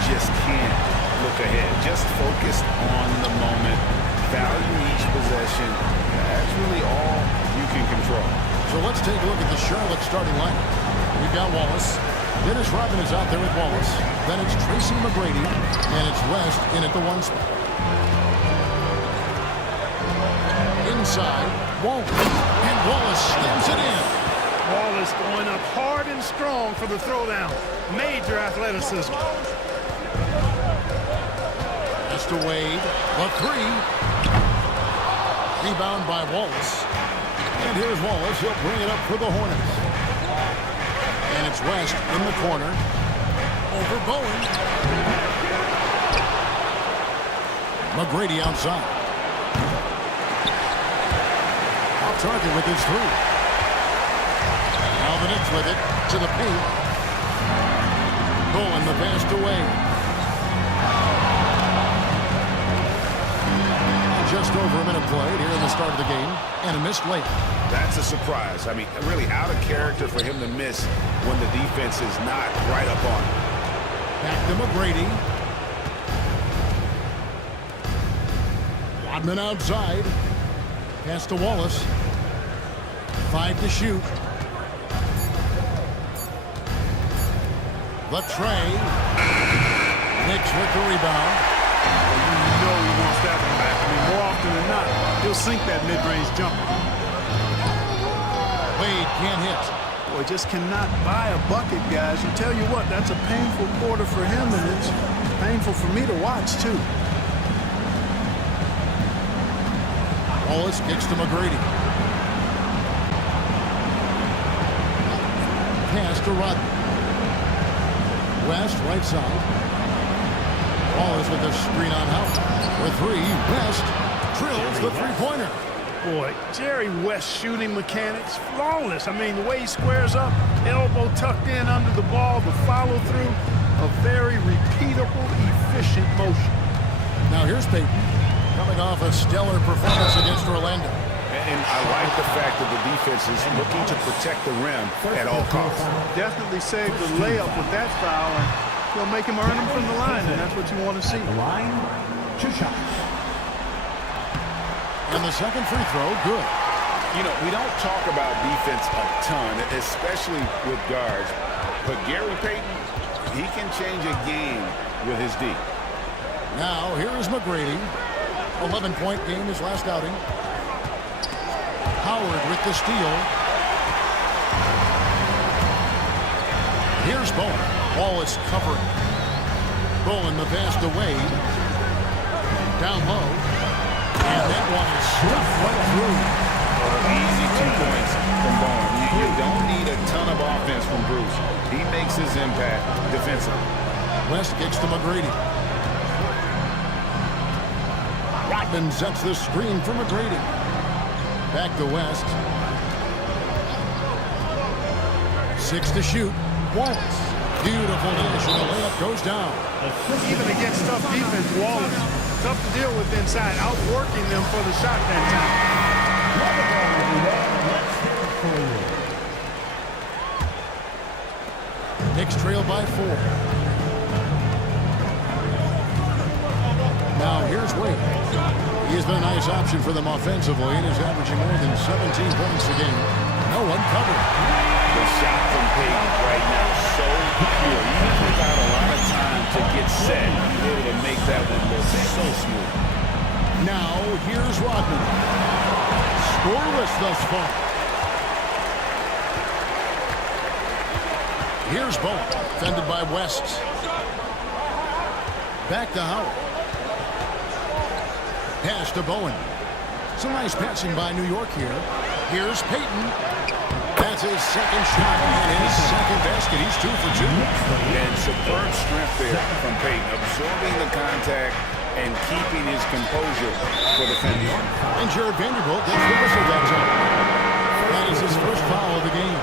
Just can't look ahead. Just focused on the moment. Value each possession. That's really all you can control. So let's take a look at the Charlotte starting lineup. We've got Wallace. Dennis Rodman is out there with Wallace. Then it's Tracy McGrady. And it's West in at the 1 spot. Inside, Wallace. And Wallace slams it in. Wallace going up hard and strong for the throwdown. Major athleticism. To Wade, the 3. Rebound by Wallace. And here's Wallace. He'll bring it up for the Hornets. And it's West in the corner. Over Bowen. McGrady outside. target with his three. Now the Knicks with it to the paint. Bowen the pass away. Just over a minute played here in the start of the game, and a missed late. That's a surprise. I mean, really out of character for him to miss when the defense is not right up on him. Back to McGrady. Rodman outside. Pass to Wallace. 5 to shoot. The tray. Knicks with the rebound. You know he wants that one back. I mean, more often than not, he'll sink that mid-range jumper. Wade can't hit. Boy, just cannot buy a bucket, guys. I tell you what, that's a painful quarter for him, and it's painful for me to watch, too. Wallace kicks to McGrady. Pass to Rodman. West, right side. Wallace with the screen on Howard. For three, West drills the three-pointer. Boy, Jerry West shooting mechanics, flawless. I mean, the way he squares up, elbow tucked in under the ball, the follow-through, a very repeatable, efficient motion. Now here's Payton, coming off a stellar performance against Orlando. And I like the fact that the defense is looking to protect the rim at all costs. Definitely saved the layup with that foul, and he'll make him earn them from the line, and that's what you want to see. Line, 2 shots. And the second free throw, good. You know, we don't talk about defense a ton, especially with guards. But Gary Payton, he can change a game with his D. Now, here is McGrady. 11-point game his last outing. Howard with the steal. Here's Bowen. Wallace covering. Bowen the pass to Wade. Down low. And that one is stuffed right through. Easy 2 points from Bowen. You don't need a ton of offense from Bruce. He makes his impact defensively. West kicks to McGrady. Rodman sets the screen for McGrady. Back to West. 6 to shoot. Wallace. Beautiful dash, and the layup goes down. Even against tough defense, Wallace, tough to deal with inside, outworking them for the shot that time. Knicks trail by 4. Now here's Wade. He has been a nice option for them offensively and is averaging more than 17 points a game. No one covered. The shot from Payton right now so pure. Even without a lot of time to get set, he's able to make that one look so smooth. Now here's Rodman. Scoreless thus far. Here's Bowen, defended by West. Back to Howard. Pass to Bowen. Some nice passing by New York here. Here's Payton. That's his second shot and his second basket. He's 2 for 2. And superb strength there from Payton, absorbing the contact and keeping his composure for the defender. And Jared Vanderbilt gets the whistle that time. That is his first foul of the game.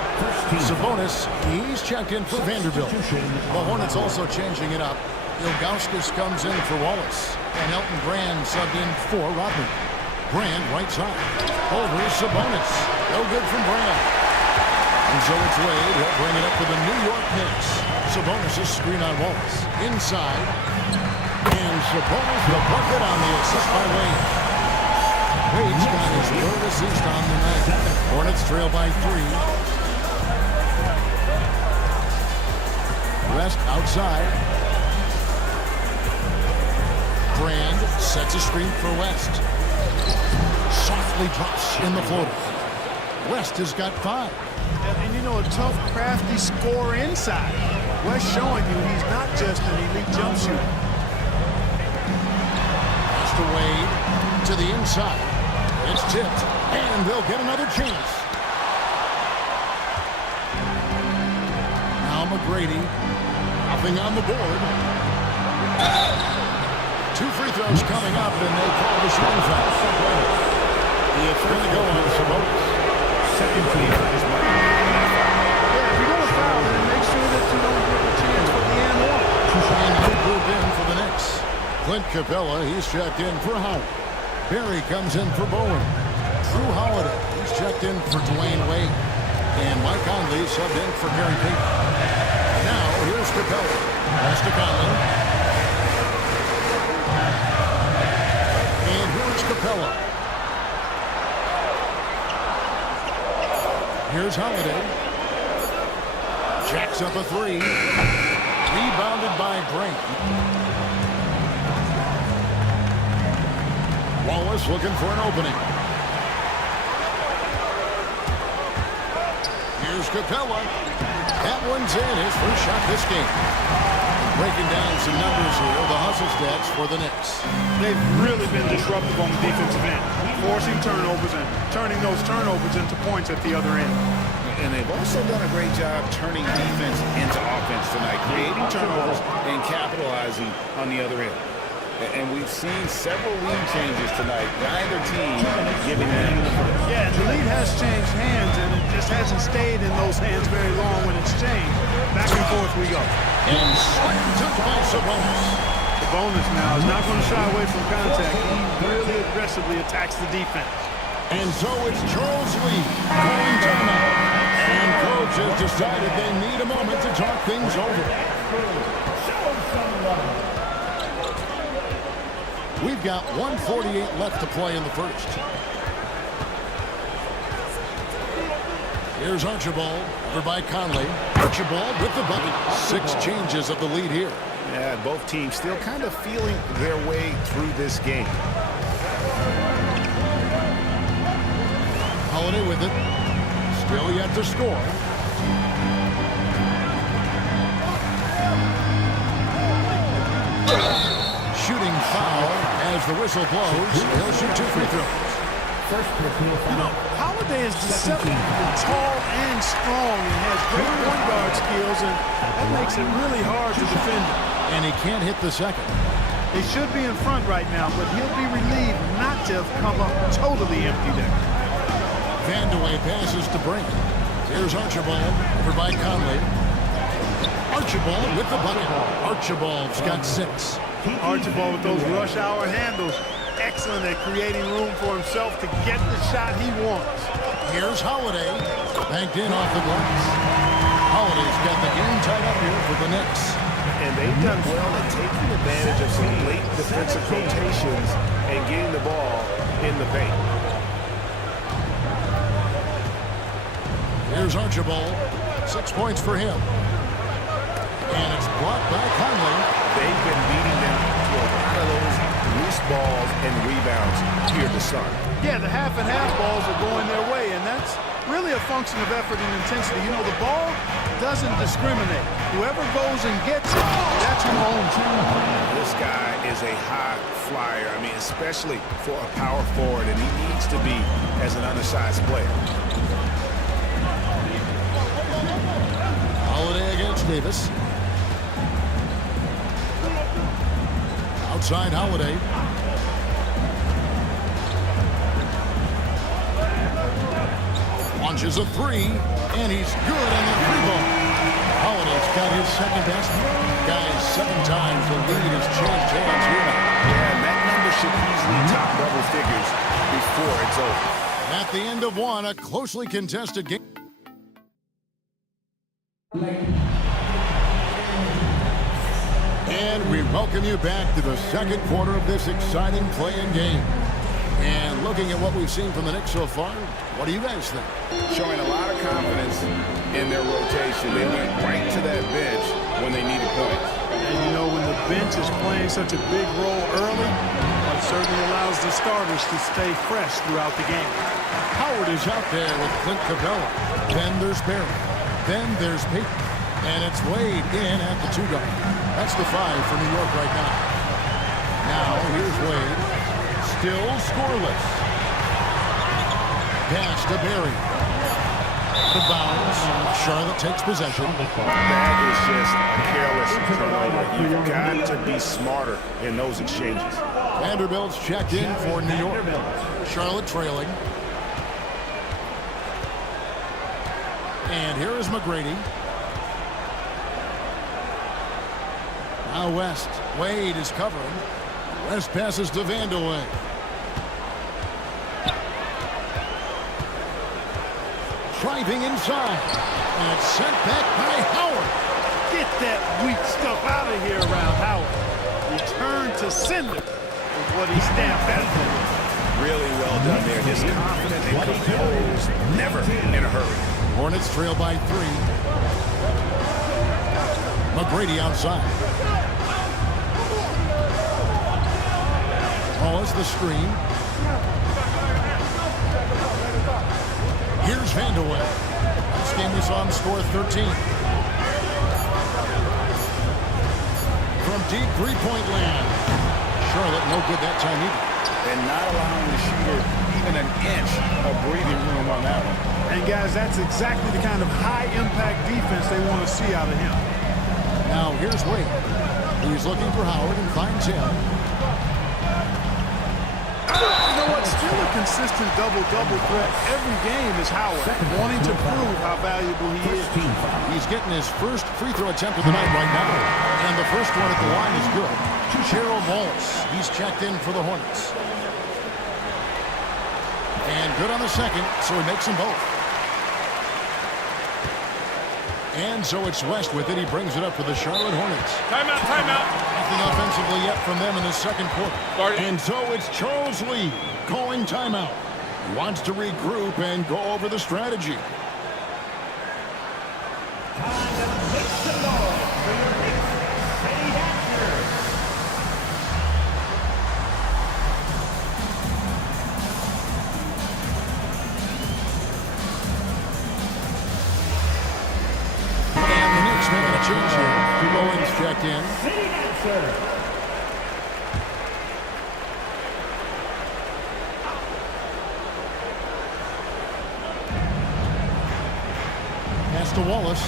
Sabonis, he's checked in for Vanderbilt. The Hornets also changing it up. Ilgauskas comes in for Wallace. And Elton Brand subbed in for Rodman. Brand right side. Over Sabonis. No good from Brand. And so it's Wade. He'll bring it up for the New York Knicks. Sabonis' screen on Wallace. Inside. And Sabonis the bucket on the assist by Wade. Wade's got his 3rd assist on the night. Hornets trail by 3. West outside. Brand sets a screen for West. Softly drops in the floater. West has got 5. And you know, a tough, crafty scorer inside. West showing you he's not just an elite jump shooter. Pass to Wade to the inside. It's tipped, and they'll get another chance. Now McGrady, nothing on the board. 2 free throws coming up, and they call the shooting foul. The third to go on Sabonis. Second team for his money. Yeah, if you're going to foul, then make sure that you don't give a chance for the and one. And new group in for the Knicks. Clint Capella, he's checked in for Howard. Barry comes in for Bowen. Drew Holiday, he's checked in for Dwayne Wade. And Mike Conley subbed in for Gary Payton. Now, here's Capella. Pass to Conley. And here's Capella. Here's Holiday. Jacks up a three. Rebounded by Grant. Wallace looking for an opening. Here's Capella. That one's in. His first shot this game. Breaking down some numbers here. The hustle stats for the Knicks. They've really been disruptive on the defensive end, forcing turnovers and turning those turnovers into points at the other end. And they've also done a great job turning defense into offense tonight, creating turnovers and capitalizing on the other end. And we've seen several lead changes tonight. Neither team giving them. Yeah, and the lead has changed hands, and it just hasn't stayed in those hands very long when it's changed. Back and forth we go. And slammed up by Sabonis. Sabonis now is not going to shy away from contact. He really aggressively attacks the defense. And so it's Charles Lee calling timeout. And coach has decided they need a moment to talk things over. We've got 1:48 left to play in the first. Here's Archibald, over by Conley. Archibald with the bucket. 6 changes of the lead here. Yeah, both teams still kind of feeling their way through this game. Holiday with it. Still yet to score. Shooting foul as the whistle blows. He'll shoot 2 free throws. First personal foul. You know, Holiday is deceptively tall and strong and has great point guard skills, and that makes it really hard to defend him. And he can't hit the second. They should be in front right now, but he'll be relieved not to have come up totally empty there. Vandeweghe passes to Brink. Here's Archibald, over by Conley. Archibald with the bucket. Archibald's got 6. Archibald with those rush hour handles. Excellent at creating room for himself to get the shot he wants. Here's Holiday. Banked in off the glass. Holiday's got the game tied up here for the Knicks. And they've done well at taking advantage of some late defensive rotations and getting the ball in the paint. Here's Archibald. 6 points for him. And it's blocked by Conley. They've been beating them to a lot of those loose balls and rebounds here to start. Yeah, the half and half balls are going their way, and that's really a function of effort and intensity. You know, the ball doesn't discriminate. Whoever goes and gets it, that's who owns it. This guy is a high flyer. I mean, especially for a power forward, and he needs to be as an undersized player. Holiday against Davis. Outside Holiday. Launches a 3, and he's good on the 3-ball. Holiday's got his second best. Guys, 7 times the lead has changed hands here now. Yeah, and that number should easily top double figures before it's over. At the end of 1, a closely contested game. And we welcome you back to the second quarter of this exciting play-in game. And looking at what we've seen from the Knicks so far, what do you guys think? Showing a lot of confidence in their rotation. They went right to that bench when they needed points. And you know, when the bench is playing such a big role early, it certainly allows the starters to stay fresh throughout the game. Howard is out there with Clint Capella. Then there's Barry. Then there's Payton. And it's Wade in at the 2 guard. That's the 5 for New York right now. Now here's Wade. Still scoreless. Pass to Barry. Out of bounds. Charlotte takes possession. That is just a careless turnover. You've got to be smarter in those exchanges. Vanderbilt's checked in for New York. Charlotte trailing. And here is McGrady. Now West. Wade is covering. West passes to Vandeweghe. Driving inside. And it's sent back by Howard. Get that weak stuff out of here around Howard. Return to sender is what he stamped at. Really well done there. Just confident and composed. Never in a hurry. Hornets trail by 3. McGrady outside. Wallace the screen. Here's Vandeweghe. This game we saw him score 13. From deep three-point land. Charlotte no good that time either. And not allowing the shooter even an inch of breathing room on that one. And guys, that's exactly the kind of high-impact defense they want to see out of him. Now here's Wade. He's looking for Howard and finds him. You know what? Still a consistent double-double threat every game is Howard, wanting to prove how valuable he is. He's getting his first free throw attempt of the night right now. And the first one at the line is good. Gerald Wallace. He's checked in for the Hornets. And good on the second, so he makes them both. And so it's West with it. He brings it up for the Charlotte Hornets. Timeout, timeout. Nothing offensively yet from them in the second quarter. And so it's Charles Lee calling timeout. He wants to regroup and go over the strategy. Change here. Owens checked in. Pass to Wallace.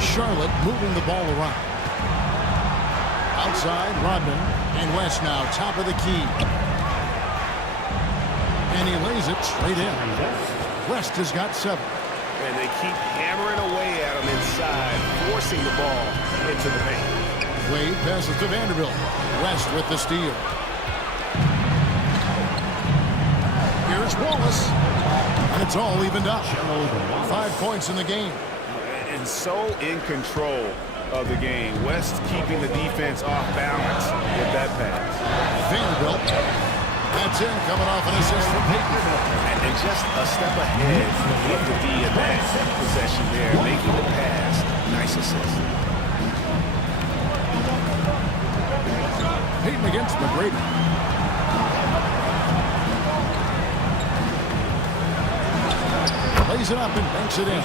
Charlotte moving the ball around. Outside, Rodman. And West now, top of the key. And he lays it straight in. West has got 7. And they keep hammering away at him inside, forcing the ball into the paint. Wade passes to Vanderbilt. West with the steal. Here's Wallace. And it's all evened up. 5 points in the game. And so in control of the game. West keeping the defense off balance with that pass. Vanderbilt. That's in, coming off an assist from Payton. And just a step ahead with the D in that possession there, making the pass. Nice assist. Payton against McGrady. Lays it up and banks it in.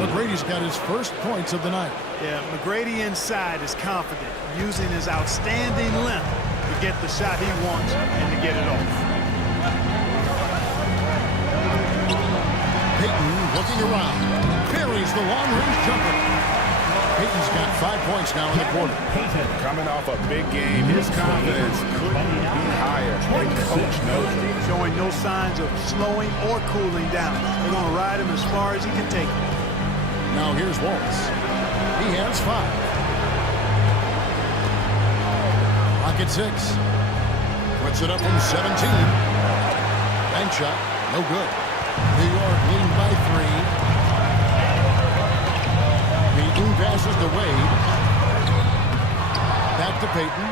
McGrady's got his first points of the night. Yeah, McGrady inside is confident, using his outstanding length to get the shot he wants and to get it off. Payton looking around. Buries the long-range jumper. Payton's got 5 points now in the quarter. Coming off a big game, his confidence couldn't be higher. And coach knows it. Showing no signs of slowing or cooling down. They're going to ride him as far as he can take him. Now here's Wallace. He has 5. Pocket 6. Puts it up from 17. Bank shot. No good. New York leading by 3. Payton passes to Wade. Back to Payton.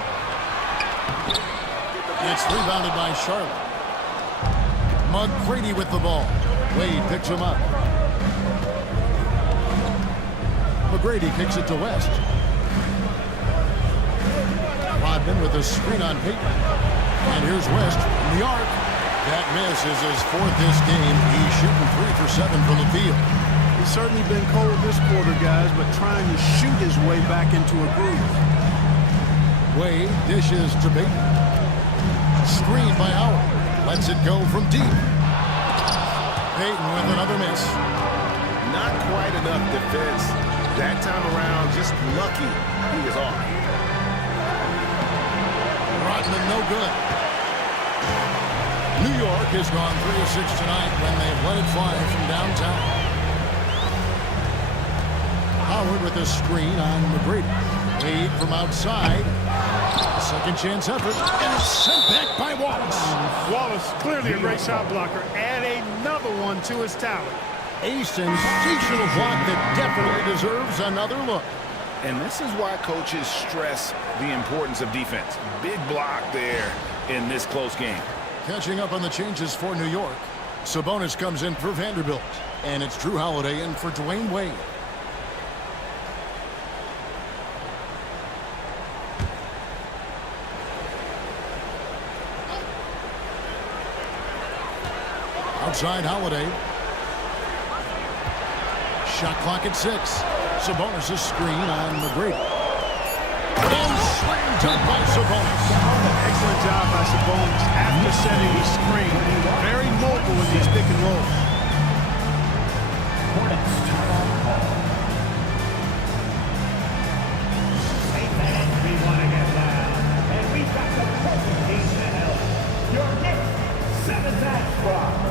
It's rebounded by Charlotte. McGrady with the ball. Wade picks him up. McGrady kicks it to West. Rodman with a screen on Payton. And here's West from the arc. That miss is his 4th this game. He's shooting 3 for 7 from the field. He's certainly been cold this quarter, guys, but trying to shoot his way back into a groove. Wade dishes to Payton. Screen by Howard. Lets it go from deep. Payton with another miss. Not quite enough defense. That time around, just lucky he was off. Rodman, no good. New York has gone 3 of 6 tonight when they've let it fly from downtown. Howard with a screen on McGrady. Wade from outside. Second chance effort, and it's sent back by Wallace. Wallace, clearly a great shot blocker. Add another one to his talent. A sensational block that definitely deserves another look. And this is why coaches stress the importance of defense. Big block there in this close game. Catching up on the changes for New York. Sabonis comes in for Vanderbilt. And it's Drew Holiday in for Dwayne Wade. Outside Holiday. Shot clock at 6. Sabonis' screen on McGrady. And slam dunk by Sabonis. Excellent job by Sabonis after setting the screen. Very mobile in these pick and rolls. Hey fans, we want to get loud. And we've got the perfect team to help. Your Knicks 7th squad.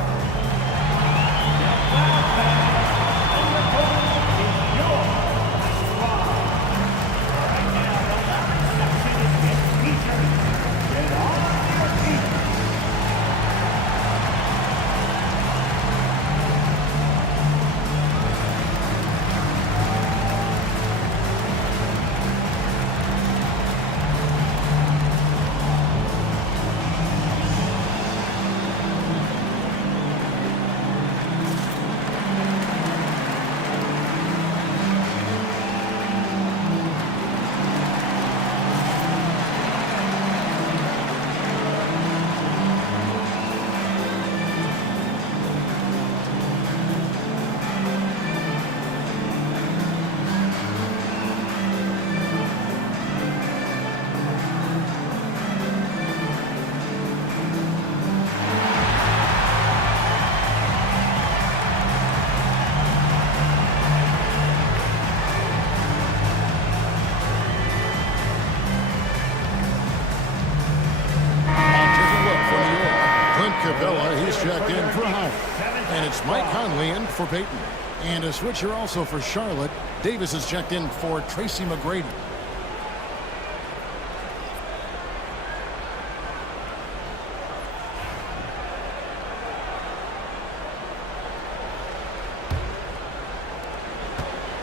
He's checked in for Howard. And it's Mike Conley in for Peyton. And a switcher also for Charlotte. Davis is checked in for Tracy McGrady.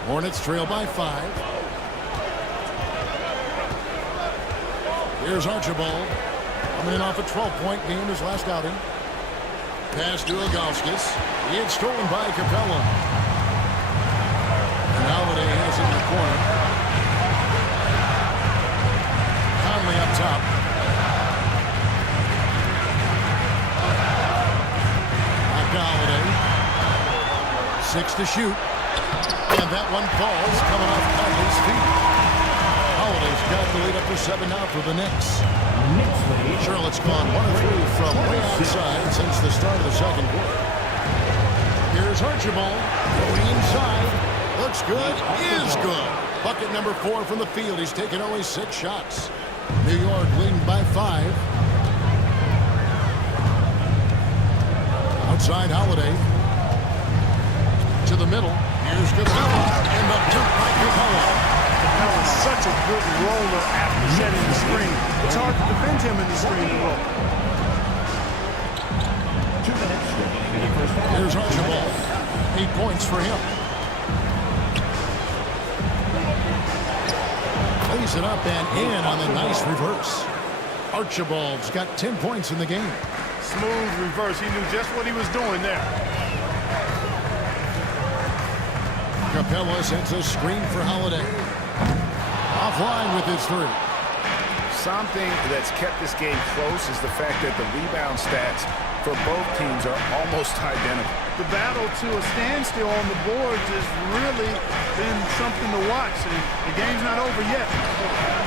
Hornets trail by 5. Here's Archibald. Coming in off a 12-point game his last outing. Pass to Ilgauskas. It's stolen by Capella. And Holiday has it in the corner. Conley up top. Back to Holiday. 6 to shoot. And that one falls coming off Conley's feet. Holiday's got the lead up to 7 now for the Knicks. Charlotte's gone 1 of 3 from way outside since the start of the second quarter. Here's Archibald going inside. Looks good. Is good. Bucket number 4 from the field. He's taken only 6 shots. New York leading by 5. Outside Holiday. To the middle. Here's Capella. And the dunk by Capella. That was such a good roller after setting the screen. It's hard to defend him in the screen and roll. 2 minutes remaining in the first half. Here's Archibald. 8 points for him. Lays it up and in on the nice reverse. Archibald's got 10 points in the game. Smooth reverse. He knew just what he was doing there. Capella sends a screen for Holiday. Offline with his 3. Something that's kept this game close is the fact that the rebound stats for both teams are almost identical. The battle to a standstill on the boards has really been something to watch. And the game's not over yet.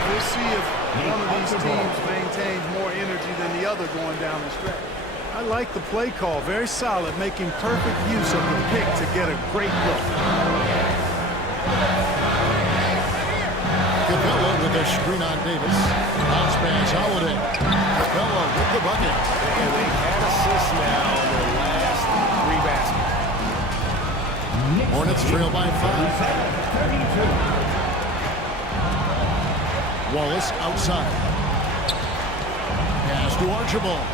We'll see if one of these teams maintains more energy than the other going down the stretch. I like the play call. Very solid, making perfect use of the pick to get a great look. Capella with a screen on Davis. Bounce pass, Holiday. Capella with the bucket. And they've had assists now in their last 3 baskets. Hornets trail by 5. Wallace outside. Pass to Archibald.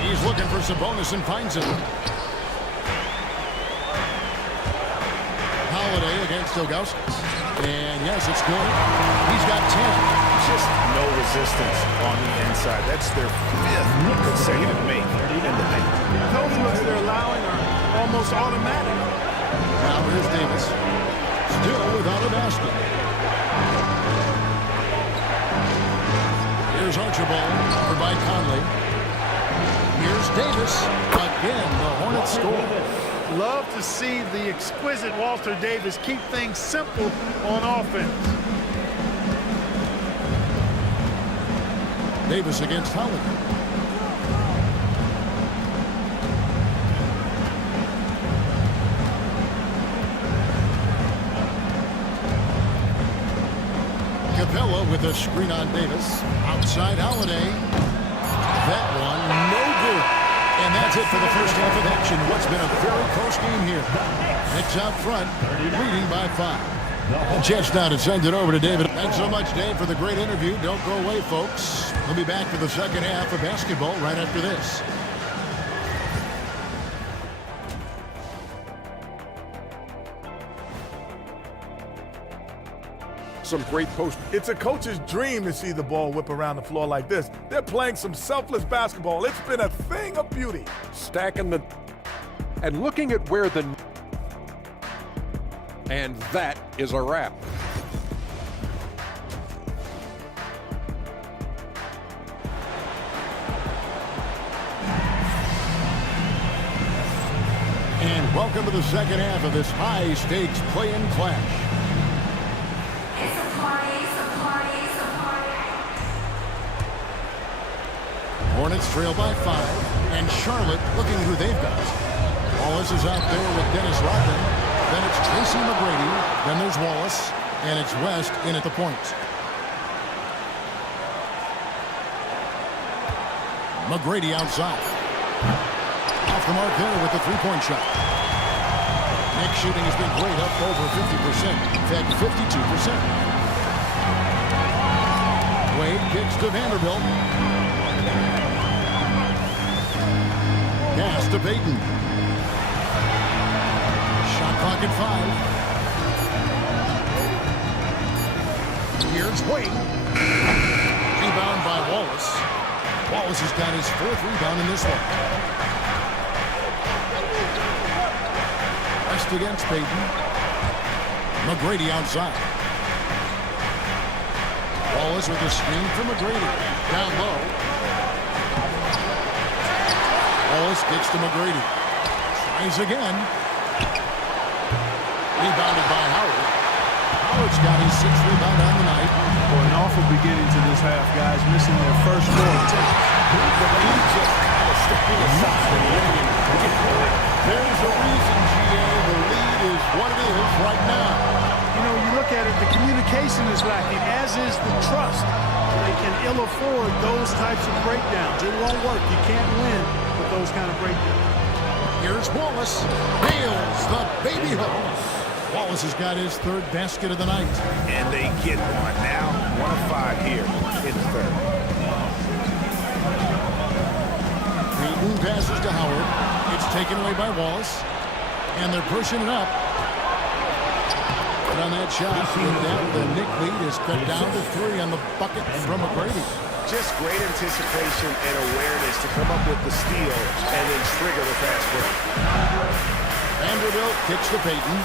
He's looking for Sabonis and finds him. Holiday against Ilgauskas. And yes, it's good. He's got 10. Just no resistance on the inside. That's their 5th consecutive make in the paint. Those looks they're allowing are almost automatic. Now here's Davis. Still without a basket. Here's Archibald, covered by Conley. Here's Davis. Again, the Hornets score. Love to see the exquisite Walter Davis keep things simple on offense. Davis against Holiday. Capella with a screen on Davis. Outside Holiday. That one, no good. And that's it for the first half of action. What's been a very close game here. Knicks out front, leading by 5. A chance now to send it over to David. Thanks so much, Dave, for the great interview. Don't go away, folks. We'll be back for the second half of basketball right after this. Some great post. It's a coach's dream to see the ball whip around the floor like this. They're playing some selfless basketball. It's been a thing of beauty. Stacking the... and looking at where the... and that is a wrap. And welcome to the second half of this high-stakes play-in clash. Hornets trail by 5, and Charlotte looking who they've got. Wallace is out there with Dennis Rodman. Then it's Tracy McGrady. Then there's Wallace, and it's West in at the point. McGrady outside. Off the mark there with the three-point shot. Nick's shooting has been great, up over 50%. In fact, 52%. Wade kicks to Vanderbilt. Pass to Payton. Shot clock at 5. Here's Wade. Rebound by Wallace. Wallace has got his 4th rebound in this one. West against Payton. McGrady outside. Wallace with a screen for McGrady. Down low. Wallace gets to McGrady. Tries again. Rebounded by Howard. Howard's got his 6th rebound on the night. Well, an awful beginning to this half, guys. Missing their first 4 attempts. Just kind of stepping aside and letting him get it. There's a reason, GA. The lead is what it is right now. You know, you look at it, the communication is lacking, as is the trust. They can ill afford those types of breakdowns. It won't work. You can't win with those kind of breakdowns. Here's Wallace. Nails the baby hook. Wallace has got his 3rd basket of the night. And they get one now. 1 of 5 here in the 3rd. Payton passes to Howard. It's taken away by Wallace. And they're pushing it up. But on that shot, the Knick lead is cut down to 3 on the bucket from McGrady. Just great anticipation and awareness to come up with the steal and then trigger the fast break. Vanderbilt kicks to Payton.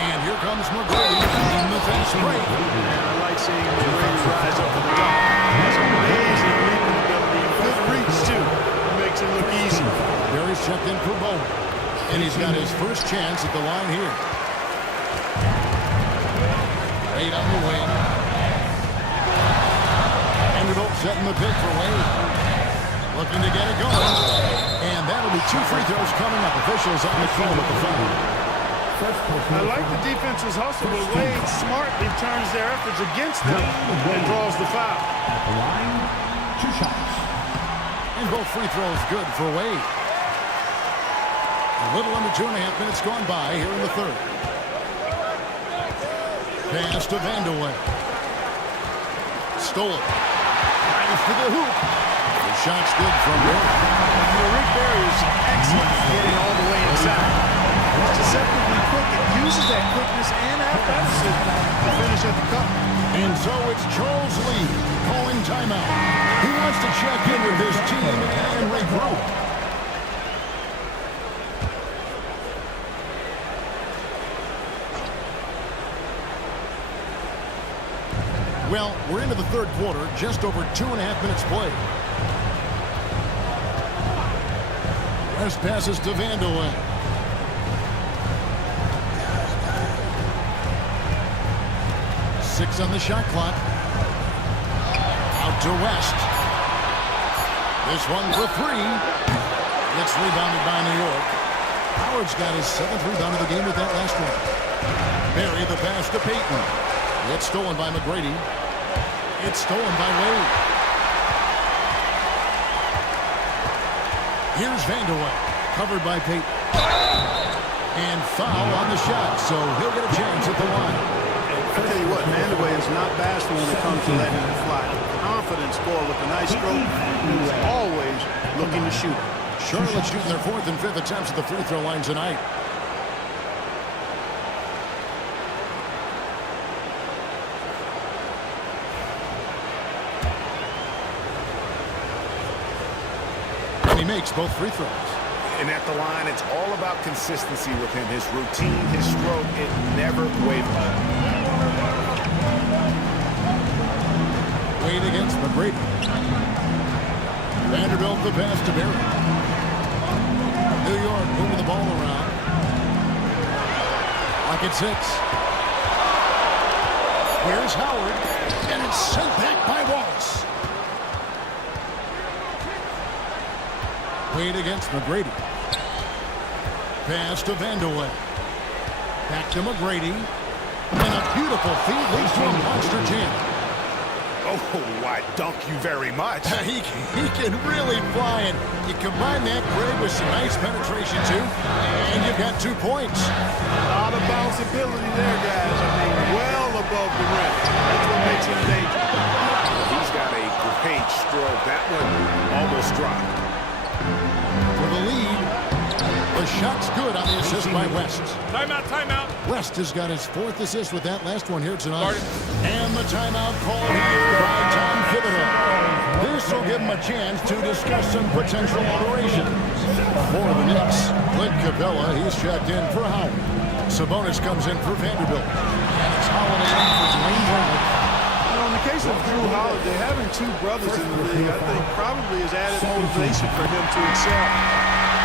And here comes McGrady in the fast break. I like seeing McGrady rise up to the top. That's amazing leaping ability. Good reach, too. It makes it look easy. Barry's checked in for Bowman. And he's got his first chance at the line here. Wade on the wing. Vanderbilt setting the pick for Wade. Looking to get it going. And that'll be 2 free throws coming up. Officials on the call with the foul. I like the defense's hustle, but Wade smartly turns their efforts against them and draws the foul. At the line, 2 shots. And both free throws good for Wade. A little under 2.5 minutes gone by here in the third. Pass to Vandeweghe. Stole it. Drives to the hoop. The shot's good from Berry. Rick Barry is excellent getting all the way inside. He's deceptively quick and uses that quickness and athleticism to finish at the cup. And so it's Charles Lee calling timeout. He wants to check in with his team and regroup. Well, we're into the third quarter, just over 2.5 minutes played. West passes to Vandeweghe. Six on the shot clock. Out to West. This one for 3. It's rebounded by New York. Howard's got his 7th rebound of the game with that last one. Barry the pass to Payton. It's stolen by McGrady. It's stolen by Wade. Here's Vandeweghe. Covered by Payton. And foul on the shot, so he'll get a chance at the line. I tell you what, Vandeweghe is not bashful when it comes to letting it fly. Confident score with a nice stroke. He's always looking to shoot. Charlotte shooting their 4th and 5th attempts at the free throw line tonight. And he makes both free throws. And at the line, it's all about consistency with him. His routine, his stroke, it never wavers. Wade against McGrady. Vanderbilt the pass to Barry. New York moving the ball around. Lock at 6. Here's Howard. And it's sent back by Wallace. Wade against McGrady. Pass to Vandeweghe. Back to McGrady. And a beautiful feed leads to a monster jam. Oh, I dunk you very much. he can really fly, and you combine that, Greg, with some nice penetration, too, and you've got 2 points. A lot of bounceability there, guys. I mean, well above the rim. That's what makes him dangerous. He's got a great stroke. That one almost dropped. For the lead, the shot's good on the assist by West. Timeout, timeout. West has got his 4th assist with that last one here tonight. And the timeout called here by Tom Thibodeau. This will give him a chance to discuss some potential alterations. For the Knicks, Clint Capella, he's checked in for Howard. Sabonis comes in for Vanderbilt. And it's Holiday in for Dwayne Brown. In the case of Drew Holiday, having 2 brothers in the league, I think probably has added motivation for him to excel.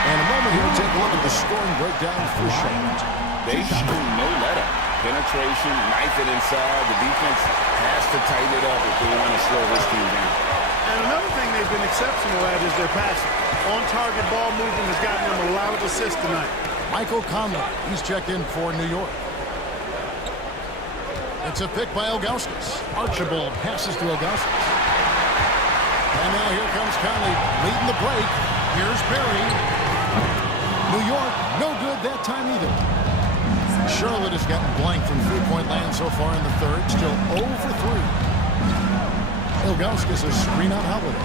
And a moment here, take a look at the scoring breakdown for Charlotte. They shoot no let-up. Penetration, knife it inside. The defense has to tighten it up if they want to slow this team down. And another thing they've been exceptional at is their passing. On-target ball movement has gotten them a lot of assists tonight. Michael Conley, he's checked in for New York. It's a pick by Ilgauskas. Archibald passes to Ilgauskas. And now here comes Conley leading the break. Here's Barry. New York, no good that time either. Charlotte has gotten blank from three-point land so far in the third. Still 0 for 3. Ilgauskas a screen out Holiday.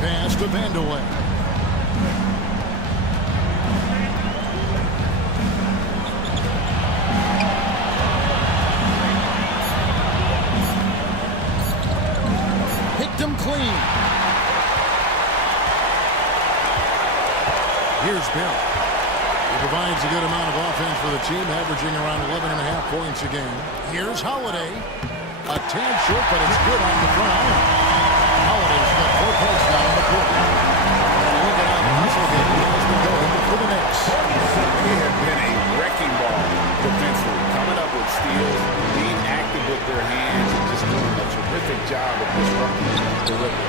Pass to Vandeweghe. Picked him clean. Here's Barry. He provides a good amount of offense for the team, averaging around 11.5 points a game. Here's Holiday. A tad short, but it's good on the front iron. Holiday's got 4 points now on the court. And looking out the hustle game, he has been going for the Knicks. He has been a wrecking ball defensively, coming up with steals, being active with their hands, and just doing a terrific job of disrupting the rhythm.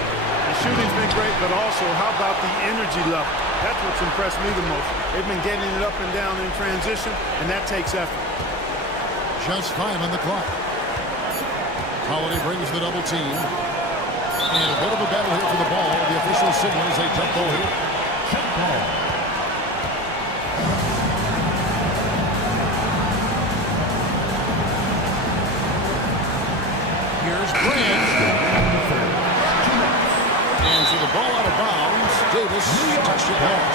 shooting's been great, but also how about the energy level? That's what's impressed me the most. They've been getting it up and down in transition, and that takes effort. Just 5 on the clock. Holiday brings the double team. And a bit of a battle here for the ball. The official signals a jump ball here. Jump ball. Here's Grant. And so the ball out of bounds. Davis touched it left.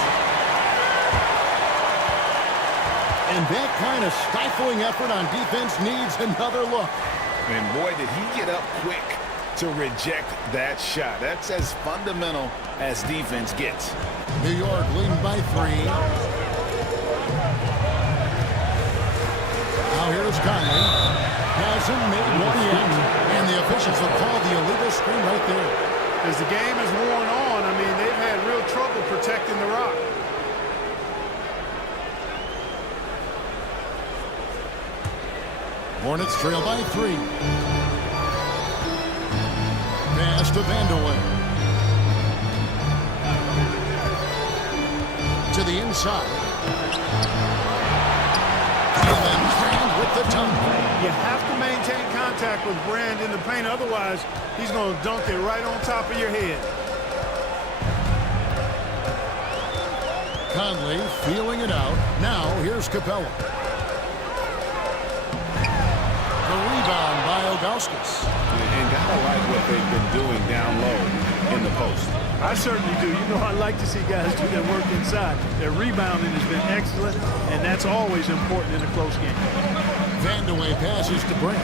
And that kind of stifling effort on defense needs another look. And boy, did he get up quick to reject that shot. That's as fundamental as defense gets. New York leading by 3. Now here's Conley. Hasn't made one yet. And the officials have called the illegal screen right there. As the game is worn on, I mean, they've had real trouble protecting the rock. Hornets trail by 3. Pass to Vandeweghe. To the inside. And then Brand with the dunk. You have to maintain contact with Brand in the paint, otherwise he's going to dunk it right on top of your head. Conley feeling it out. Now here's Capella. The rebound by Ilgauskas. And gotta like what they've been doing down low in the post. I certainly do. You know, I like to see guys do their work inside. Their rebounding has been excellent, and that's always important in a close game. Vandeweghe passes to Brand.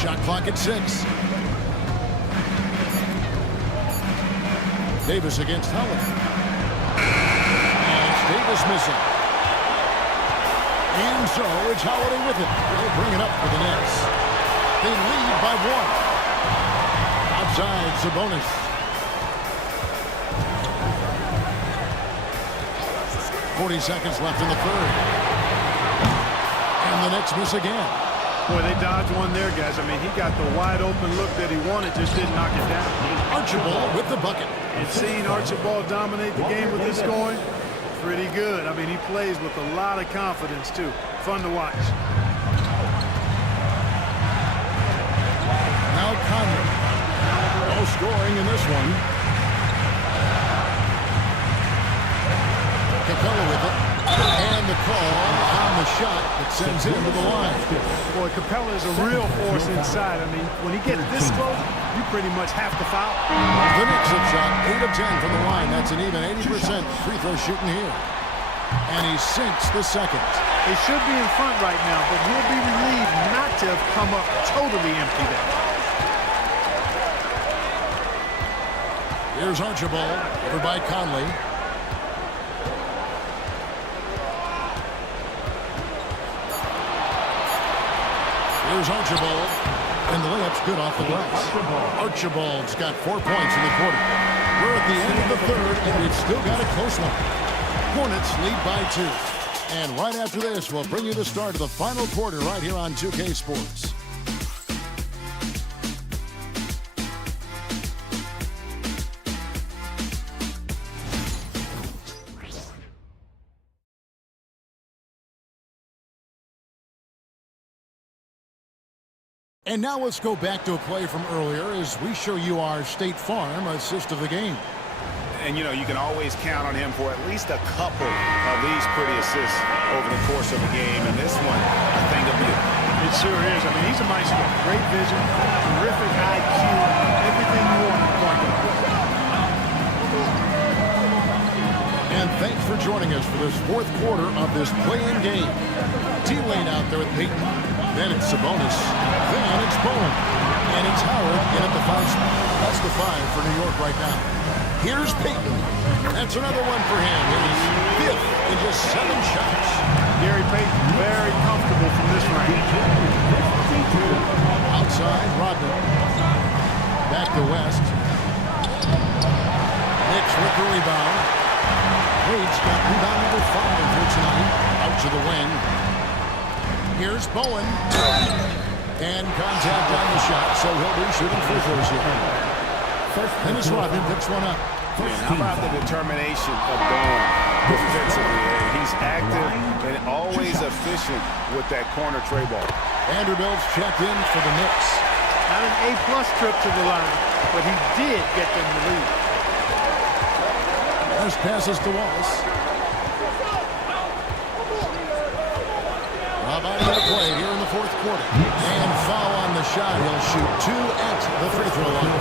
Shot clock at 6. Davis against Holiday. And it's Davis missing. And so it's Holiday with it. They'll bring it up for the Nets. They lead by 1. Outside, Sabonis. .40 seconds left in the third. And the Nets miss again. Boy, they dodged one there, guys. I mean, he got the wide open look that he wanted, just didn't knock it down. Archibald with the bucket. And seeing Archibald dominate the game with this going, pretty good. I mean, he plays with a lot of confidence, too. Fun to watch. Now Conley. No scoring in this one. Capella with it. And the call on the shot that sends him to the line. Boy, Capella is a real force inside. I mean, when he gets this close, you pretty much have to foul. The Knicks have shot 8 of 10 from the line. That's an even 80% free throw shooting here. And he sinks the second. They should be in front right now, but he'll be relieved not to have come up totally empty there. Here's Archibald, over by Conley. Here's Archibald, and the layup's good off the glass. Archibald's got 4 points in the quarter. We're at the end of the third, and we've still got a close one. Hornets lead by 2. And right after this, we'll bring you the start of the final quarter right here on 2K Sports. And now let's go back to a play from earlier as we show you our State Farm assist of the game. And, you know, you can always count on him for at least a couple of these pretty assists over the course of a game. And this one, I think, will be it sure is. I mean, he's a maestro. Great vision, terrific IQ, everything you want in a point guard. And thanks for joining us for this fourth quarter of this play-in game. T-Lane out there with Peyton. Then it's Sabonis. Then it's Bowen. And it's Howard in at the foul spot. That's the 5 for New York right now. Here's Peyton. That's another one for him. His 5th in just 7 shots. Gary Payton very comfortable from this range. Outside, Rodman. Back to West. Knicks with the rebound. Wade's got rebound number 5 here tonight. Out to the wing. Here's Bowen. And contact on the shot, so he'll be shooting free throws here. Dennis Rodman picks one up. And how about the determination of Bone defensively? He's active and always efficient with that corner tray ball. Vanderbilt's checked in for the Knicks. Not an A-plus trip to the line, but he did get them the lead. West passes to Wallace. About to play here in the fourth quarter. And foul on the shot. He'll shoot 2 at the free throw line.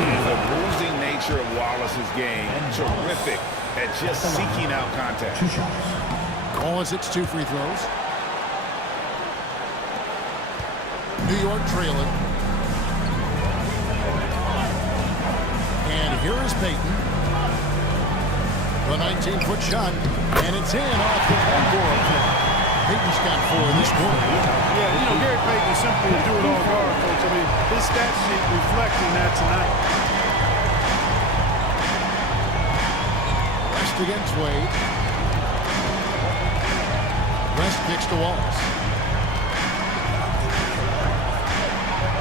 The bruising nature of Wallace's game, terrific at just seeking out contact. Wallace hits 2 free throws. New York trailing. And here is Payton. The 19-foot shot, and it's in off the backboard. Payton's got 4 in this quarter. Yeah, you know, Gary Payton is simply a do-it-all guard, folks. I mean, his stat sheet reflecting that tonight. West against Wade. West kicks to Wallace.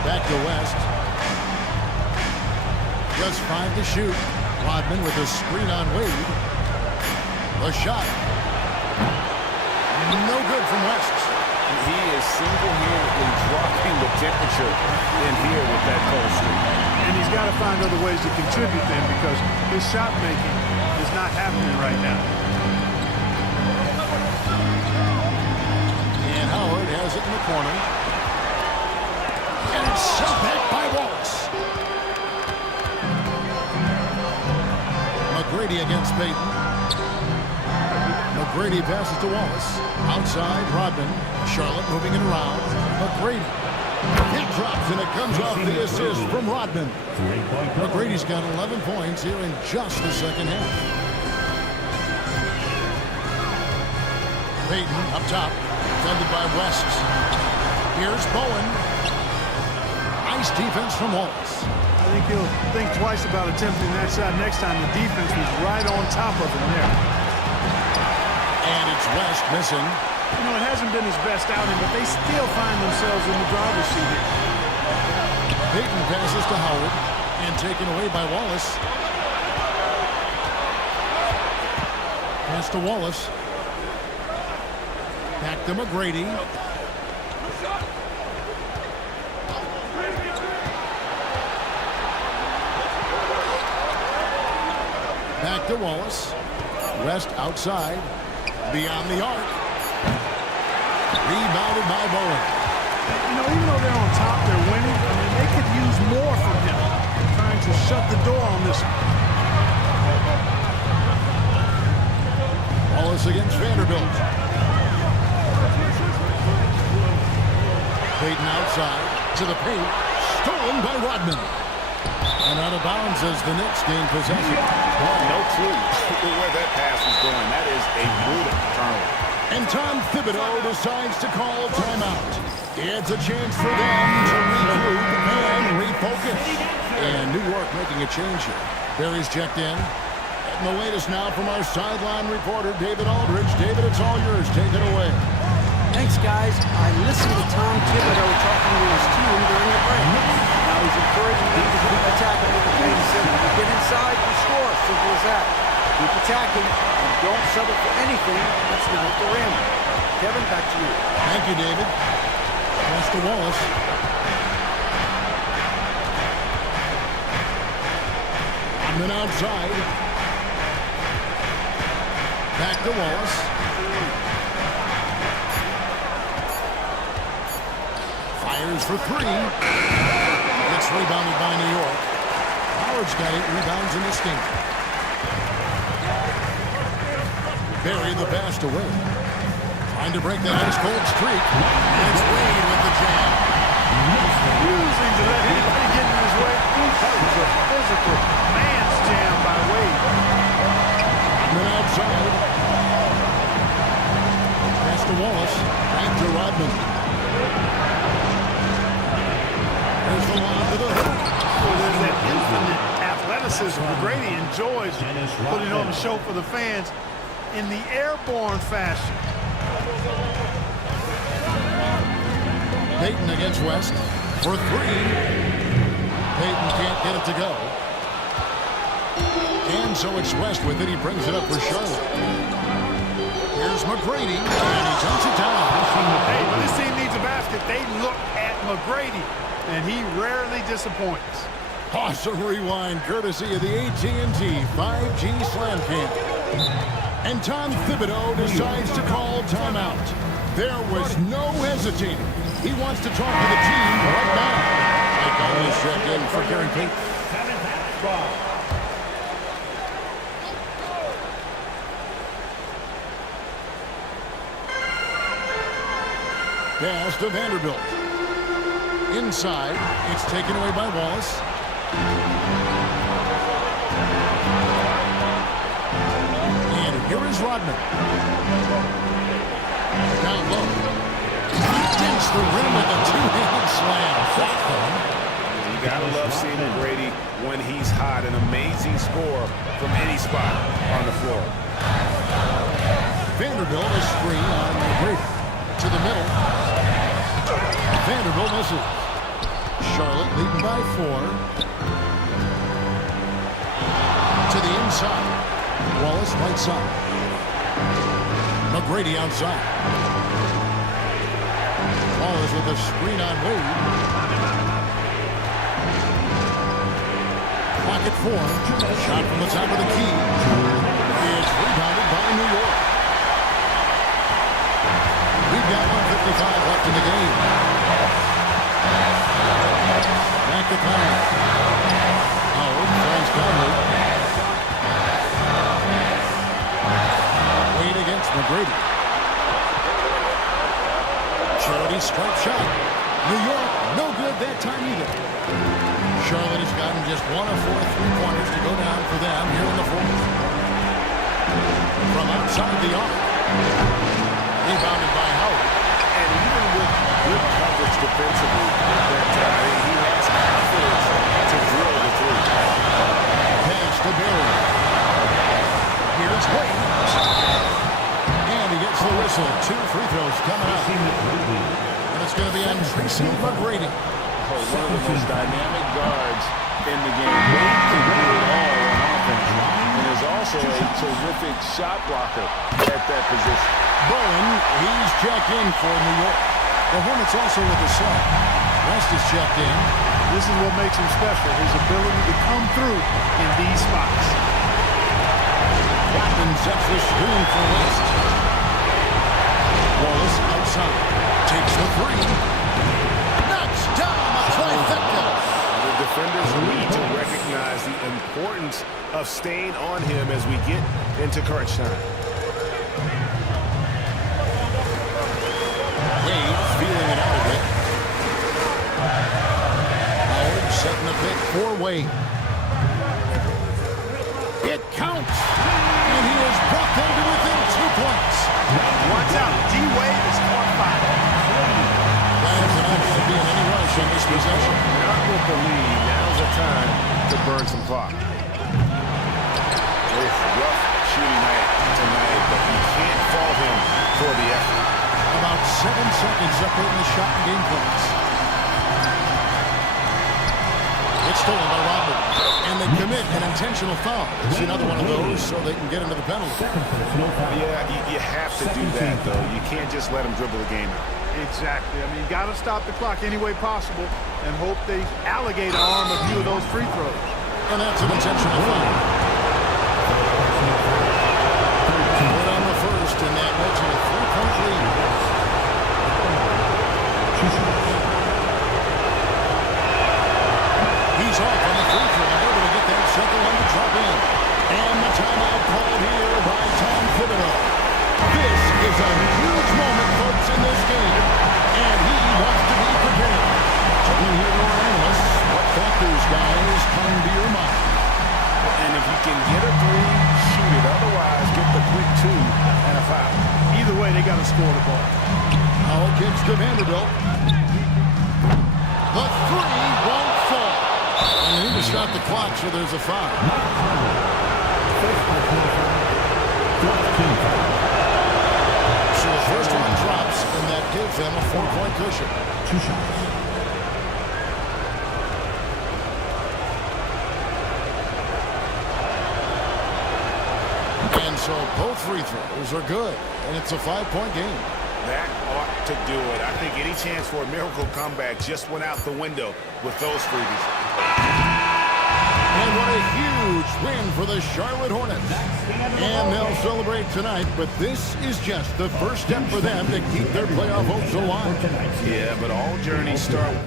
Back to West. Just 5 to shoot. Rodman with a screen on Wade. The shot. No good from West. He is single-handedly dropping the temperature in here with that cold streak. And he's got to find other ways to contribute then, because his shot making is not happening right now. And Howard has it in the corner. And it's shot back by Wallace. McGrady against Payton. McGrady passes to Wallace. Outside, Rodman. Charlotte moving it around. McGrady. It drops, and it comes off the assist from Rodman. McGrady's got 11 points here in just the second half. Payton up top. Defended by West. Here's Bowen. Nice defense from Wallace. I think he'll think twice about attempting that shot next time. The defense was right on top of him there. And it's West missing. You know, it hasn't been his best outing, but they still find themselves in the driver's seat here. Payton passes to Howard and taken away by Wallace. Pass to Wallace. Back to McGrady. Back to Wallace. West outside. Beyond the arc. Rebounded by Bowen. You know, even though they're on top, they're winning. I mean, they could use more from him. Trying to shut the door on this one. Wallace against Vanderbilt. Payton outside to the paint. Stolen by Rodman. And out of bounds as the Knicks gain possession. No clue where that pass was going. That is a brutal turnover. And Tom Thibodeau decides to call timeout. It's a chance for them to regroup and refocus. And New York making a change here. Barry's checked in. And the latest now from our sideline reporter, David Aldridge. David, it's all yours. Take it away. Thanks, guys. I listened to Tom Thibodeau talking to his team during the break. Now he's encouraging them to keep attacking with the paint. He said, when you get inside, you score. Simple as that. Keep attacking and don't settle for anything that's not at the rim. Kevin, back to you. Thank you, David. Pass to Wallace. Rodman outside. Back to Wallace. Fires for 3. Gets rebounded by New York. Howard's got 8 rebounds in this game. Barry the pass to Wade. Trying to break that ice cold streak. And it's Wade with the jam. Refusing to let anybody get in his way. That was a physical man's jam by Wade. Rodman outside. Pass to Wallace. Back to Rodman. There's the line to the hoop. Well, there's that infinite athleticism McGrady enjoys putting on the show for the fans in the airborne fashion. Payton against West for 3. Payton can't get it to go. And so it's West with it. He brings it up for Charlotte. Here's McGrady, and he dumps it down. Hey, when this team needs a basket, they look at McGrady, and he rarely disappoints. Awesome rewind, courtesy of the AT&T 5G Slam Camp. And Tom Thibodeau decides to call timeout. There was no hesitating. He wants to talk to the team right now. Mike Always check in for Gary Payton. Pass to Vanderbilt. Inside, it's taken away by Wallace. And here is Rodman. Down low. He dinks the rim with a two-handed slam. You gotta love seeing McGrady when he's hot. An amazing score from any spot on the floor. Vanderbilt is free on McGrady. To the middle. Vanderbilt misses. Charlotte leading by 4. To the inside. Wallace right side. McGrady outside. Wallace with a screen on Wade. Pocket 4. Shot from the top of the key. It's rebounded by New York. We've got 1:55 left in the game. Back to Conley. Howard finds Conley. Wade against McGrady. Charity strike shot. New York, no good that time either. Charlotte has gotten just 1 of 4 3-pointers to go down for them here in the 4th. From outside the arc. Rebounded by Howard. And even with good coverage defensively that time, he has confidence to drill the 3. Pass to Barry. Here's Wade. And he gets the whistle. 2 free throws coming up. And it's going to be on Tracy McGrady. One of the most dynamic guards in the game. Wade can do it all on offense. And is also a terrific shot blocker at that position. Bowen, he's checked in for New York. The Hornets also with a sub. West is checked in. This is what makes him special, his ability to come through in these spots. Watson sets the screen for West. Wallace outside. Takes the 3. Knocks down a trifecta. The defenders need to recognize the importance of staying on him as we get into crunch time. Wade feeling it out a bit. Howard setting the pick for Wade. It counts. And he has brought them to within 2 points. Watch out. D-Wade is on fire. Lions are not going to be in any rush on this possession. Not with the lead. Now's the time to burn some clock. It's rough shooting night tonight, but you can't fault him for the effort. About 7 seconds separating the shot and game clocks. It's stolen by Robert. And they commit an intentional foul. It's another one of those so they can get into the penalty. Yeah, you have to do that, though. You can't just let him dribble the game out. Exactly. I mean, you got to stop the clock any way possible and hope they allocate an arm a few of those free throws. And that's an intentional foul. Put on the first, and that makes it a 3-point lead. He's off on the free throw, able to get that second one to drop in. And the timeout called here by Tom Thibodeau. This is a huge moment, folks, in this game. And he wants to be prepared. Checking here to our analysts, what factors, guys, come to your mind? And if you can get a 3, shoot it. Otherwise, get the quick 2 and a foul. Either way, they got to score the ball. Howell kicks to Vanderbilt. The 3 won't fall. And they need to stop the clock, so there's a foul. So the first one drops, and that gives them a 4-point cushion. 2 shots. Both free throws are good, and it's a 5-point game. That ought to do it. I think any chance for a miracle comeback just went out the window with those freebies. And what a huge win for the Charlotte Hornets. And they'll celebrate tonight, but this is just the first step for them to keep their playoff hopes alive. Yeah, but all journeys start